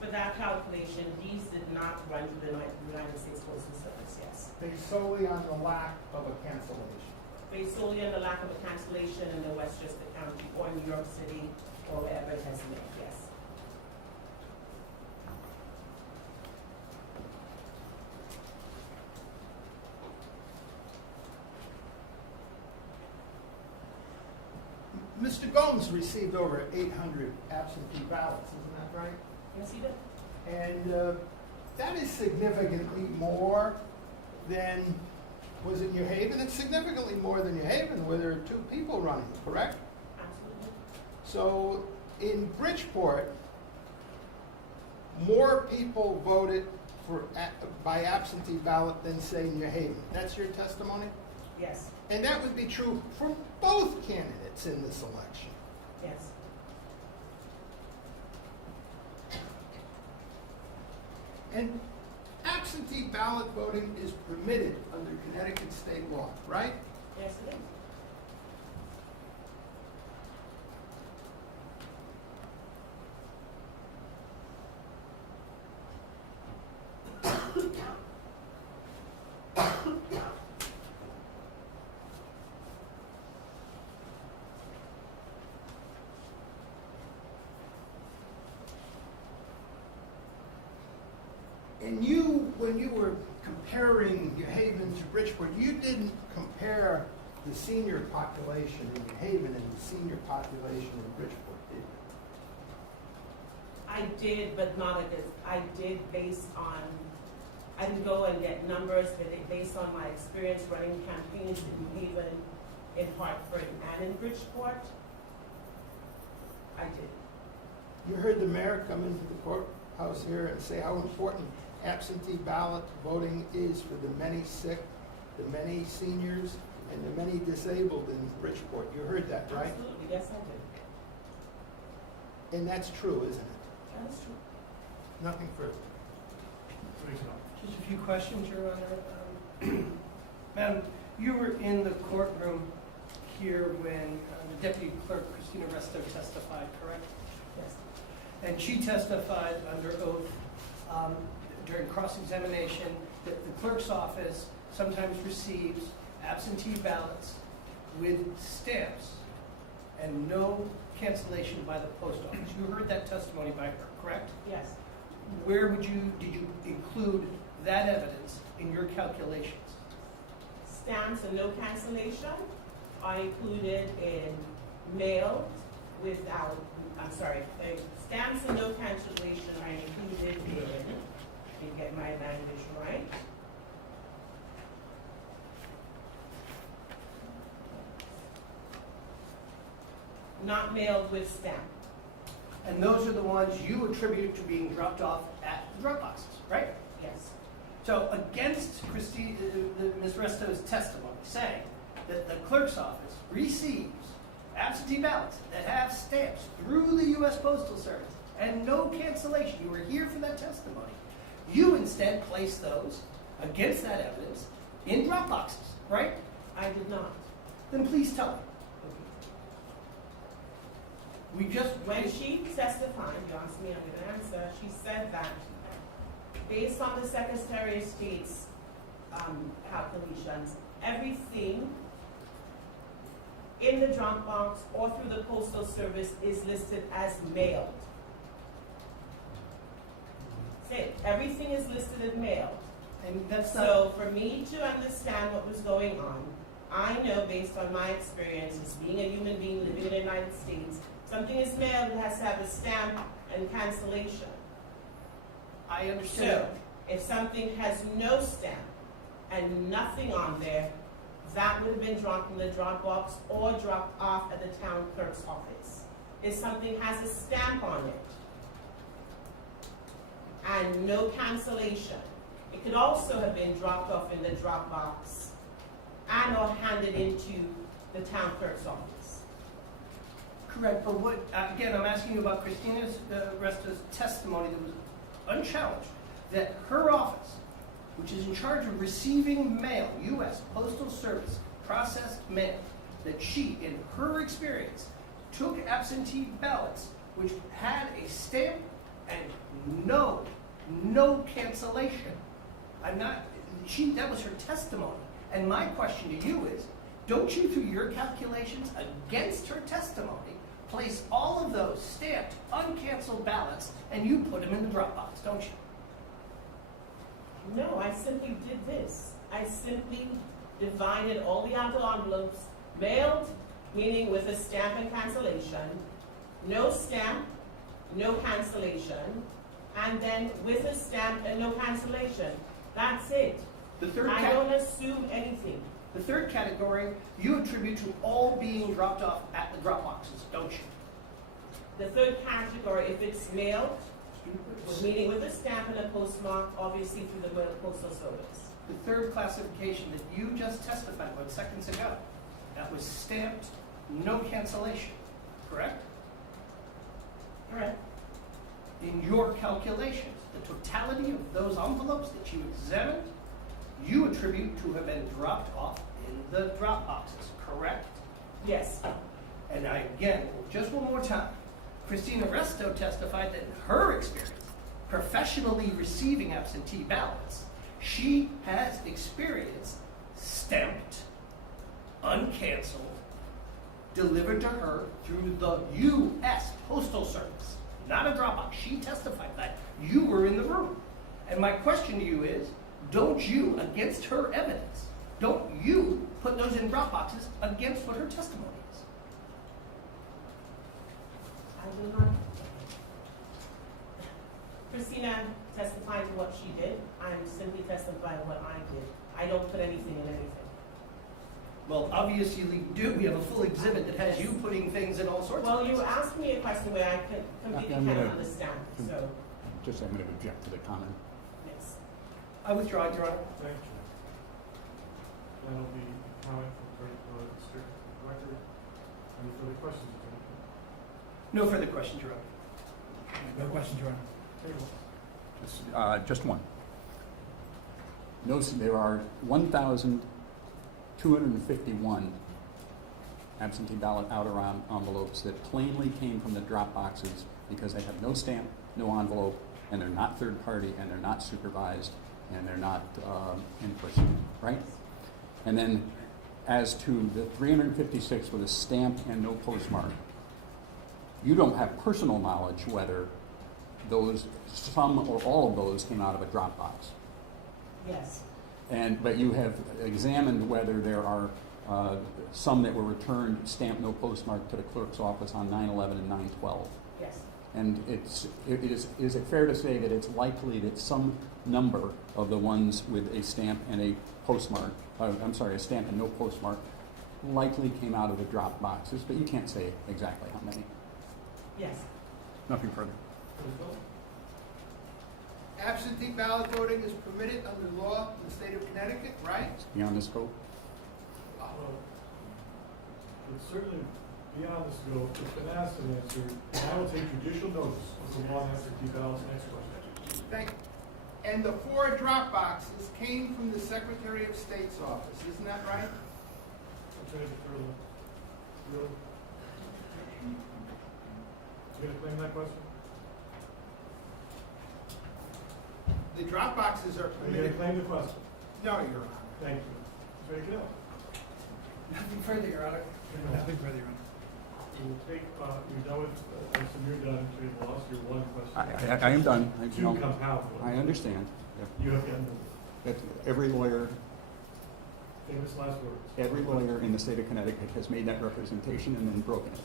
For that calculation, these did not run to the United States Postal Service, yes. Based solely on the lack of a cancellation. Based solely on the lack of a cancellation in the Westchester County or New York City or wherever it has been, yes. Mr. Gomes received over 800 absentee ballots, isn't that right? Yes, he did. And that is significantly more than, was it New Haven? It's significantly more than New Haven, where there are 2 people running, correct? Absolutely. So in Bridgeport, more people voted by absentee ballot than, say, New Haven. That's your testimony? Yes, And that would be true for both candidates in this election. yes. And absentee ballot voting is permitted under Connecticut state law, right? Yes, it is. And you, when you were comparing New Haven to Bridgeport, you didn't compare the senior population in New Haven and the senior population in Bridgeport, did you? I did, but not at this. I did based on, I didn't go and get numbers, but based on my experience running campaigns in New Haven, in Hartford, and in Bridgeport. I did. You heard the mayor come into the courthouse here and say how important absentee ballot voting is for the many sick, the many seniors, and the many disabled in Bridgeport. You heard that, right? Absolutely, yes, I did. And that's true, isn't it? That is true. Nothing further. Please, no. Just a few questions, Your Honor. Madam, you were in the courtroom here when the Deputy Clerk, Christina Resto, testified, correct? Yes. And she testified under oath during cross-examination that the clerk's office sometimes receives absentee ballots with stamps and no cancellation by the post office. You heard that testimony by her, correct? Yes. Where did you include that evidence in your calculations? Stamps and no cancellation are included in mailed without, stamps and no cancellation are included in, let me get my language right. Not mailed with stamp. And those are the ones you attribute to being dropped off at the drop boxes, right? Yes. So against Ms. Resto's testimony saying that the clerk's office receives absentee ballots that have stamps through the U.S. Postal Service and no cancellation, you were here for that testimony, you instead placed those against that evidence in drop boxes, right? I did not. Then please tell me. When she testified, you asked me, I'm going to answer, she said that based on the Secretary of State's calculations, everything in the drop box or through the Postal Service is listed as mailed. Say, everything is listed as mailed. And that's So for me to understand what was going on, I know based on my experience as being a human being living in the United States, something is mailed, it has to have a stamp and cancellation. I understand. So if something has no stamp and nothing on there, that would have been dropped in the drop box or dropped off at the town clerk's office. If something has a stamp on it and no cancellation, it could also have been dropped off in the drop box and or handed into the town clerk's office. Correct, but what, again, I'm asking you about Christina Resto's testimony that was unchallenged, that her office, which is in charge of receiving mail, U.S. Postal Service, processed mail, that she, in her experience, took absentee ballots which had a stamp and no cancellation. That was her testimony. And my question to you is, don't you, through your calculations against her testimony, place all of those stamped, uncanceled ballots, and you put them in the drop box, don't you? No, I simply did this. I simply divided all the outer envelopes, mailed, meaning with a stamp and cancellation, no stamp, no cancellation, and then with a stamp and no cancellation. That's it. I don't assume anything. The third category, you attribute to all being dropped off at the drop boxes, don't you? The third category, if it's mailed, meaning with a stamp and a postmark, obviously through the Postal Service. The third classification that you just testified about seconds ago, that was stamped, no cancellation, correct? Correct. In your calculations, the totality of those envelopes that you examined, you attribute to have been dropped off in the drop boxes, correct? Yes. And again, just one more time, Christina Resto testified that in her experience, professionally receiving absentee ballots, she has experienced stamped, uncanceled, delivered to her through the U.S. Postal Service, not a drop box. She testified that. You were in the room. And my question to you is, don't you, against her evidence, don't you put those in drop boxes against what her testimony is? I do not. Christina testified to what she did. I'm simply testifying what I did. I don't put anything in anything. Well, obviously we do. We have a full exhibit that has you putting things in all sorts of Well, you places. asked me a question where I completely I'm can't gonna- understand, so, Just, I'm going to object to the comment. yes. I withdraw it, Your Honor. Thank you. That'll be comment from the director. Any further questions, Attorney? No further questions, Your Honor. No questions, Your Honor. Just one. Notice there are 1,251 absentee ballot outer envelopes that plainly came from the drop boxes because they have no stamp, no envelope, and they're not third party, and they're not supervised, and they're not in person, right? And then as to the 356 with a stamp and no postmark, you don't have personal knowledge whether those, some or all of those came out of a drop box. Yes, But you have examined whether there are some that were returned stamped no postmark to the clerk's office on 9/11 and 9/12. yes, And is it fair to say that it's likely that some number of the ones with a stamp and a postmark, a stamp and no postmark, likely came out of the drop boxes, but you can't say exactly how many. yes. Nothing further. Absentee ballot voting is permitted under law in the state of Connecticut, right? It's beyond the scope. Well, it's certainly beyond the scope, it's been asked and answered, and I will take judicial notice of the law and absentee ballots. Next question. Thank you. And the 4 drop boxes came from the Secretary of State's office, isn't that right? Attorney Curley, really? You gonna claim that question? The drop boxes are Are you gonna permitted. claim the question? No, Your Honor. Thank you. Attorney Cadell? Nothing further, Your Honor. Nothing further, Your Honor. We'll take, you know it, I assume you're done, Attorney Blas, your one question. I am done. Two compound. I understand. You have gotten That every lawyer, famous last words. every lawyer in the state of Connecticut has made that representation and then broken it.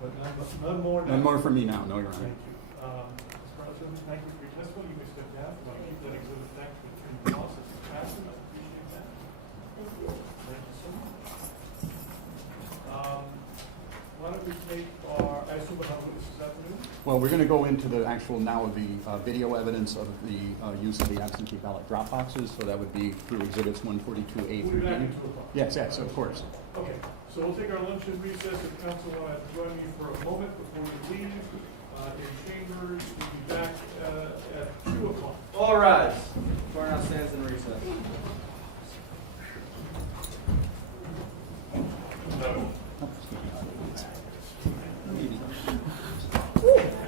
But none more now. None more from me now, no, Your Honor. Thank you. Ms. Carlson, thank you for your testimony. You may step down. If you want to keep that exhibit back to Attorney Blas, if you pass it, I appreciate that. Thank you so much. Why don't we take I assume we'll have witnesses this afternoon? Well, we're going to go into the actual now the video evidence of the use of the absentee ballot drop boxes. So that would be through exhibits 142A We'll be through back D. in 2 o'clock. Yes, yes, of course. Okay, so we'll take our lunch and recess. If council want to join me for a moment before we leave in chambers, we'll be back at 2 o'clock. All rise. Court now stands in recess.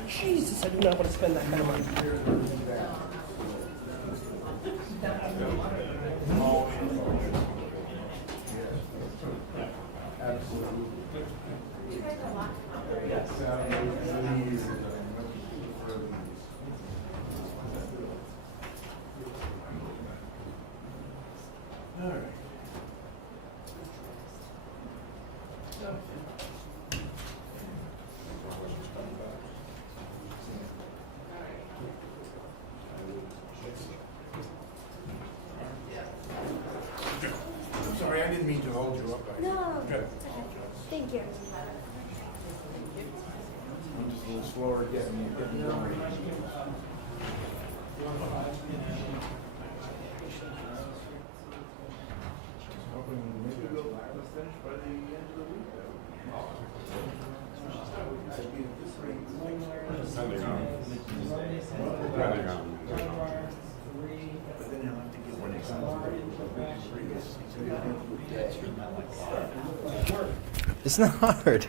Jesus, I do not want to spend that kind of money. I'm sorry, I didn't mean to hold you up. No. Good. Thank you. I'm just a little slower getting going. Hoping maybe we'll finish by the end of the week. But then he'll have to get one exam. It's not hard.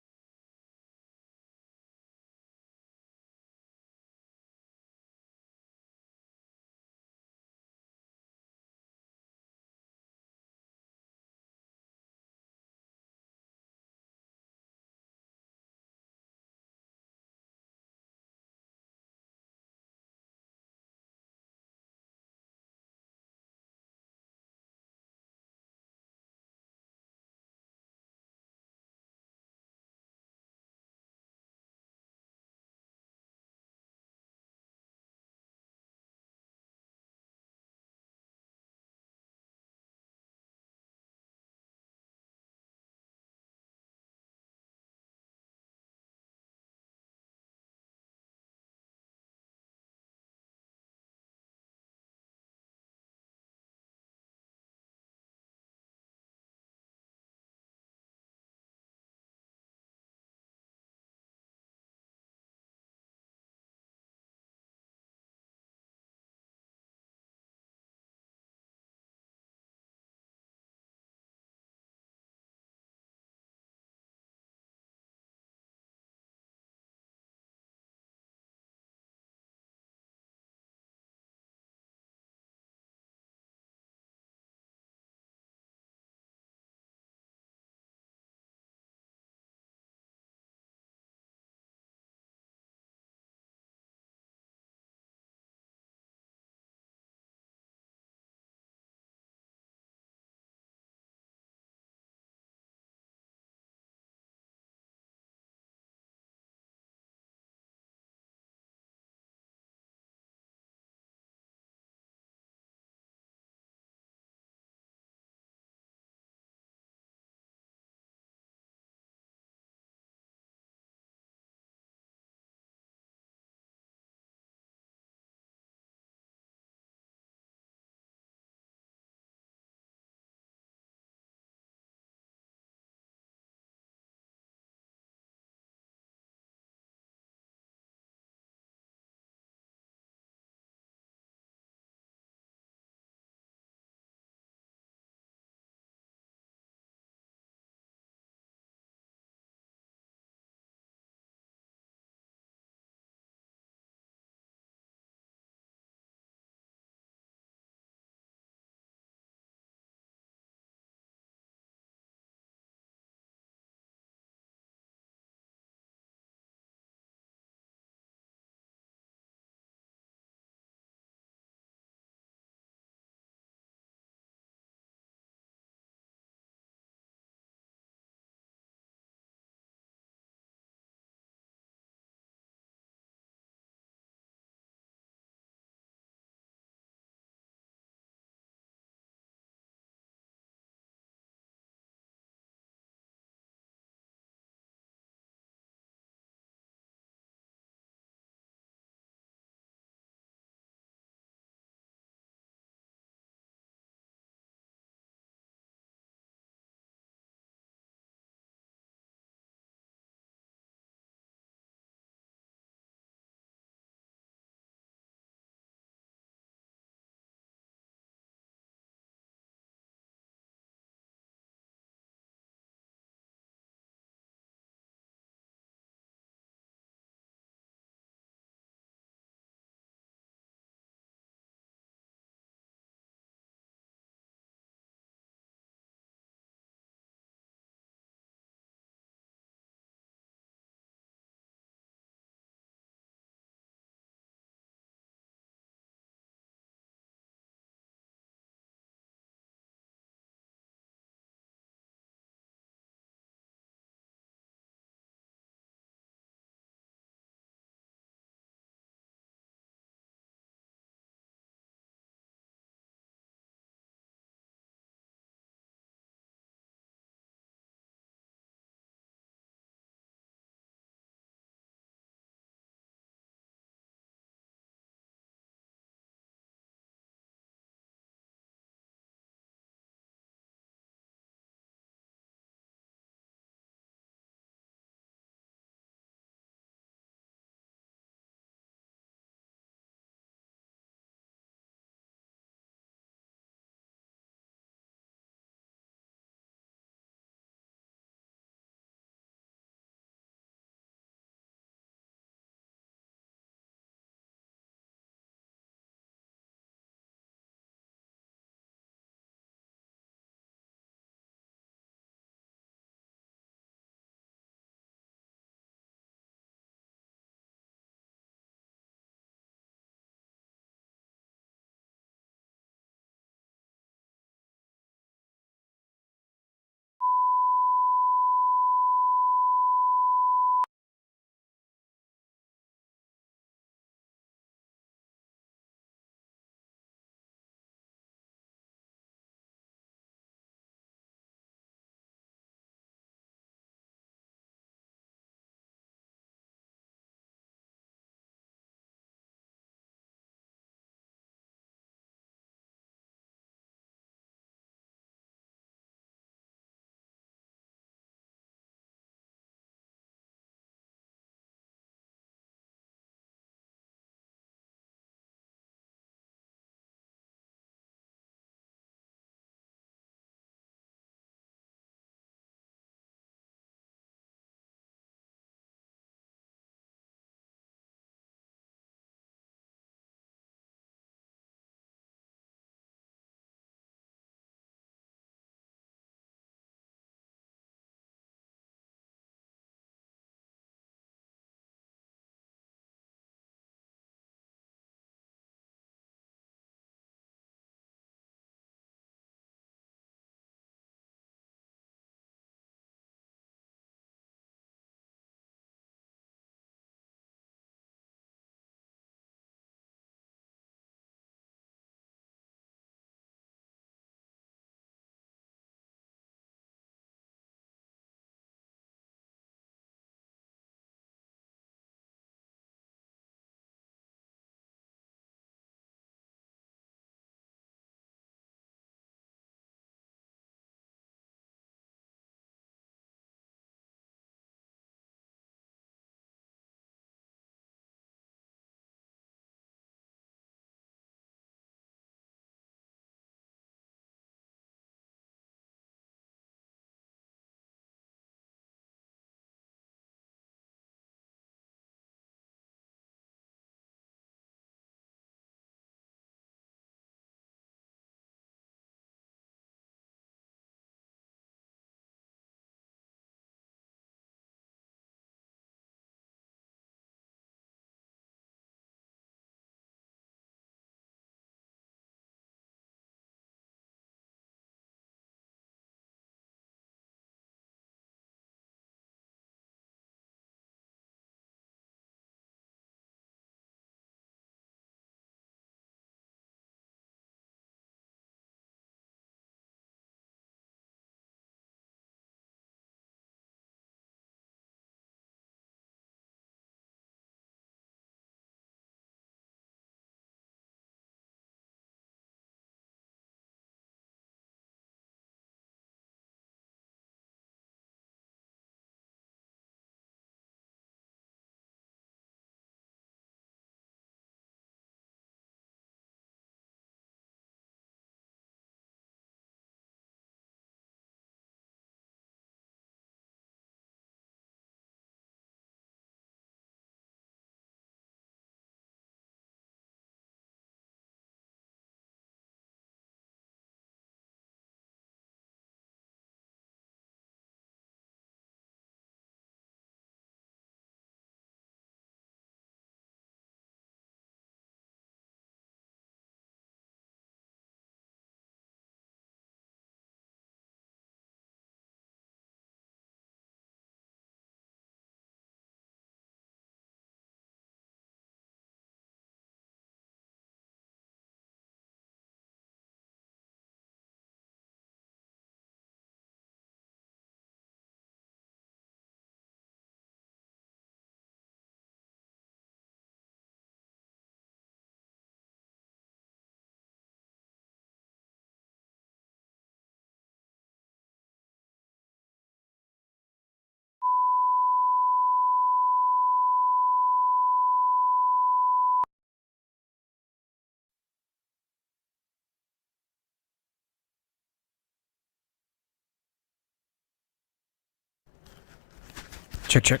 Check, check.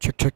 Check, check.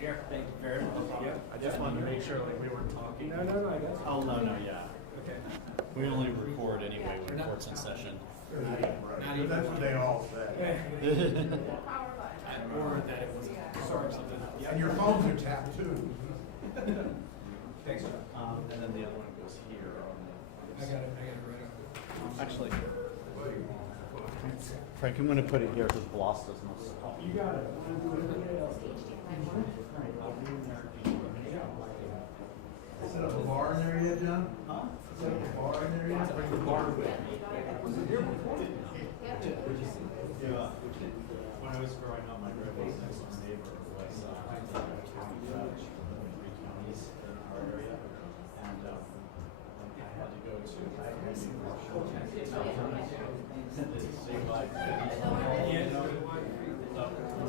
Here, thank you very much. I just wanted to make sure like we weren't talking. No, I guess. Oh, no, yeah. Okay. We only record anyway when court's in session. Not even. That's what they all say. Or that it was, sorry, something. And your phones are tapped too. Thanks, John. And then the other one goes here on the. I got it right up. Actually, Frank, I'm gonna put it here because Bloss doesn't know. You got it. Set up a bar in there yet, John? Huh? Set up a bar in there yet? Bring the bar with me. Yeah. When I was growing up, my next door neighbor was three counties in our area, and I had to go to.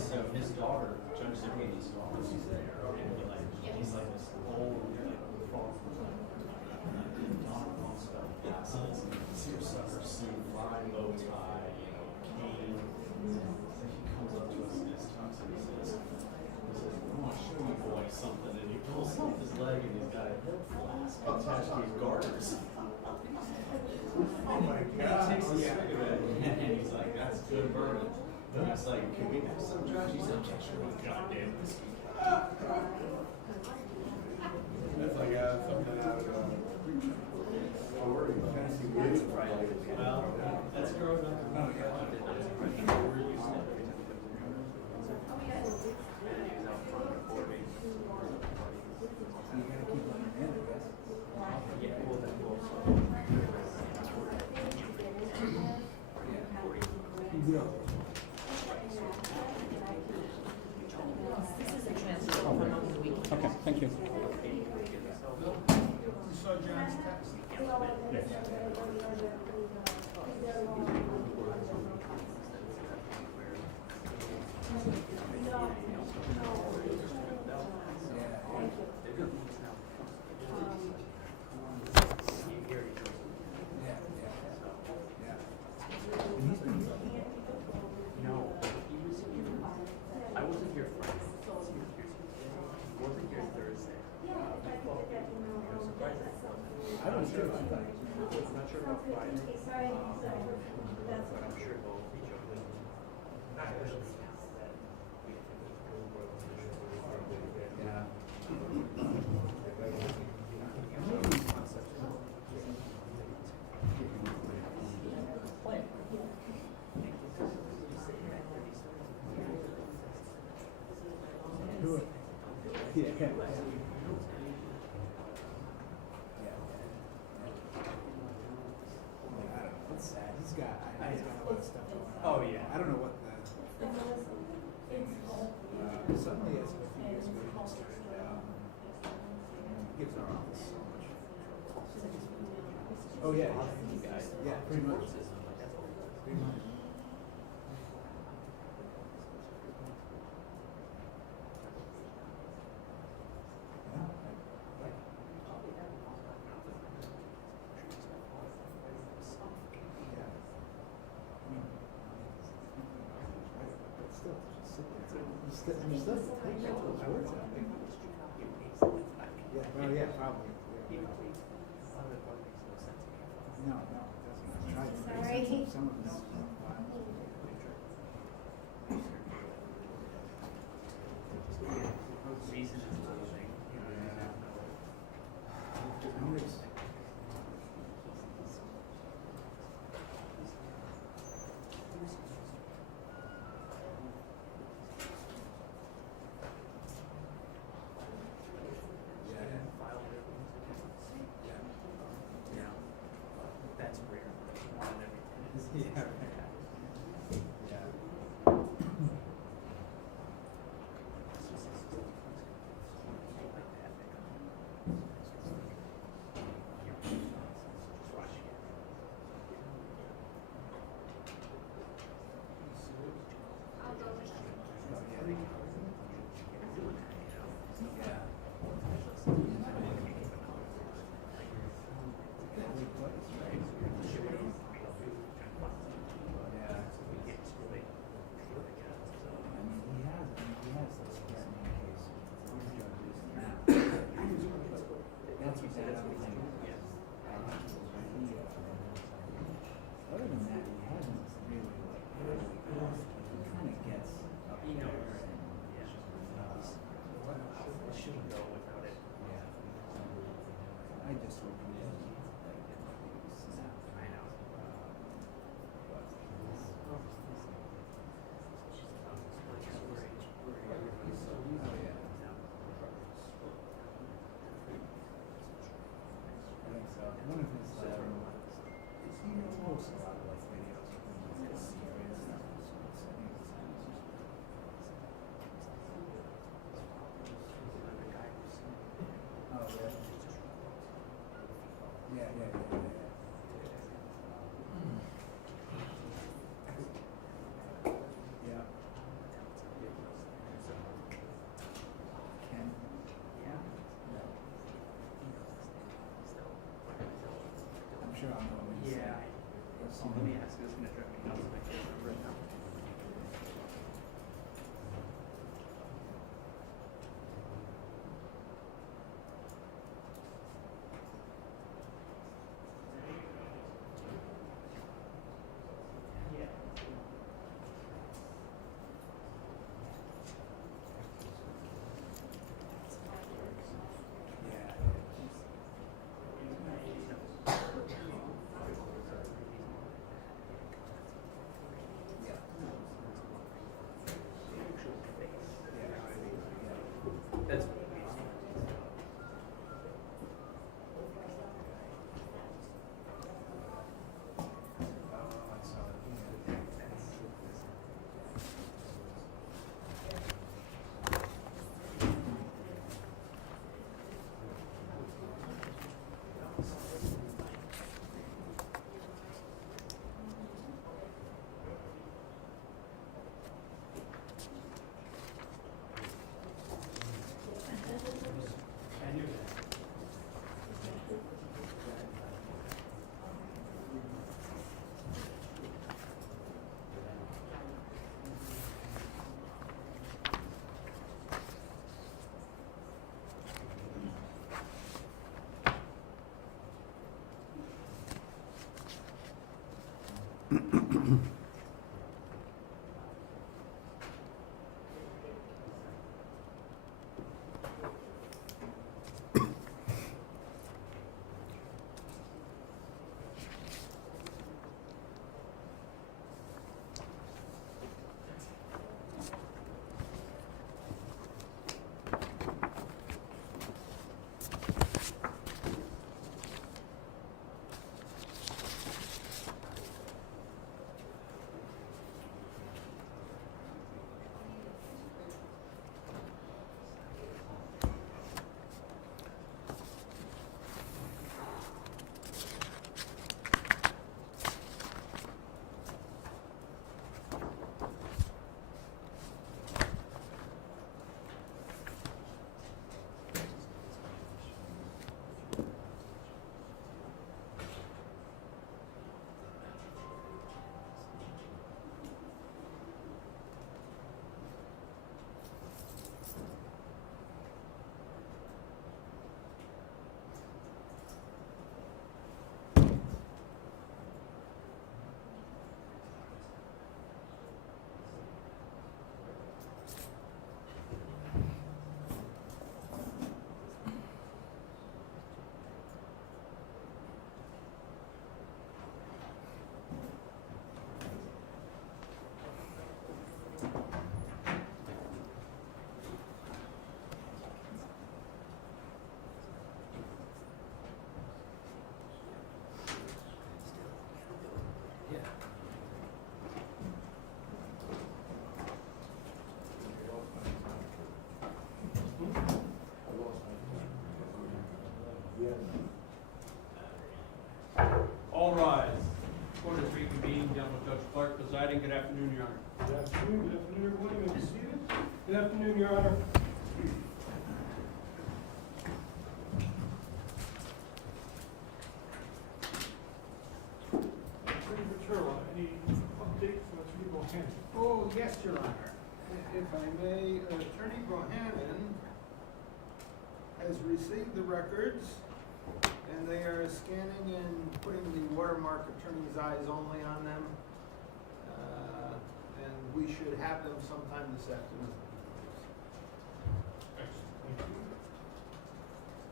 So his daughter, Judge Zimmerman's daughter, she's there, and he's like this old, frog from seersucker suit, fly bow tie, cane. So he comes up to us and just talks and he says, I want to show you boys something, and he pulls off his leg and he's got a hip flask attached to his garters. Oh my He God. takes a swig of it and he's like, that's good bourbon. And I was like, can we have some, Josh? He said, yeah, sure, goddamn whiskey. That's like something out of Tennessee Whiskey. Well, that's growing up. Oh, yeah. We're used to it. Okay, thank you. You saw John's text? No, he was here. I wasn't here Friday. He wasn't here Thursday. I don't sure. I'm not sure about Friday. But I'm sure he'll reach out with Yeah. Do it. Yeah. It's sad. He's got a lot of stuff going on. Oh, yeah. I don't know what the. Suddenly, as a few years ago, he started, gives our office so much. Oh, yeah. Yeah, pretty much. Pretty much. Yeah, well, yeah, probably. No, it doesn't. I tried to. Some of them. Reason is losing. Yeah. Other than that, he hasn't really kind of gets up there and it shouldn't go without it. Yeah. I just hope he doesn't snap. I know. Oh yeah. I think so. One of his he posts a lot of like videos of him in this area and stuff. Oh yeah. Yeah. Yeah. Ken? Yeah. I'm sure I'll know when you say it. Let me ask you, this is gonna drive me nuts if I can't remember it now. That's presiding. Good afternoon, Your Honor. Good afternoon, everyone. You may be seated. Good afternoon, Your Honor. Attorney Ventura, any updates on Attorney Bohannon? Oh, yes, Your Honor. If I may, Attorney Bohannon has received the records, and they are scanning and putting the watermark attorney's eyes only on them. And we should have them sometime this afternoon. Excellent, thank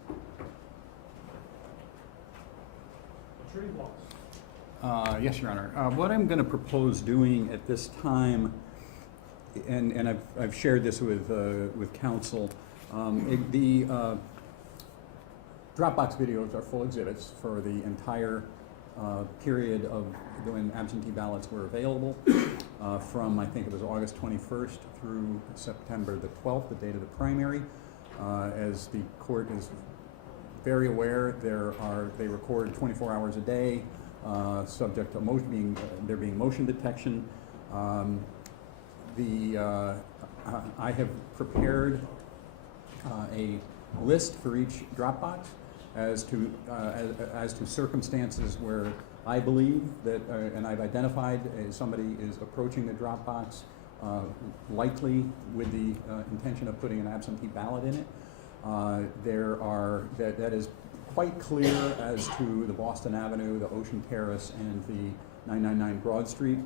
you. Attorney Bloss. Yes, Your Honor. What I'm going to propose doing at this time, and I've shared this with counsel, the Dropbox videos are full exhibits for the entire period of when absentee ballots were available, from I think it was August 21st through September the 12th, the date of the primary. As the court is very aware, they record 24 hours a day, subject to there being motion detection. I have prepared a list for each Dropbox as to circumstances where I believe that, and I've identified somebody is approaching the Dropbox likely with the intention of putting an absentee ballot in it. That is quite clear as to the Boston Avenue, the Ocean Terrace, and the 999 Broad Street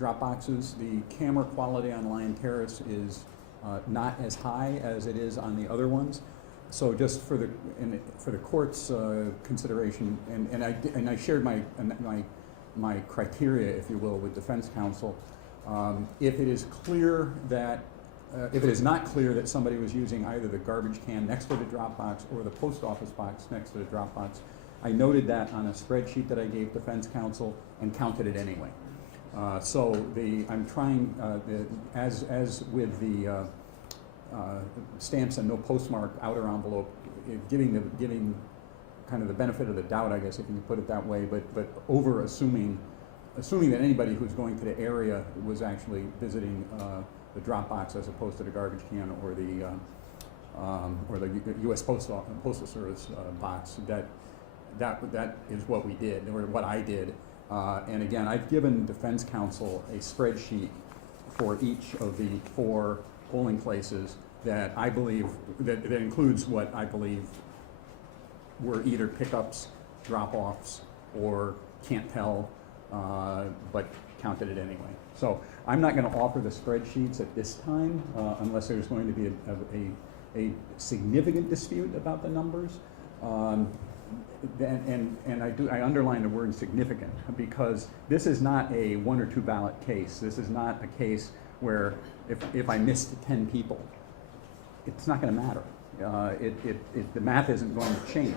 Dropboxes. The camera quality on Lion Terrace is not as high as it is on the other ones. So just for the court's consideration, and I shared my criteria, if you will, with defense counsel. If it is clear that, if it is not clear that somebody was using either the garbage can next to the Dropbox or the post office box next to the Dropbox, I noted that on a spreadsheet that I gave defense counsel and counted it anyway. So I'm trying, as with the stamps and no postmark outer envelope, giving kind of the benefit of the doubt, I guess, if you can put it that way, but assuming that anybody who's going to the area was actually visiting the Dropbox as opposed to the garbage can or the U.S. Postal Service box. That is what we did, or what I did. And again, I've given defense counsel a spreadsheet for each of the 4 polling places that I believe, that includes what I believe were either pickups, drop-offs, or can't tell, but counted it anyway. So I'm not going to offer the spreadsheets at this time unless there's going to be a significant dispute about the numbers. And I underline the word significant, because this is not a 1 or 2 ballot case. This is not a case where if I missed 10 people, it's not going to matter. The math isn't going to change.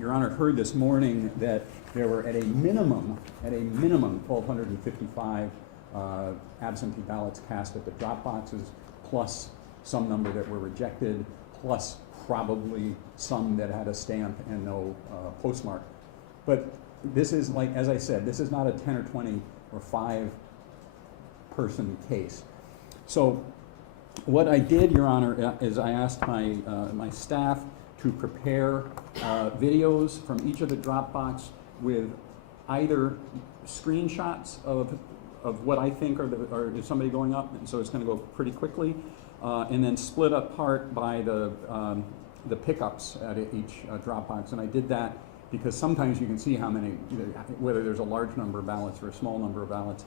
Your Honor heard this morning that there were at a minimum 1,255 absentee ballots cast at the drop boxes, plus some number that were rejected, plus probably some that had a stamp and no postmark. But this is, like, as I said, this is not a 10 or 20 or 5 person case. So what I did, Your Honor, is I asked my staff to prepare videos from each of the Dropbox with either screenshots of what I think or is somebody going up, and so it's going to go pretty quickly, and then split apart by the pickups at each Dropbox. And I did that because sometimes you can see how many, whether there's a large number of ballots or a small number of ballots.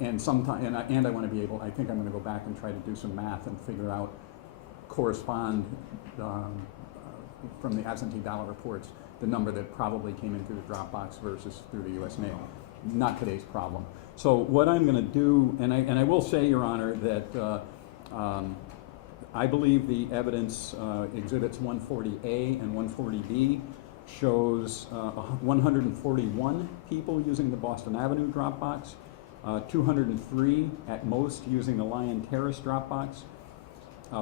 And sometimes, and I want to be able, I think I'm going to go back and try to do some math and figure out, correspond from the absentee ballot reports, the number that probably came in through the Dropbox versus through the U.S. mail. Not today's problem. So what I'm going to do, and I will say, Your Honor, that I believe the evidence, exhibits 140A and 140B, shows 141 people using the Boston Avenue Dropbox, 203 at most using the Lion Terrace Dropbox,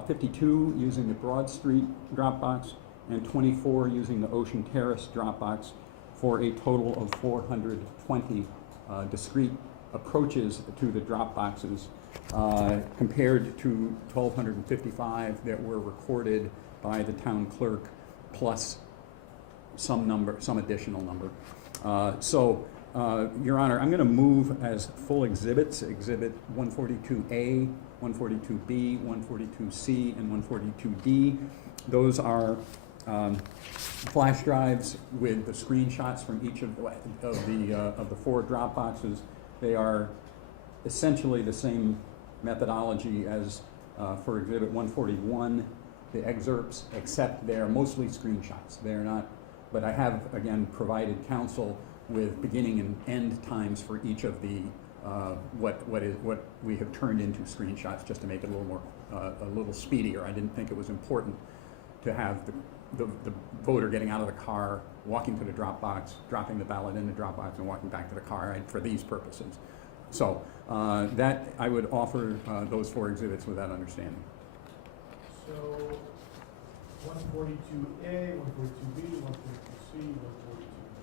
52 using the Broad Street Dropbox, and 24 using the Ocean Terrace Dropbox, for a total of 420 discrete approaches to the drop boxes, compared to 1,255 that were recorded by the town clerk, plus some additional number. Your Honor, I'm going to move as full exhibits, Exhibit 142A, 142B, 142C, and 142D. Those are flash drives with the screenshots from each of the 4 drop boxes. They are essentially the same methodology as for Exhibit 141, the excerpts, except they are mostly screenshots. They are not, but I have, again, provided counsel with beginning and end times for each of the what we have turned into screenshots, just to make it a little speedier. I didn't think it was important to have the voter getting out of the car, walking to the drop box, dropping the ballot in the drop box, and walking back to the car for these purposes. So that I would offer those 4 exhibits with that understanding. So 142A, 142B, 142C,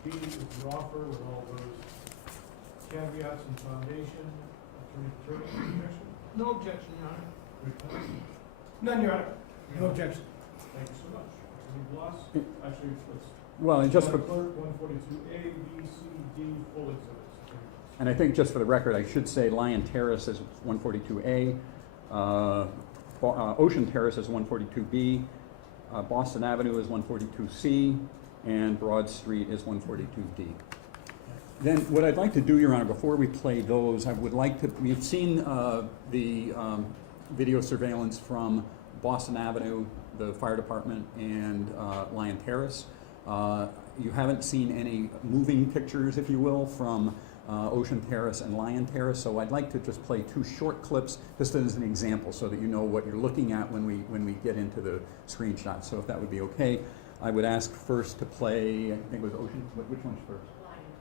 142D is the offer with all those caveats and foundation. Attorney Turner, objection? No objection, Your Honor. Attorney Thompson? None, Your Honor. No objection. Thank you so much. Attorney Bloss? Actually, let's. Well, and just for Clerk, 142A, B, C, D, full exhibits. And I think just for the record, I should say Lion Terrace is 142A, Ocean Terrace is 142B, Boston Avenue is 142C, and Broad Street is 142D. Then what I'd like to do, Your Honor, before we play those, I would like to, you've seen the video surveillance from Boston Avenue, the fire department, and Lion Terrace. You haven't seen any moving pictures, if you will, from Ocean Terrace and Lion Terrace, so I'd like to just play 2 short clips, just as an example, so that you know what you're looking at when we get into the screenshots. So if that would be okay, I would ask first to play, I think it was Ocean, which one's first?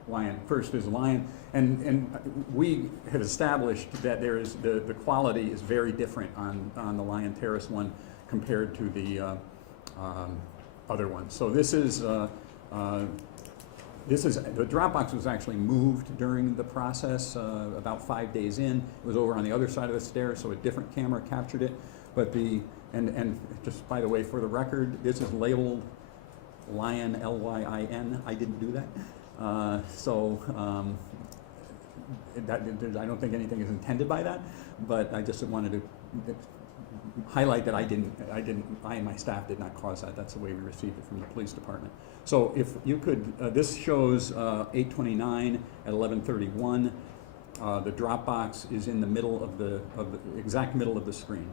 Lion. First is Lion, and we have established that there is the quality is very different on the Lion Terrace one compared to the other one. So this is the Dropbox was actually moved during the process about 5 days in. It was over on the other side of the stairs, so a different camera captured it. But and just by the way, for the record, this is labeled Lion, L-Y-I-N. I didn't do that. I don't think anything is intended by that, but I just wanted to highlight that I and my staff did not cause that. That's the way we received it from the police department. So if you could, this shows 8:29 at 11:31. The Dropbox is in the middle of the exact middle of the screen.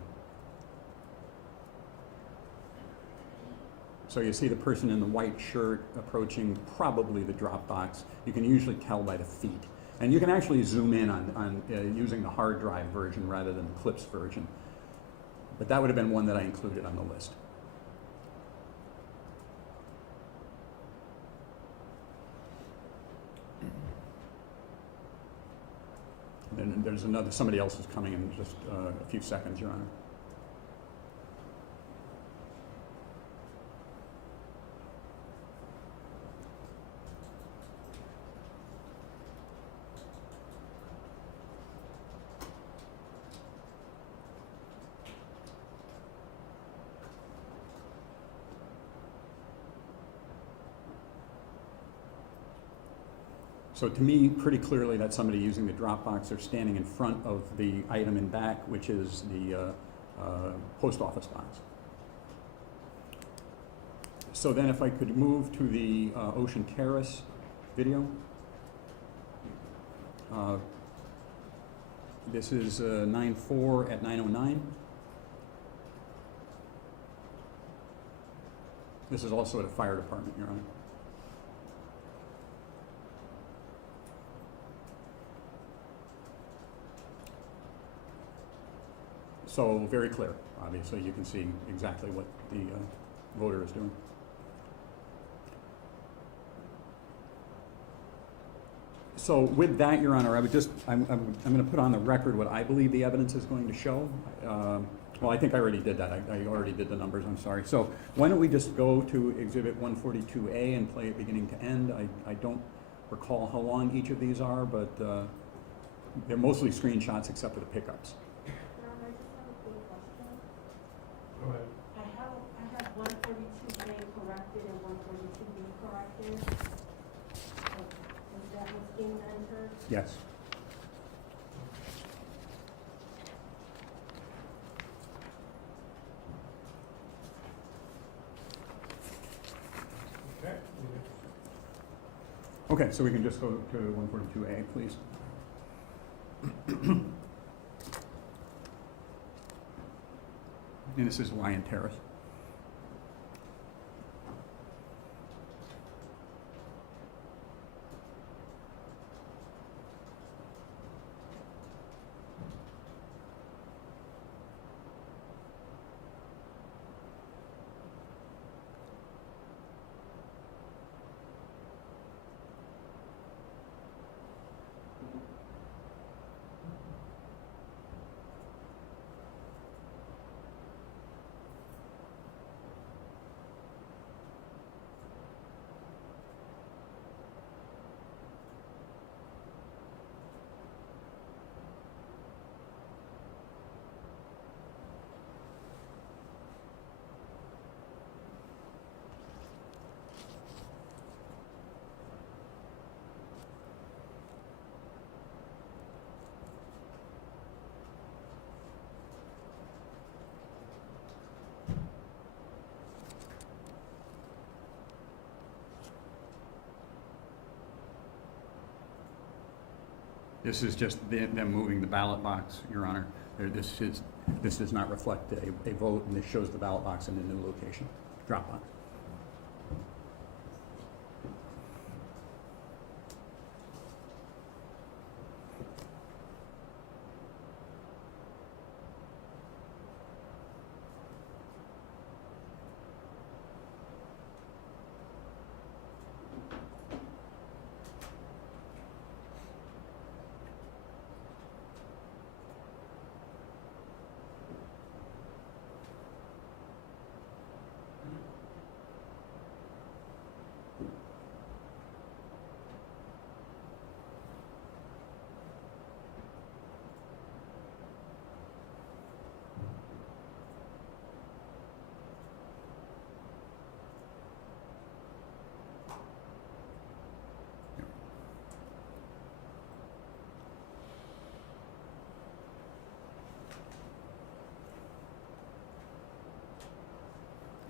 So you see the person in the white shirt approaching probably the drop box. You can usually tell by the feet. And you can actually zoom in on using the hard drive version rather than the clips version. But that would have been one that I included on the list. And then there's somebody else is coming in just a few seconds, Your Honor. So to me, pretty clearly, that's somebody using the Dropbox or standing in front of the item in back, which is the post office box. So then if I could move to the Ocean Terrace video. This is 9/4 at 9:09. This is also at a fire department, Your Honor. So very clear, obviously. You can see exactly what the voter is doing. So with that, Your Honor, I'm going to put on the record what I believe the evidence is going to show. Well, I think I already did that. I already did the numbers, I'm sorry. So why don't we just go to Exhibit 142A and play it beginning to end? I don't recall how long each of these are, but they're mostly screenshots except for the pickups. I just have a quick question. Go ahead. I have 142A corrected and 142B corrected. Is that what's being entered? Yes. Okay. Okay, so we can just go to 142A, please. And this is Lion Terrace. This is just them moving the ballot box, Your Honor. This does not reflect a vote, and this shows the ballot box in a new location, drop box.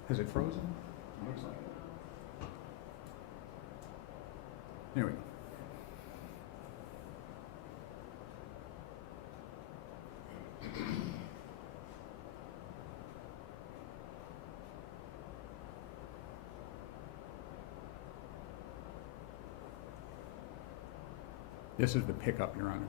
Has it frozen? Looks like it. There we go. This is the pickup, Your Honor.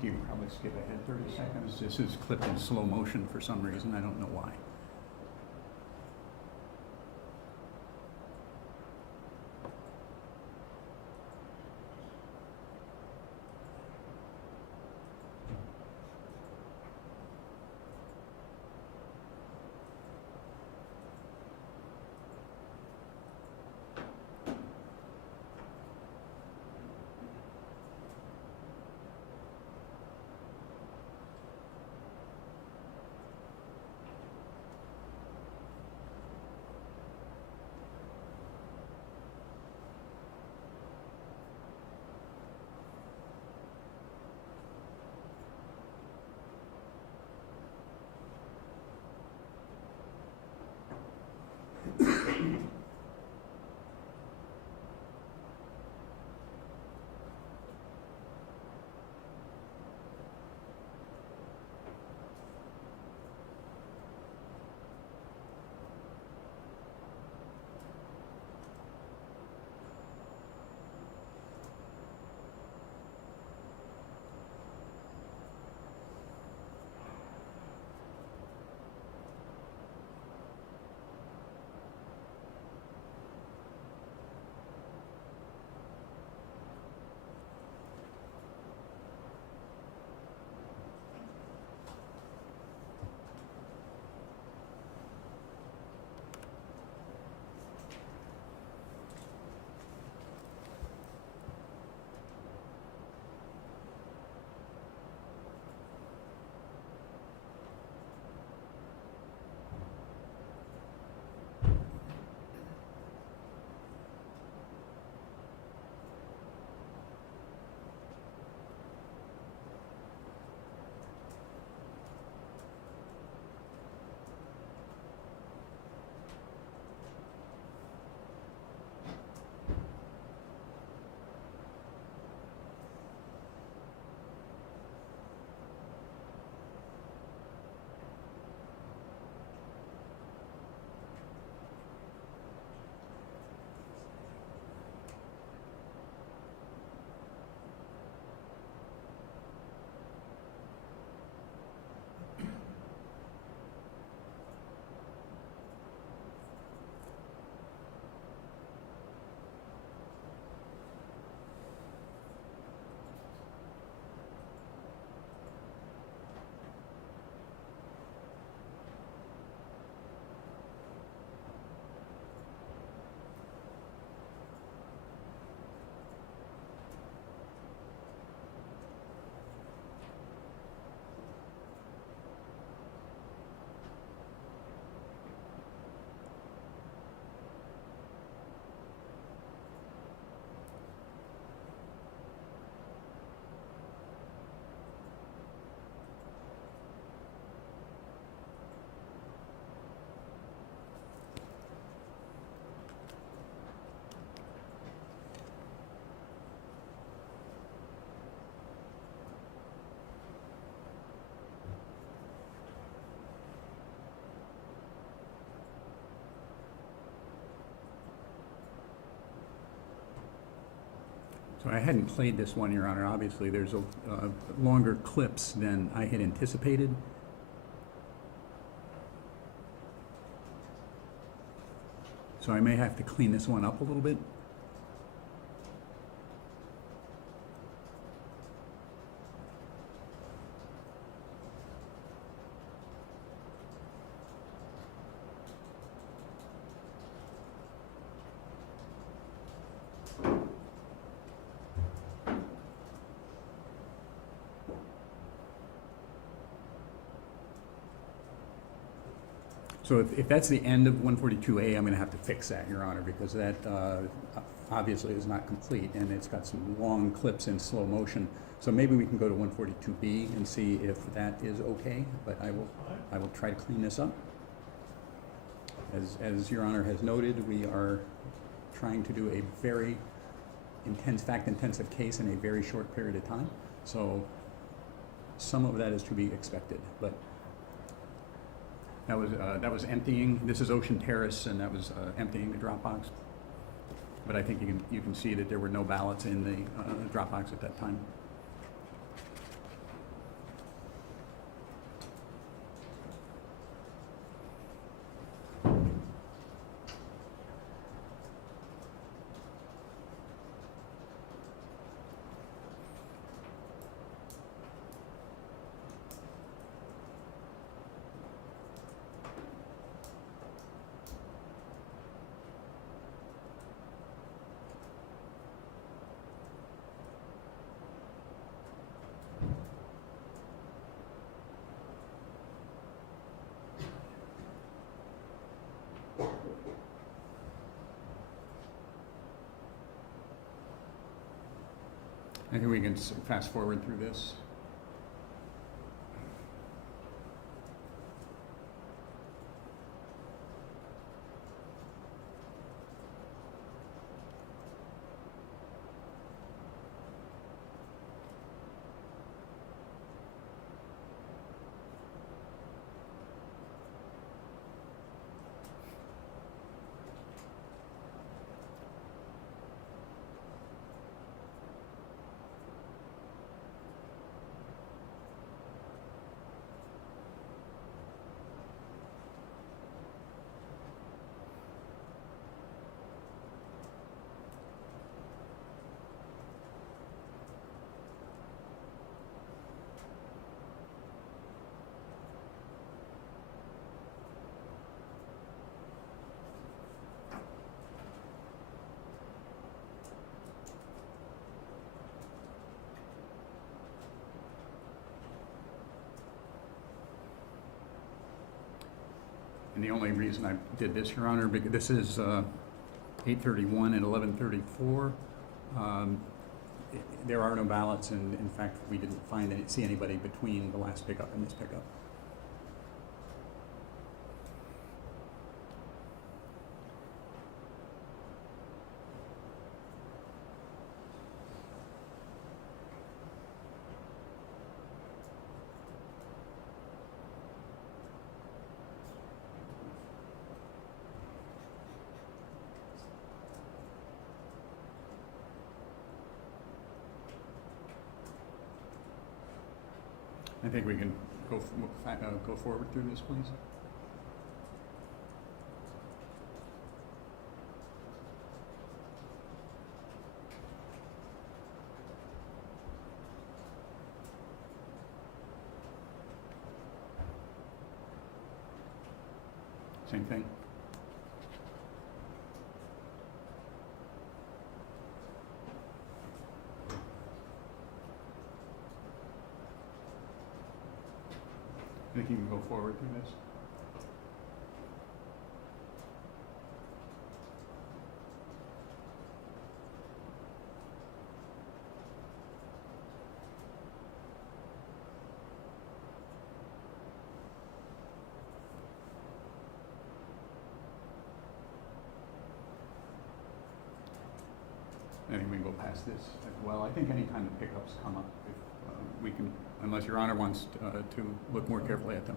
Could you probably skip ahead 30 seconds? This is clipped in slow motion for some reason. I don't know why. So I hadn't played this one, Your Honor. Obviously, there's longer clips than I had anticipated. So I may have to clean this one up a little bit. So if that's the end of 142A, I'm going to have to fix that, Your Honor, because that obviously is not complete, and it's got some long clips in slow motion. So maybe we can go to 142B and see if that is okay, but I will try to clean this up. As Your Honor has noted, we are trying to do a very intense, fact-intensive case in a very short period of time. So some of that is to be expected, but that was emptying. This is Ocean Terrace, and that was emptying the drop box. But I think you can see that there were no ballots in the drop box at that time. I think we can fast forward through this. And the only reason I did this, Your Honor, because this is 8:31 and 11:34. There are no ballots, and in fact, we didn't see anybody between the last pickup and this pickup. I think we can go forward through this, please. Same thing. I think you can go forward through this. I think we can go past this as well. I think any time the pickups come up, if we can, unless Your Honor wants to look more carefully at them.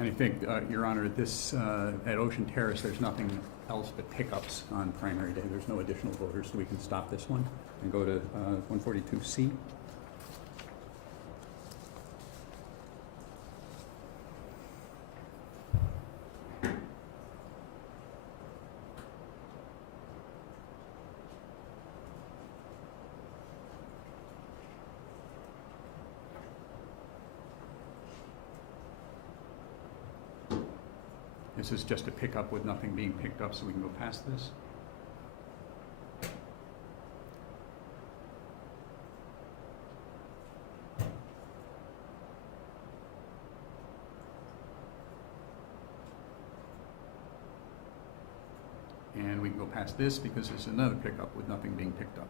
And I think, Your Honor, at Ocean Terrace, there's nothing else but pickups on primary day. There's no additional voters, so we can stop this one and go to 142C. This is just a pickup with nothing being picked up, so we can go past this. And we can go past this because there's another pickup with nothing being picked up.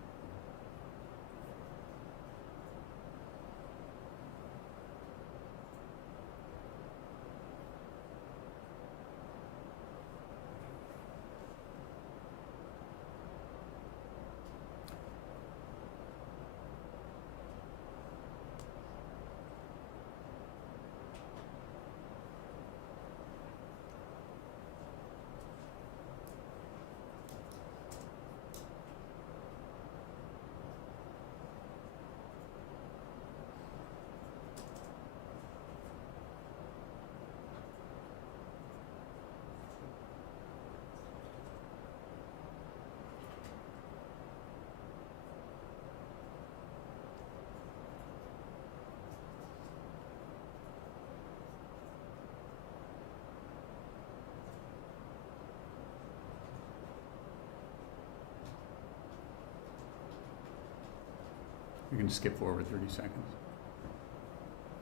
You can skip forward 30 seconds.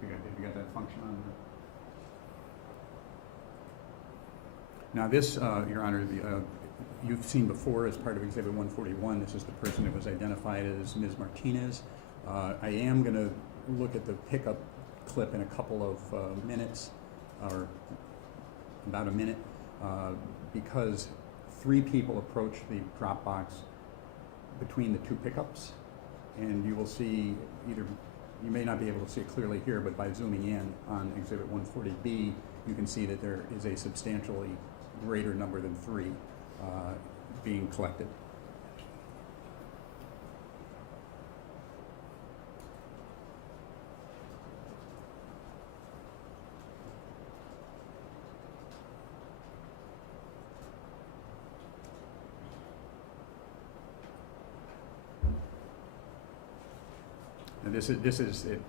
You got that function on there? Now this, Your Honor, you've seen before as part of Exhibit 141, this is the person that was identified as Ms. Martinez. I am going to look at the pickup clip in a couple of minutes, or about a minute, because 3 people approached the drop box between the 2 pickups, and you will see either, you may not be able to see it clearly here, but by zooming in on Exhibit 140B, you can see that there is a substantially greater number than 3 being collected. And this is at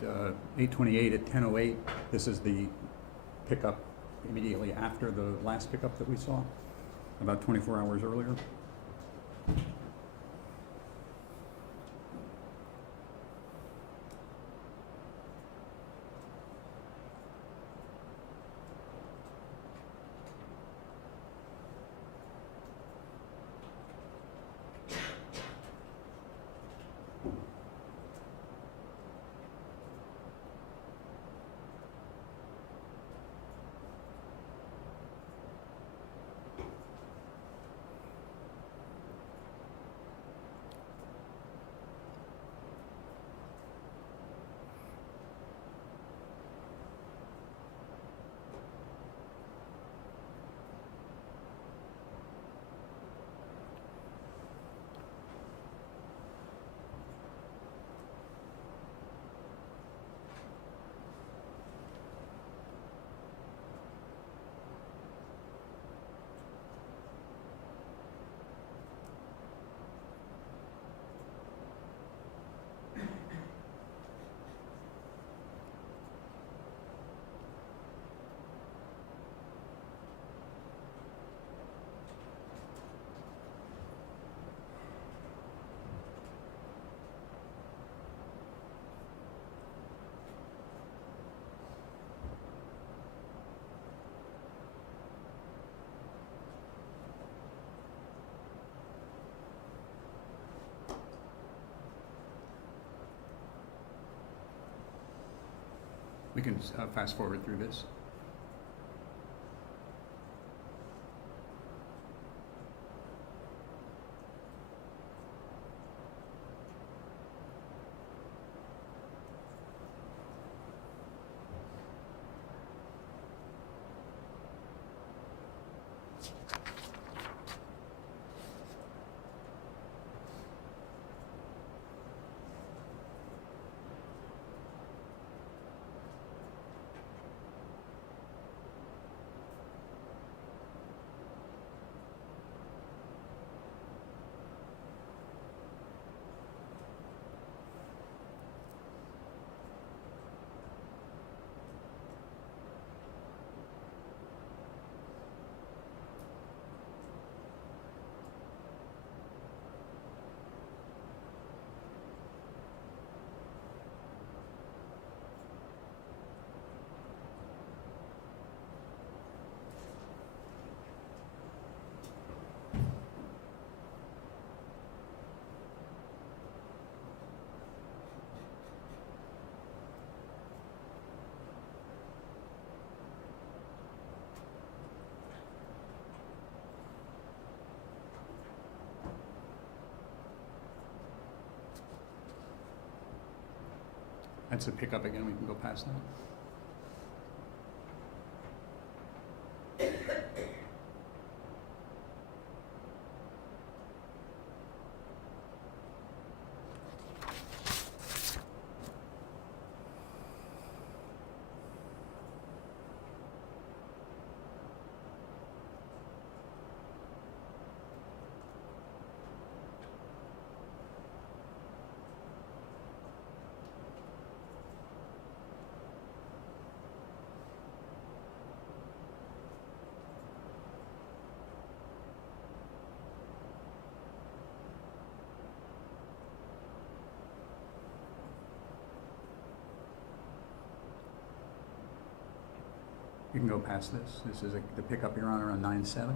8:28 at 10:08. This is the pickup immediately after the last pickup that we saw, about 24 hours earlier. We can fast forward through this. That's a pickup again, we can go past that. You can go past this. This is the pickup, Your Honor, on 9-7.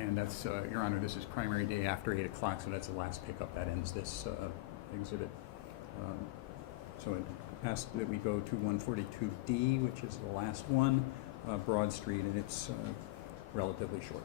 And that's, Your Honor, this is primary day after 8 o'clock, so that's the last pickup. That ends this exhibit. So I ask that we go to 142D, which is the last one, Broad Street, and it's relatively short.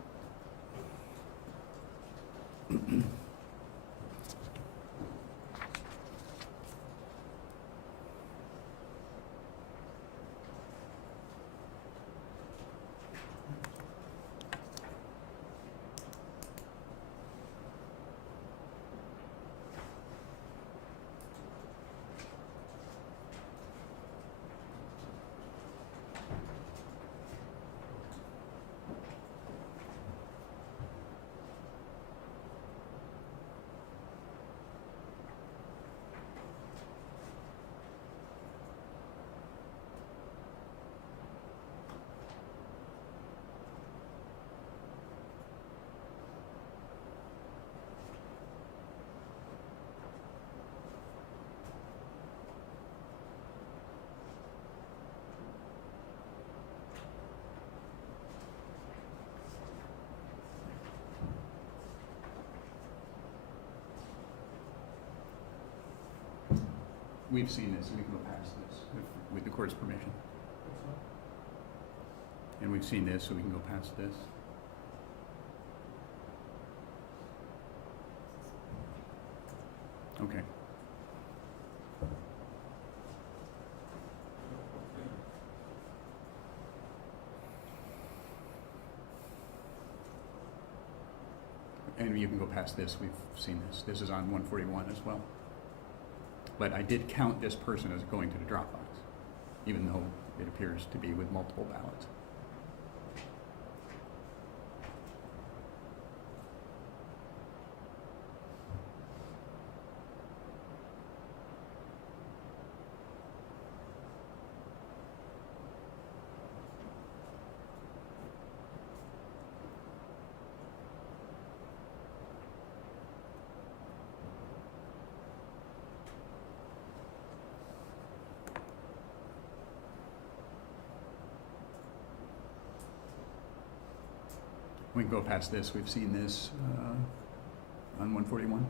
we've seen this, and we can go past this with the court's permission. And we've seen this, so we can go past this. Okay. And you can go past this, we've seen this. This is on 141 as well. But I did count this person as going to the drop box, even though it appears to be with multiple ballots. We can go past this. We've seen this on 141.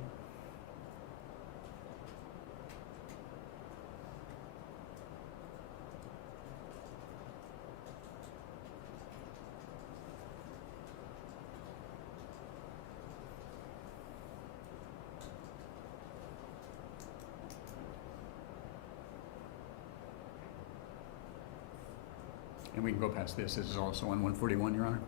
And we can go past this. This is also on 141, Your Honor.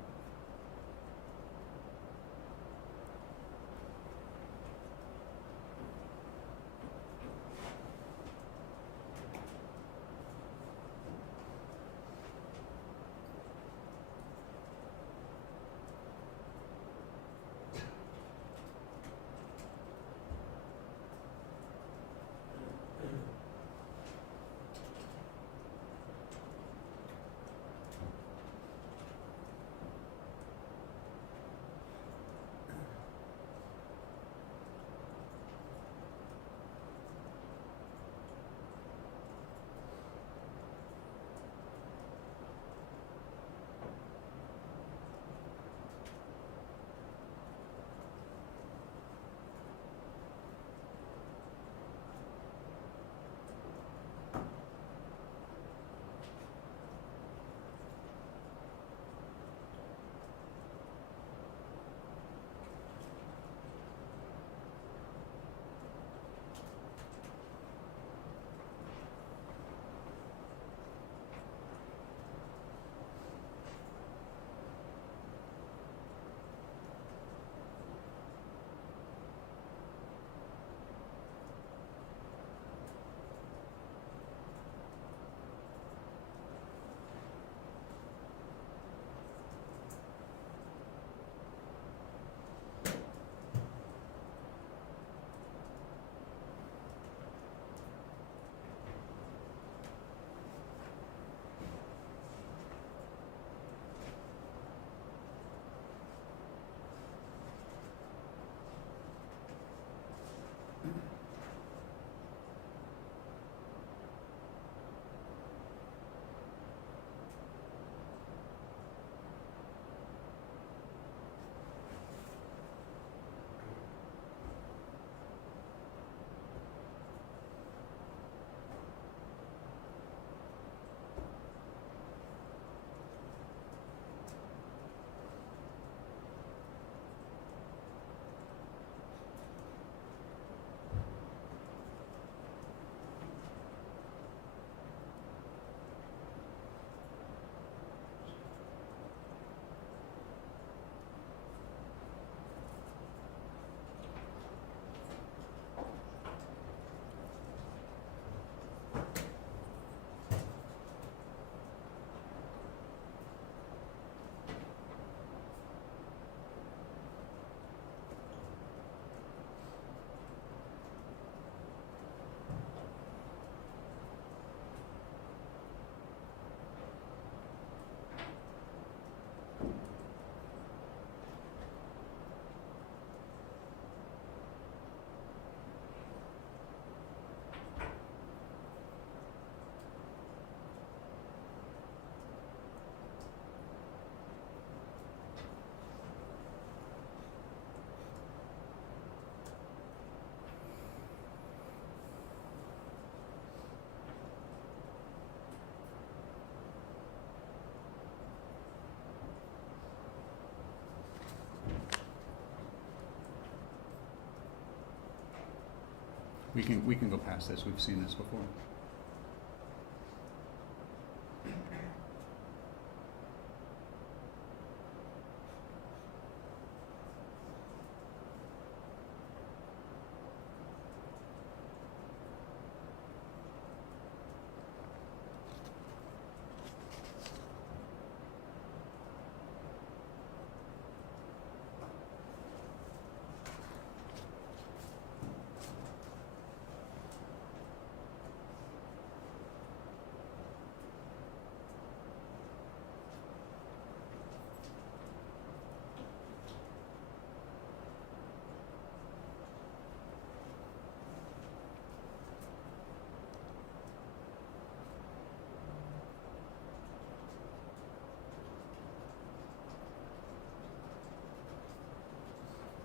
We can go past this. We've seen this before.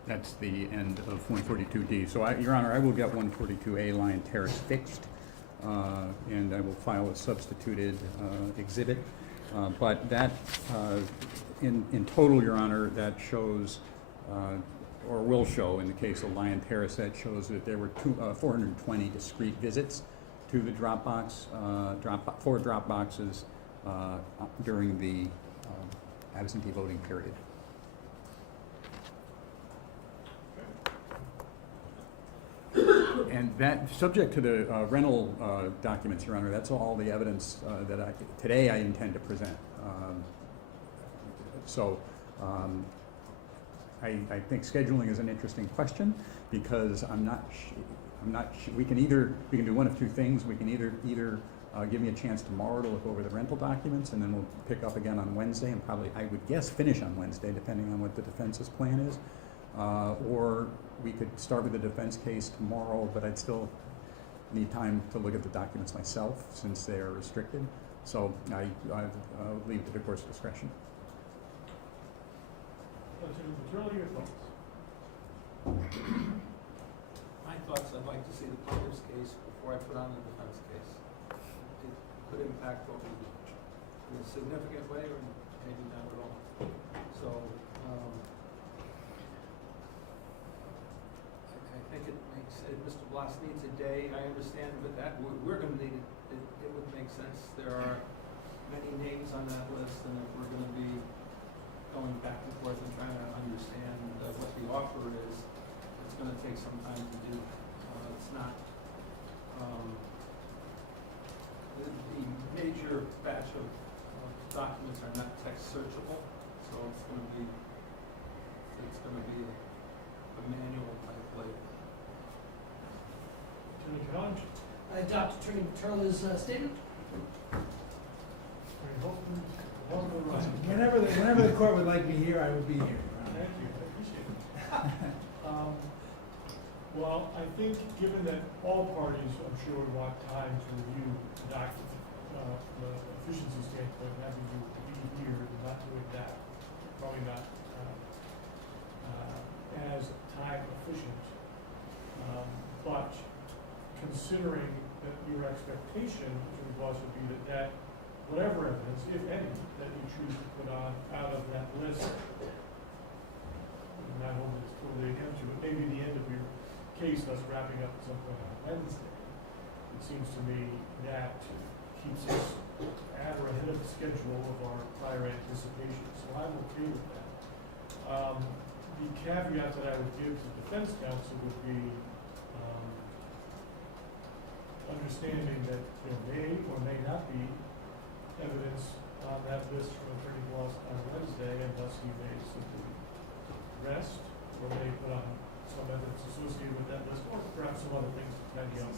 That's the end of 142D. So, Your Honor, I will get 142A Lion Terrace fixed, and I will file a substituted exhibit. But that, in total, Your Honor, that shows, or will show in the case of Lion Terrace, that shows that there were 420 discrete visits to the Dropbox, 4 Dropboxes during the absentee voting period. And that, subject to the rental documents, Your Honor, that's all the evidence that today I intend to present. I think scheduling is an interesting question because we can do one of two things. We can either give me a chance tomorrow to look over the rental documents, and then we'll pick up again on Wednesday and probably, I would guess, finish on Wednesday, depending on what the defense's plan is. Or we could start with the defense case tomorrow, but I'd still need time to look at the documents myself since they are restricted. So I'll leave to the court's discretion. Attorney, your thoughts? My thoughts, I'd like to see the plaintiff's case before I put on the defense case. It could impact what we do in a significant way or maybe not at all. So, I think it makes, Mr. Bloss needs a day, I understand, but that, we're gonna need it, it would make sense. There are many names on that list, and if we're gonna be going back and forth and trying to understand what the offer is, it's gonna take some time to do. It's not, the major batch of documents are not text searchable, so it's gonna be a manual type label. Attorney Collins? I adopt Attorney Turler's statement. Attorney Holton? Whenever the court would like me here, I would be here. Thank you, I appreciate it. Well, I think given that all parties, I'm sure, would want time to review the document, from the efficiency standpoint, having you be here and not doing that, probably not as time efficient. But considering that your expectation, Attorney Bloss, would be that whatever evidence, if any, that you choose to put on out of that list, I'm not holding this totally against you, but maybe the end of your case, thus wrapping up at some point on Wednesday, it seems to me that keeps us at or ahead of the schedule of our prior anticipation. So I'm okay with that. The caveat that I would give to defense counsel would be understanding that there may or may not be evidence on that list from Attorney Bloss on Wednesday, and thus he may simply rest, or may put on some evidence associated with that list, or perhaps some other things, depending on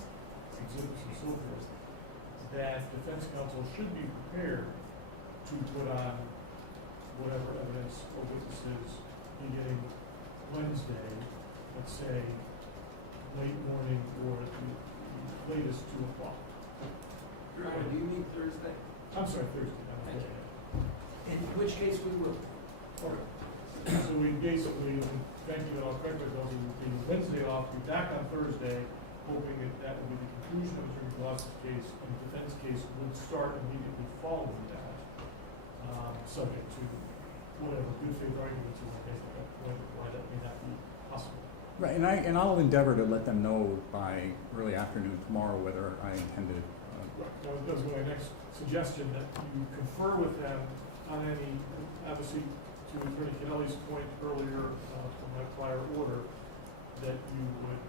exhibits and so forth, that defense counsel should be prepared to put on whatever evidence or witnesses beginning Wednesday, let's say, late morning or at the latest 2 o'clock. Your Honor, do you mean Thursday? I'm sorry, Thursday. Thank you. In which case we will. Okay. So we basically, thank you, I'll correct myself, we would be Wednesday off, be back on Thursday, hoping that that would be the conclusion of Attorney Bloss's case, and the defense case would start immediately following that, subject to whatever good faith arguments you want to make at that point, why that may not be possible. Right, and I'll endeavor to let them know by early afternoon tomorrow whether I intend to. That was my next suggestion, that you confer with them on any, obviously, to Attorney Kennelly's point earlier from my prior order, that you would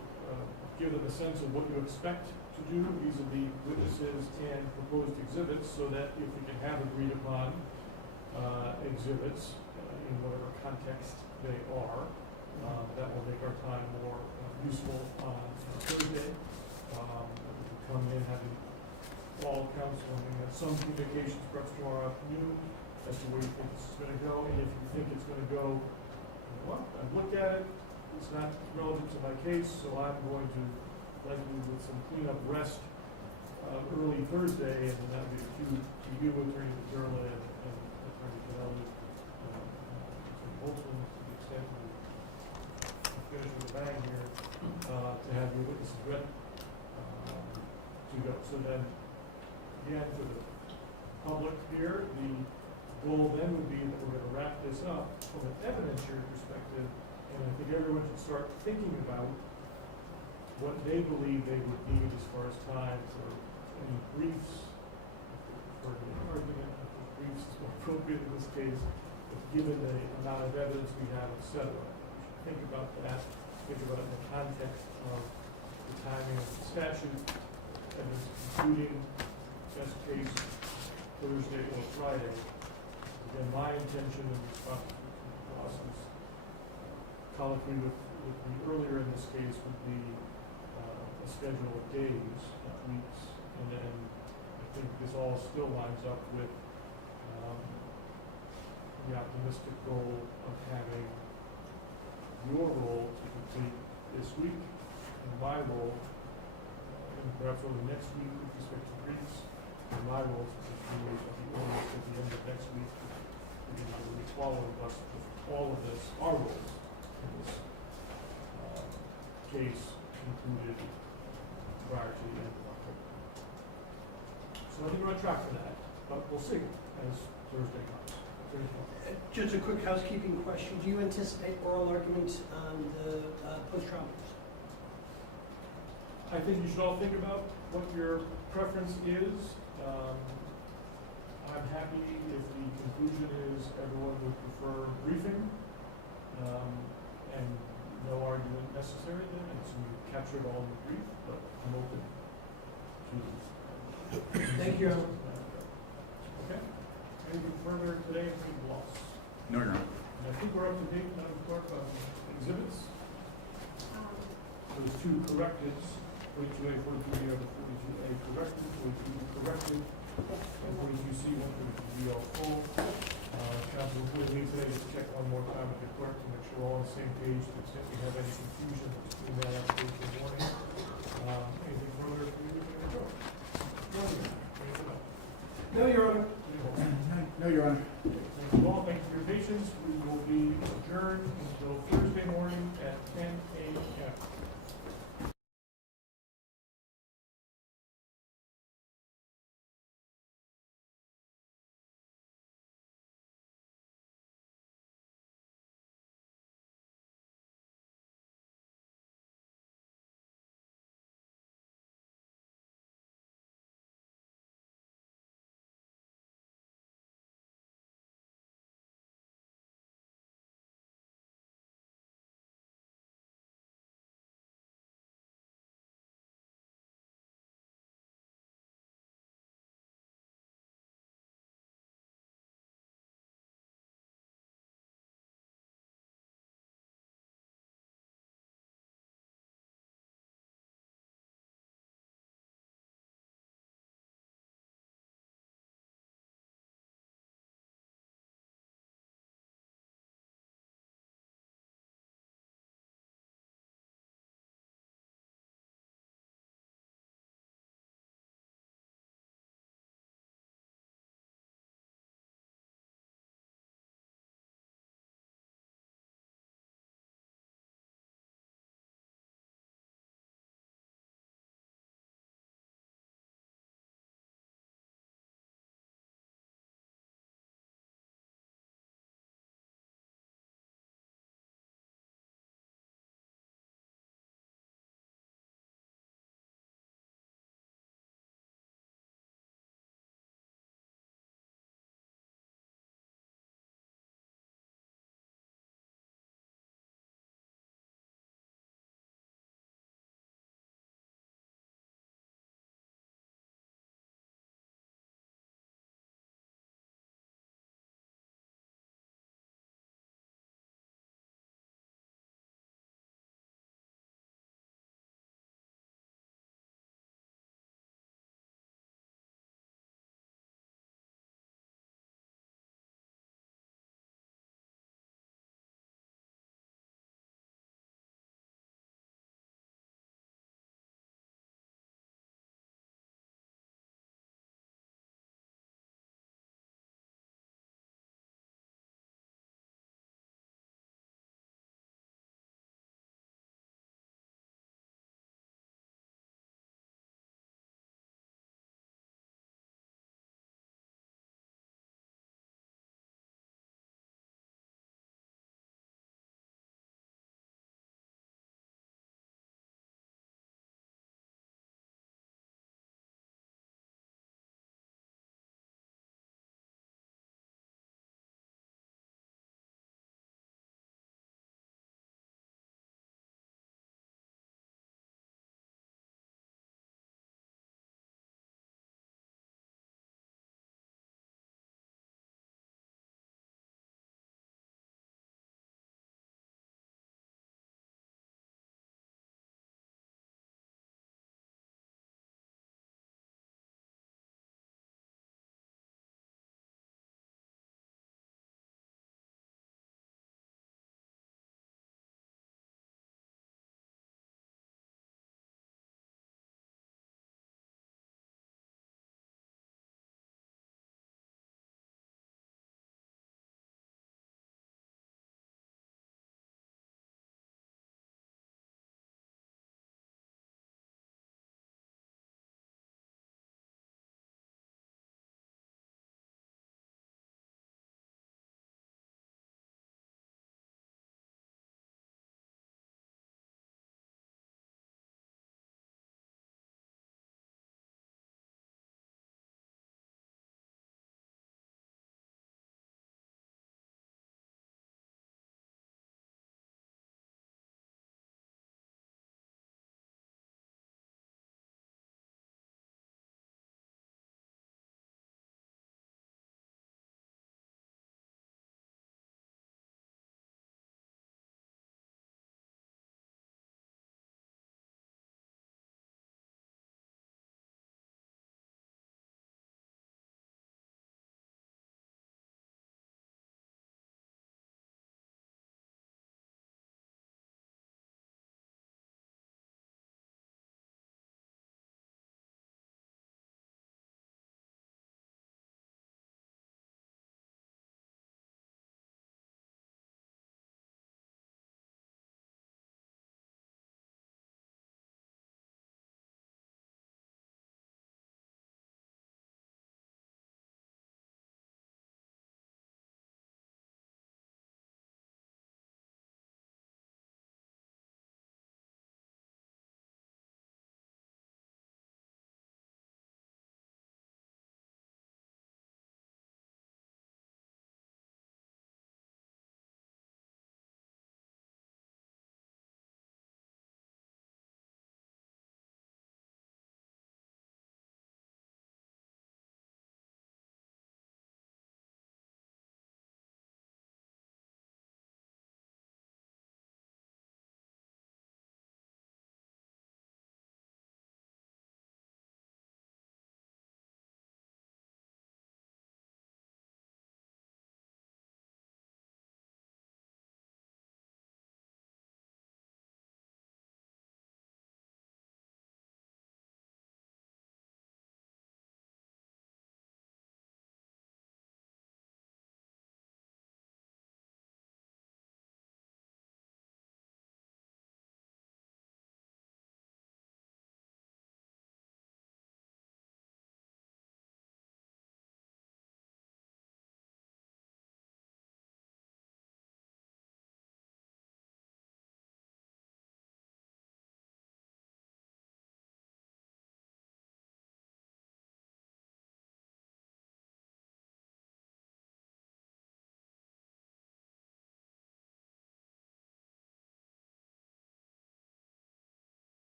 give them a sense of what you expect to do vis-a-vis witnesses and proposed exhibits, so that if we can have agreed upon exhibits in whatever context they are, that will make our time more useful on Thursday. We can come in having all counsel and have some communications perhaps tomorrow afternoon as to where you think this is going to go, and if you think it's going to go, you know what, I've looked at it, it's not relevant to my case, so I'm going to likely with some cleanup rest early Thursday, and then that would be to you, Attorney Majerla, and Attorney Kennelly, Attorney Holtzman, to the extent we finish with a bang here, to have your witnesses ready to go. So then, again, for the public here, the goal then would be that we're going to wrap this up from an evidentiary perspective, and I think everyone should start thinking about what they believe they would need as far as time for any briefs, for any argument. I think briefs is more appropriate in this case, but given the amount of evidence we have, et cetera. We should think about that, think about it in the context of the timing of the statute, and including best case Thursday or Friday. Again, my intention in response to the process colloquy with me earlier in this case would be a schedule of days, not weeks, and then I think this all still lines up with the optimistic goal of having your role to complete this week, and my role, and perhaps over next week with respect to briefs, and my role to continue at the earliest at the end of next week, because I will be following us with all of this, our roles in this case concluded prior to the end of October. So I think we're on track for that, but we'll see as Thursday comes. Just a quick housekeeping question. Do you anticipate oral arguments on the post-trial? I think you should all think about what your preference is. I'm happy if the conclusion is everyone would prefer briefing and no argument necessary then, and so we capture it all in the brief, but I'm open to Thank you. Okay. Anything further today, any loss? No, Your Honor. And I think we're up to date, Madam Clerk, on exhibits. Those two correctives, 42A, 42B are the 42A corrected, 42B corrected, and 42C, 142B all full. Council, before we leave today, just check one more time with the clerk to make sure we're all on the same page, to the extent we have any confusion between that application and warning. Anything further? No, Your Honor.